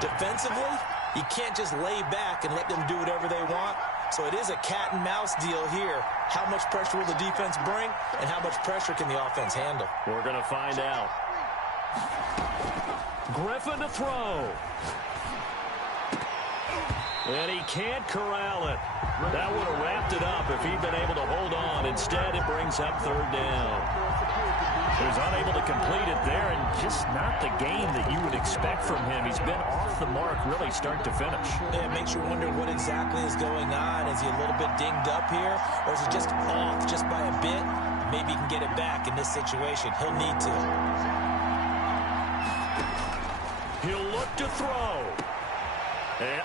Defensively, you can't just lay back and let them do whatever they want. So it is a cat and mouse deal here. How much pressure will the defense bring, and how much pressure can the offense handle? We're going to find out. Griffin to throw. And he can't corral it. That would have wrapped it up if he'd been able to hold on. Instead, it brings up third down. He was unable to complete it there, and just not the game that you would expect from him. He's been off the mark really start to finish. Yeah, it makes you wonder what exactly is going on. Is he a little bit dinged up here, or is he just off just by a bit? Maybe he can get it back in this situation. He'll need to. He'll look to throw. And